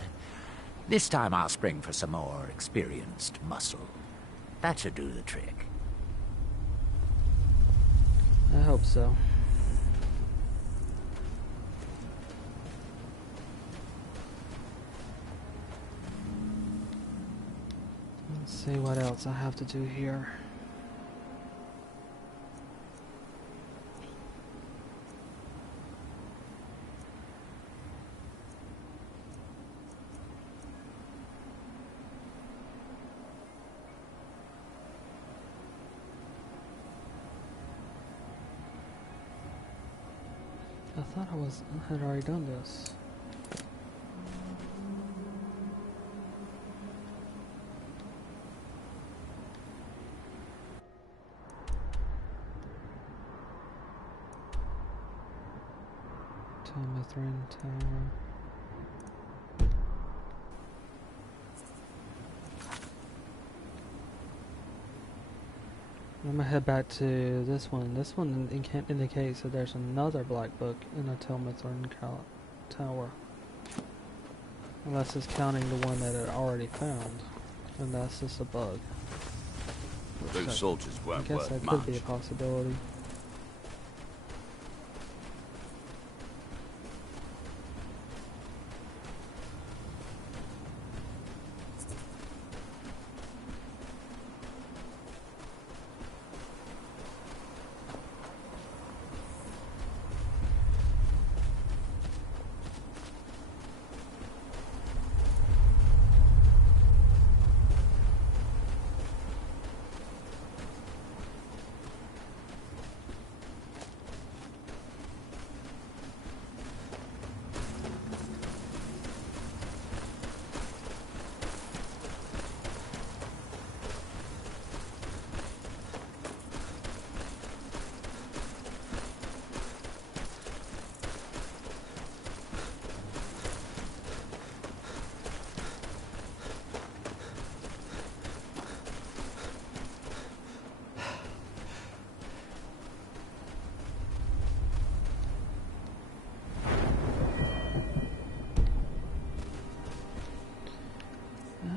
This time I'll spring for some more experienced muscle. That should do the trick. I hope so. Let's see what else I have to do here. I thought I had already done this. Mithrin Tower. I'm gonna head back to this one. This one indicates that there's another black book in the Telmithrin Tower. Unless it's counting the one that it already found. And that's just a bug. Those soldiers weren't I guess that could be a possibility.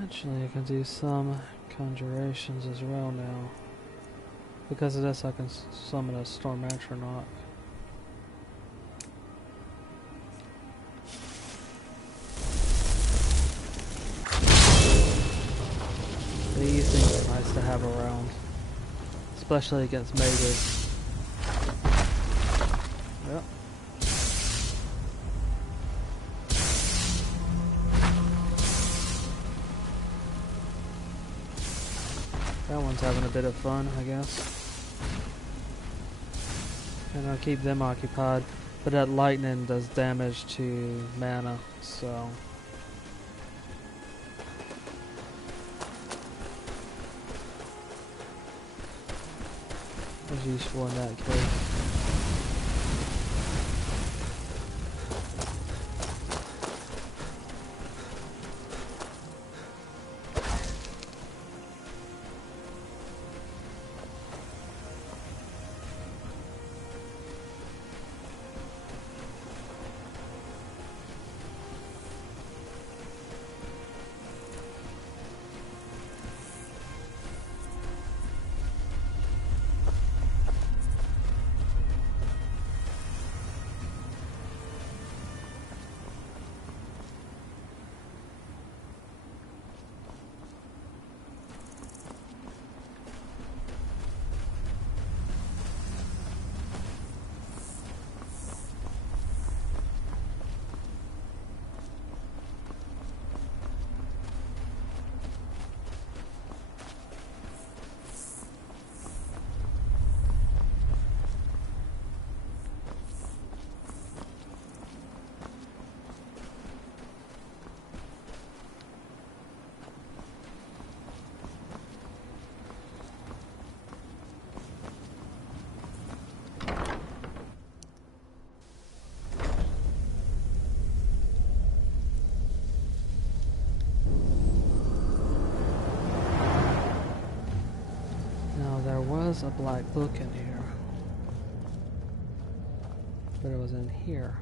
Actually, I can do some conjurations as well now. Because of this, I can summon a Storm Astronaut. These things are nice to have around. Especially against mages. Yep. That one's having a bit of fun, I guess. And I'll keep them occupied. But that lightning does damage to mana, so... it's useful in that case. was a black book in here. But it was in here.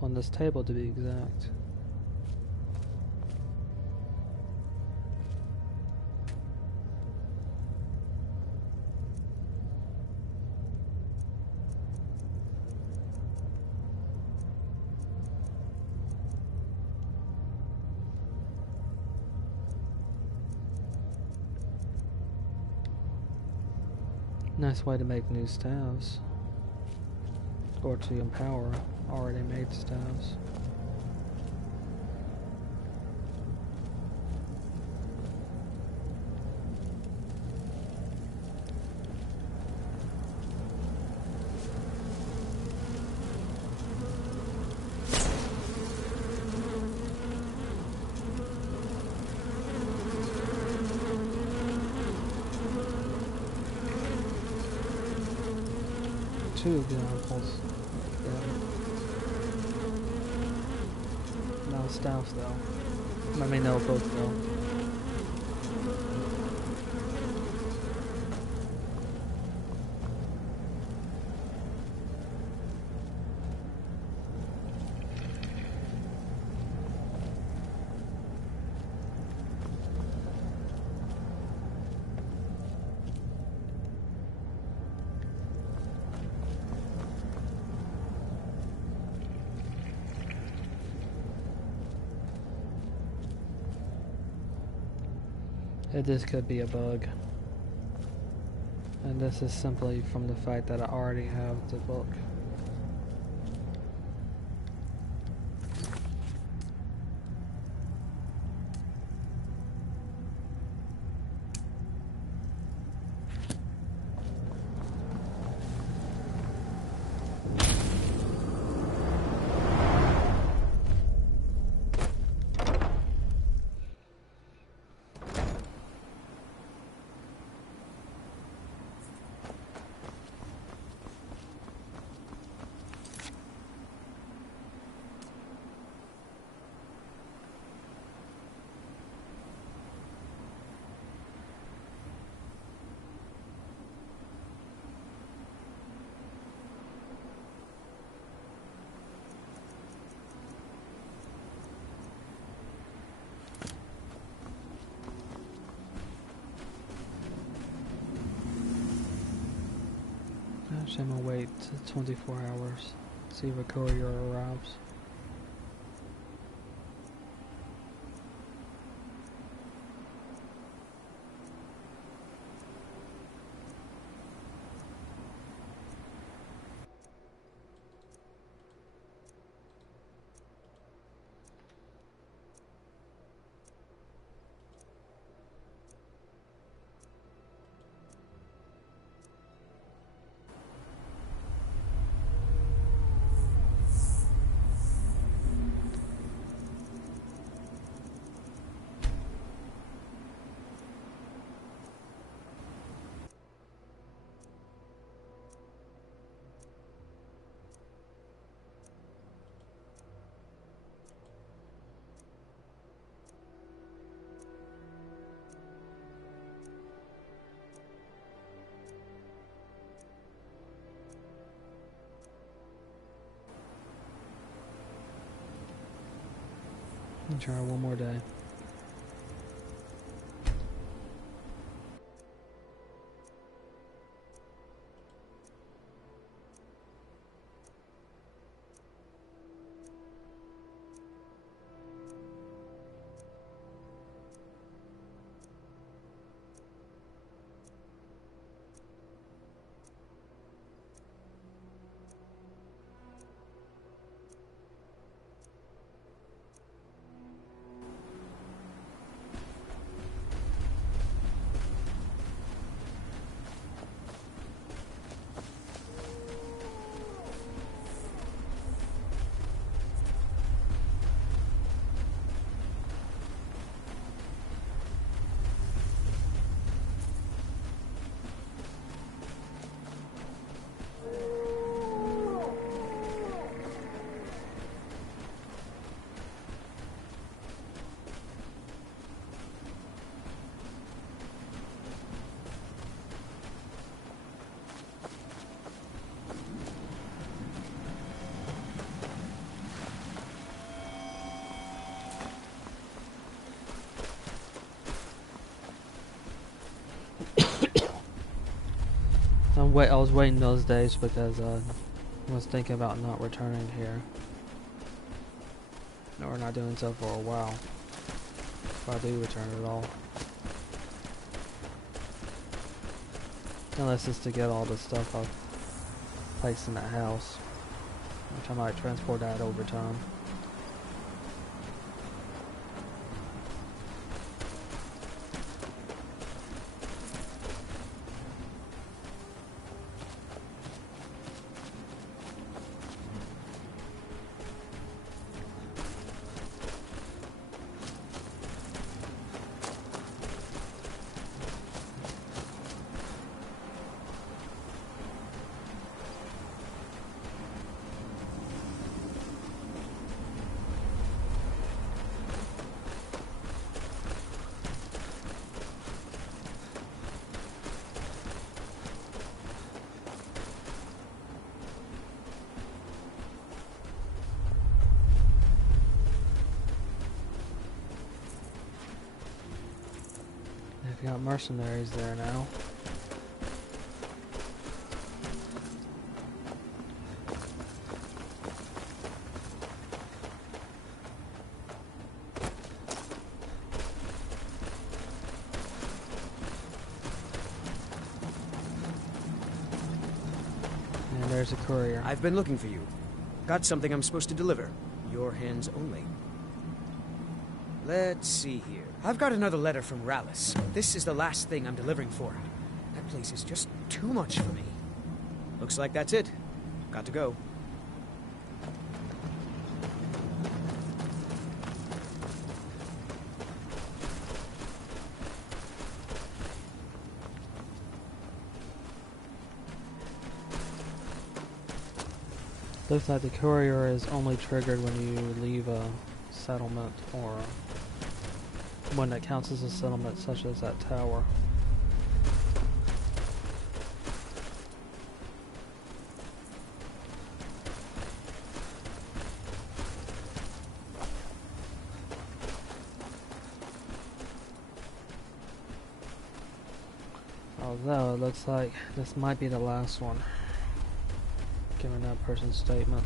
On this table, to be exact. Nice way to make new staves. Or to empower already made staves. Two examples. Yeah. No staffs though. I mean, no book though. This could be a bug. And this is simply from the fact that I already have the book. Actually, I'm gonna wait 24 hours, see if a courier arrives. Try one more day. I was waiting those days because I was thinking about not returning here. Or not doing so for a while. If I do return at all. Unless it's to get all the stuff I've placed in that house. Which I might transport that over time. They've got mercenaries there now. And there's a courier. I've been looking for you. Got something I'm supposed to deliver. Your hands only. Let's see here. I've got another letter from Rallis. This is the last thing I'm delivering for. That place is just too much for me. Looks like that's it. Got to go. Looks like the courier is only triggered when you leave a settlement or one that counts as a settlement, such as that tower. Although it looks like this might be the last one, given that person's statement.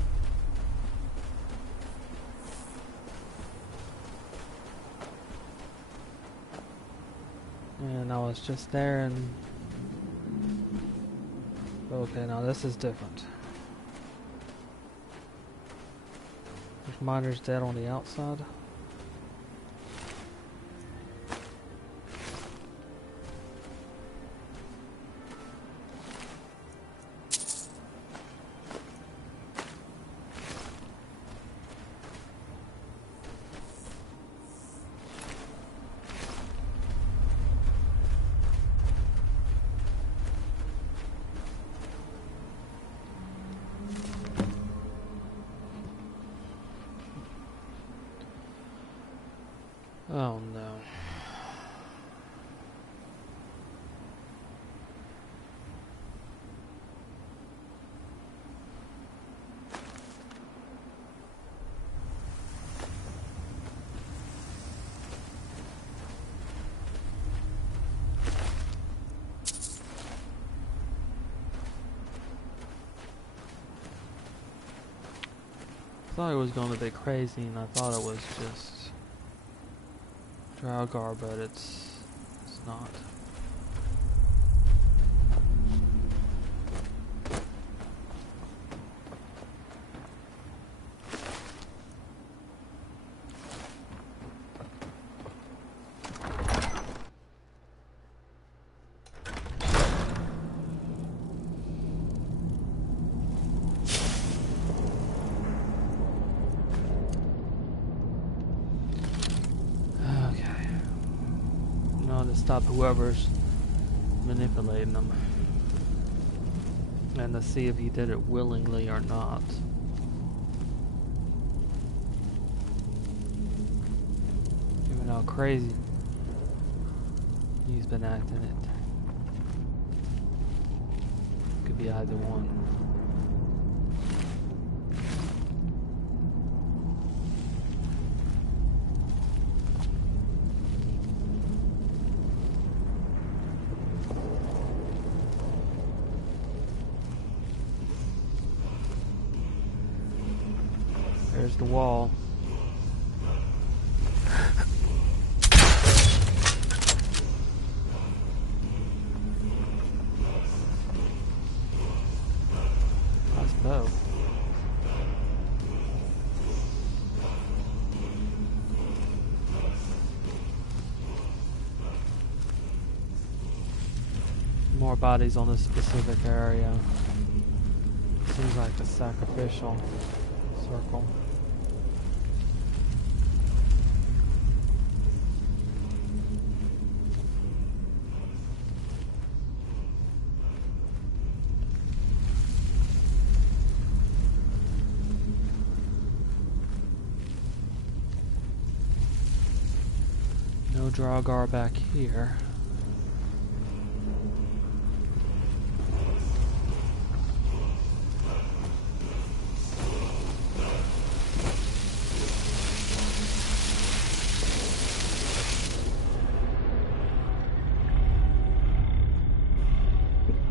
And I was just there and... Okay, now this is different. There's miners dead on the outside. Oh no. I thought it was going to be crazy, and I thought it was just Draugr, but it's not. Stop whoever's manipulating them, and to see if he did it willingly or not. Even how crazy he's been acting it. Could be either one. There's the wall. Nice bow. More bodies on this specific area. Seems like a sacrificial circle. No Draugr back here.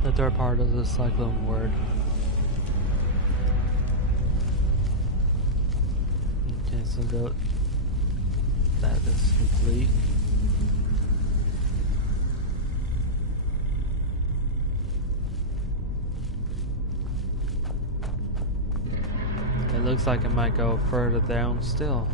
The third part of the cyclone word. Okay, so that is complete. It looks like it might go further down still.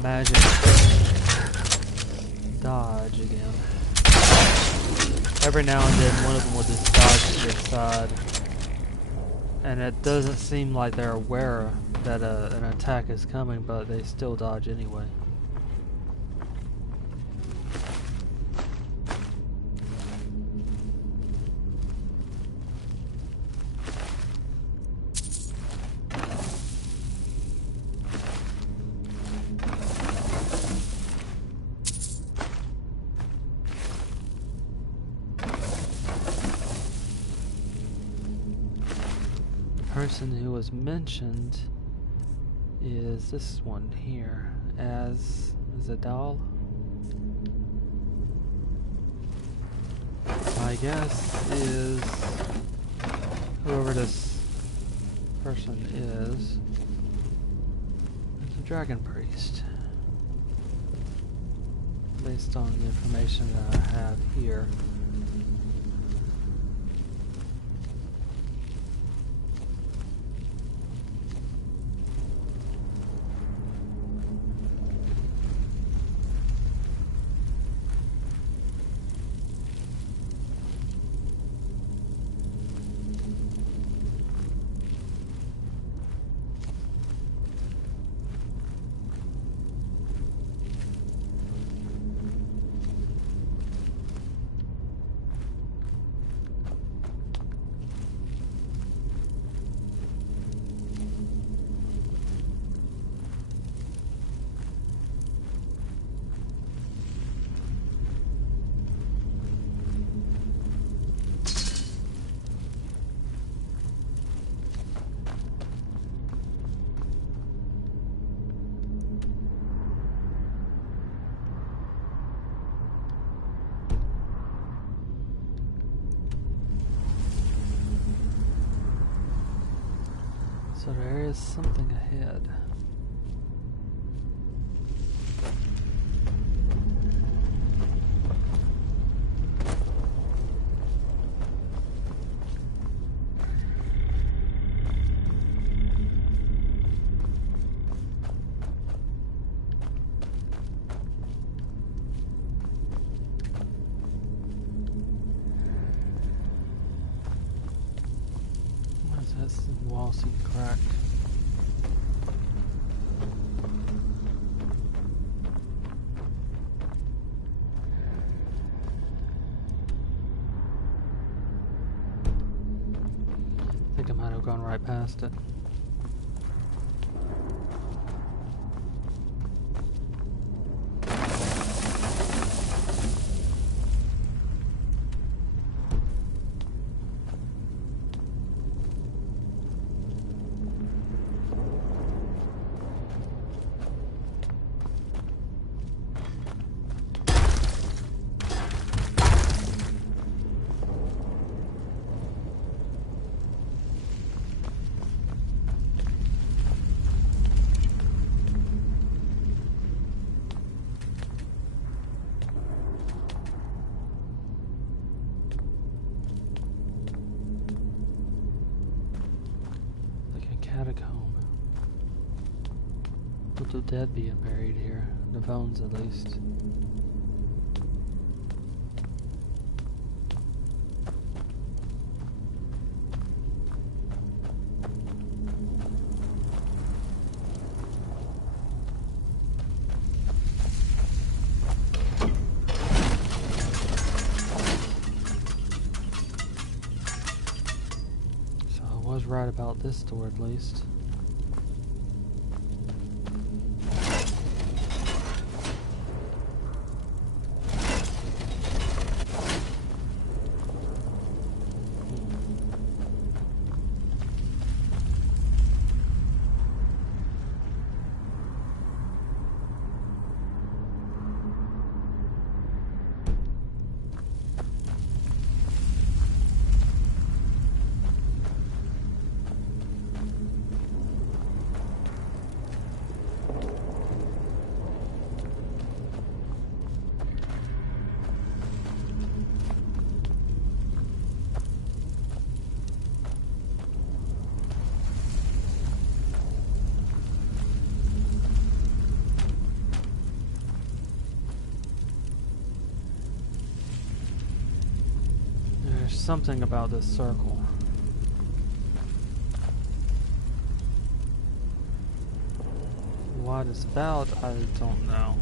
Magic dodge again. Every now and then one of them will just dodge to the side, and it doesn't seem like they're aware that an attack is coming, but they still dodge anyway. Person who was mentioned is this one here, as Zadal. My guess is whoever this person is a dragon priest, based on the information that I have here. So there is something ahead. That wall seemed cracked. I think I might have gone right past it. Catacomb. With the dead being buried here. The bones, at least. Right about this door, at least. Something about this circle. What it's about, I don't know.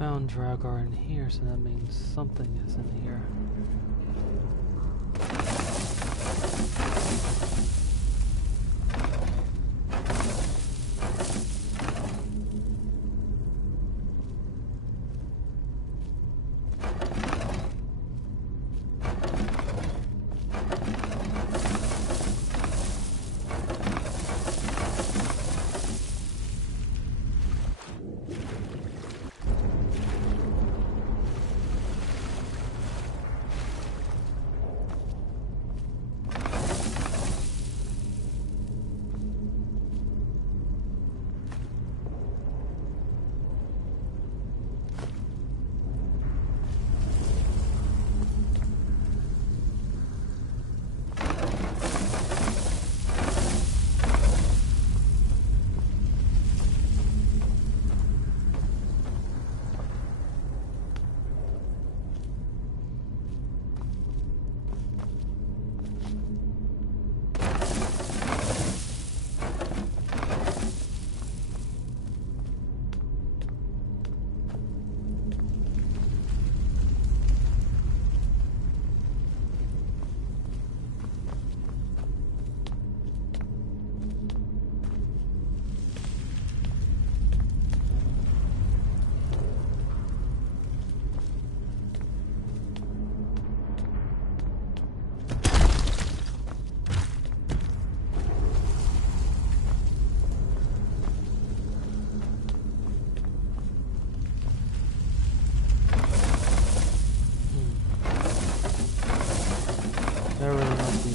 Found Dragar in here, so that means something is in here.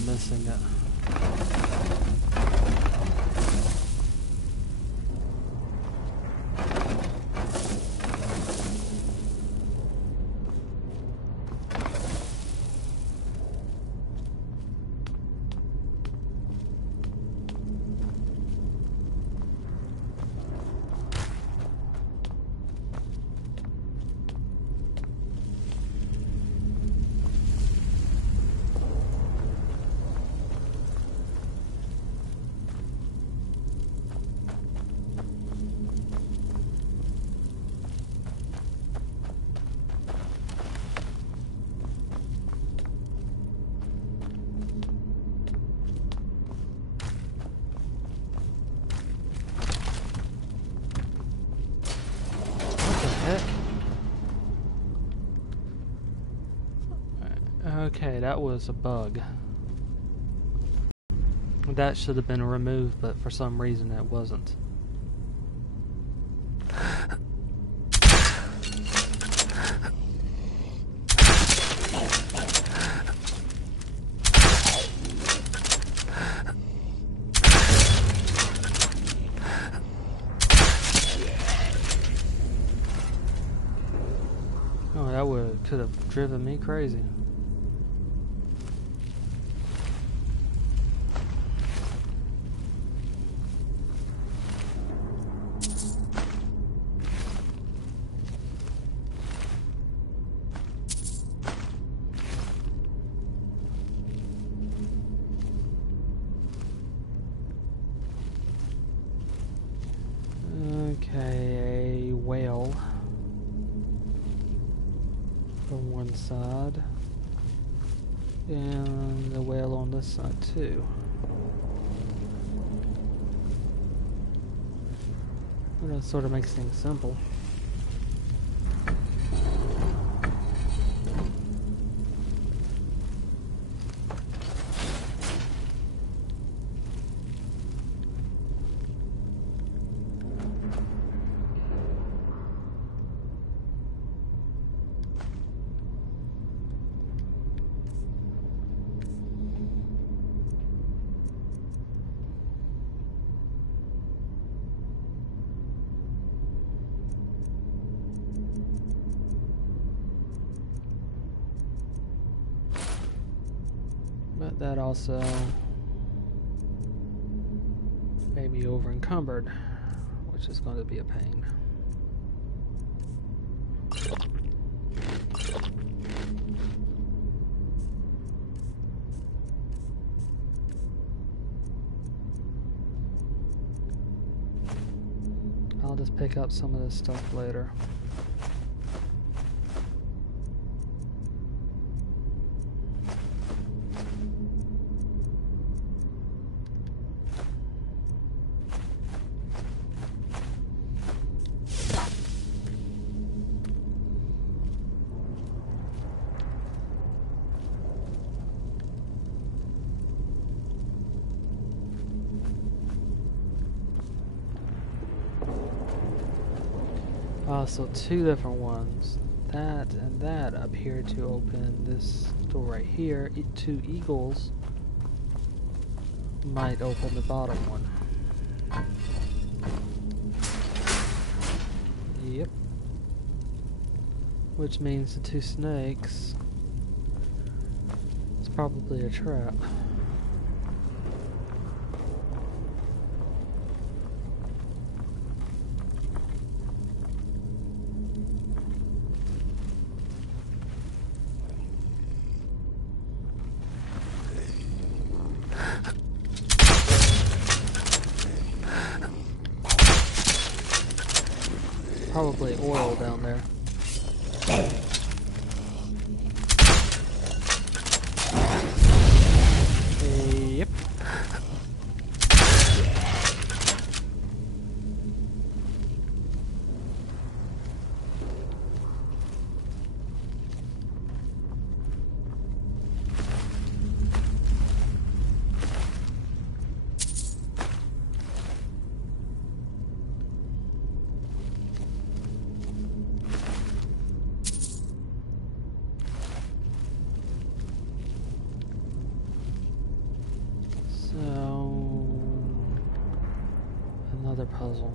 missing it. Okay, that was a bug. That should have been removed, but for some reason it wasn't. Oh, that could have driven me crazy. Okay, a whale from one side, and the whale on this side too. Well, that sort of makes things simple. But that also may be over encumbered, which is going to be a pain. I'll just pick up some of this stuff later. So two different ones. That and that appear to open this door right here. Two eagles might open the bottom one. Yep. Which means the two snakes. It's probably a trap. Probably oil down there. Yep. puzzle.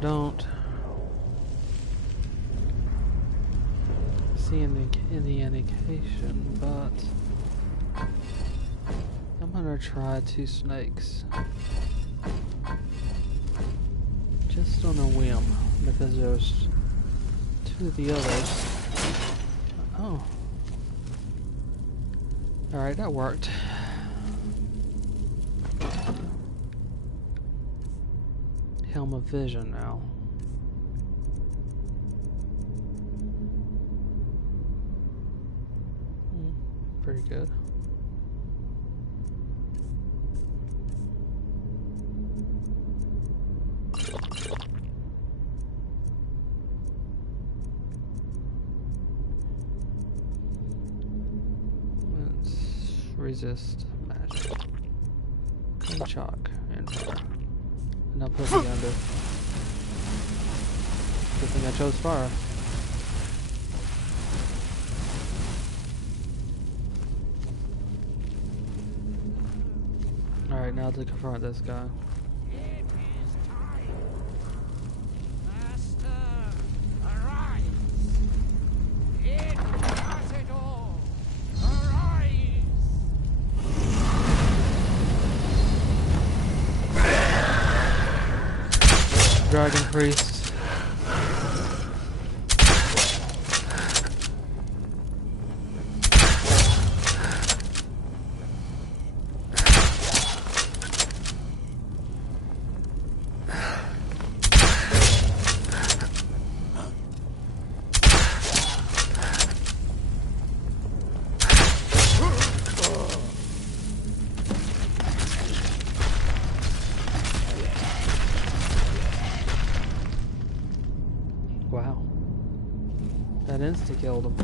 Don't see any indication, but I'm gonna try 2 snakes just on a whim because there's 2 of the others. Oh, all right, that worked. Helm of Vision now. Pretty good. Let's resist magic. And chalk and fire. Now put me under. Good thing I chose fire. Alright, now to confront this guy. Dragon Priest. Wow. That insta-killed him.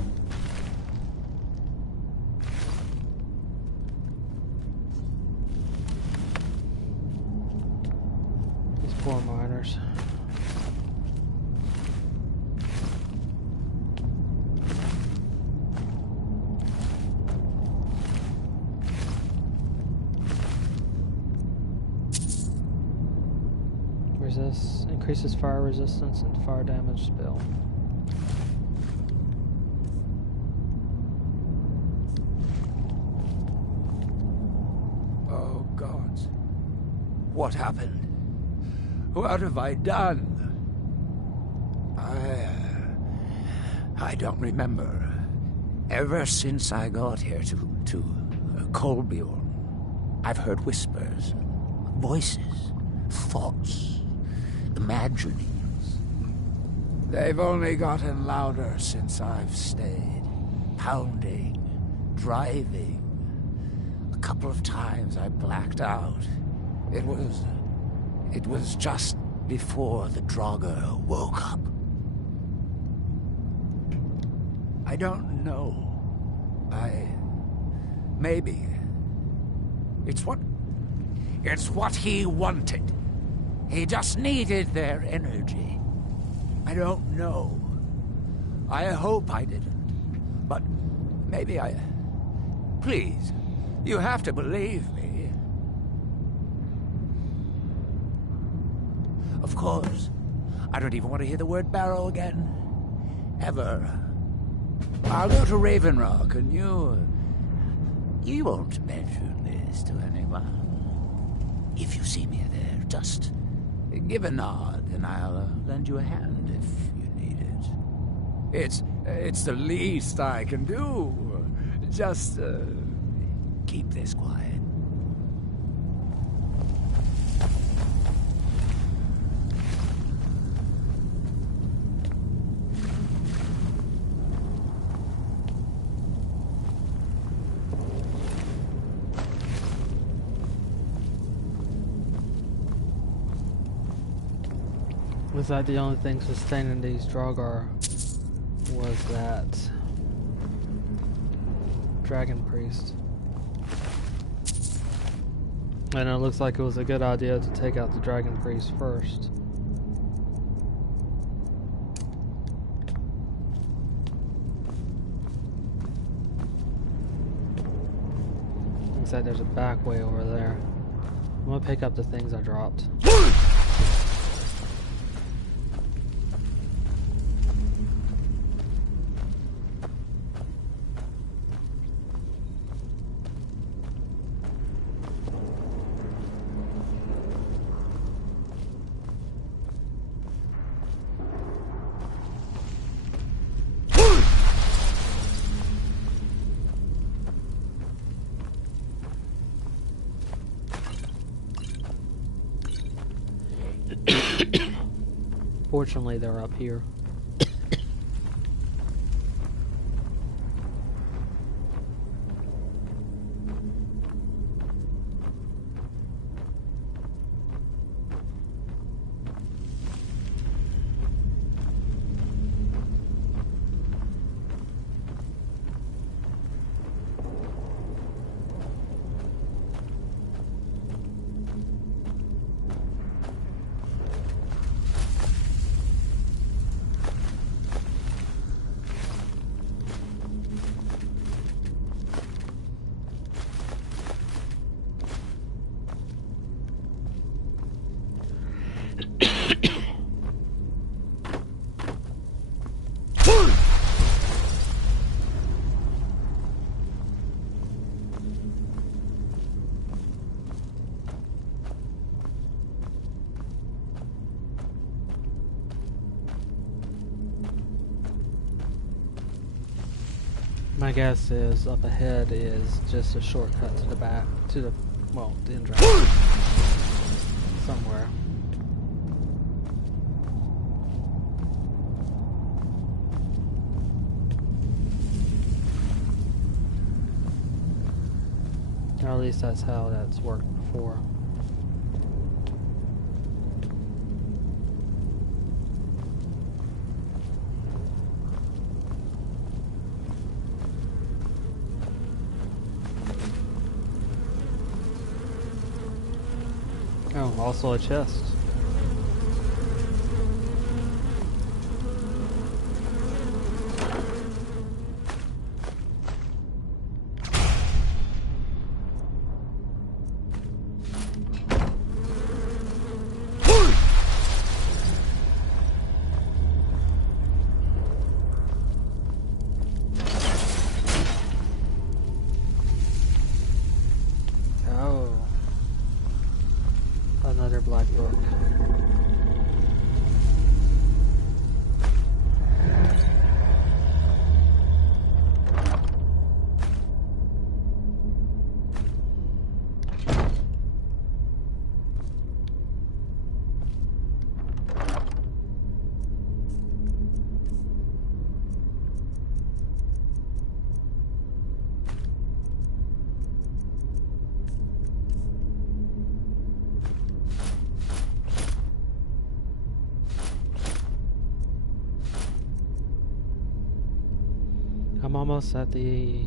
These poor miners. Increases fire resistance and fire damage spell. Oh gods. What happened? What have I done? I don't remember. Ever since I got here to Colbjorn, I've heard whispers, voices, thoughts. Imaginings. They've only gotten louder since I've stayed. Pounding, driving. A couple of times I blacked out. It was just before the Draugr woke up. I don't know. Maybe. It's what he wanted. He just needed their energy. I don't know. I hope I didn't. But maybe I... Please, you have to believe me. Of course, I don't even want to hear the word barrow again. Ever. I'll go to Raven Rock and you won't mention this to anyone. If you see me there, just... give a nod, and I'll lend you a hand if you need it. It's the least I can do. Just keep this quiet. Was that the only thing sustaining these Draugr was that Dragon Priest. And it looks like it was a good idea to take out the Dragon Priest first. Looks like there's a back way over there. I'm gonna pick up the things I dropped. Fortunately, they're up here. My guess is up ahead is just a shortcut to the back, to the, well, the entrance. Somewhere. Or at least that's how that's worked before. Oh, also a chest. Another black book. I'm almost at the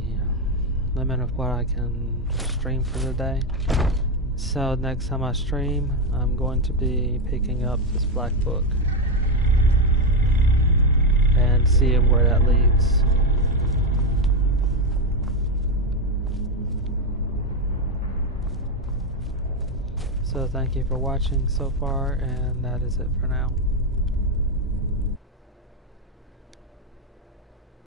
limit of what I can stream for the day. So next time I stream, I'm going to be picking up this black book and seeing where that leads. So thank you for watching so far, and that is it for now.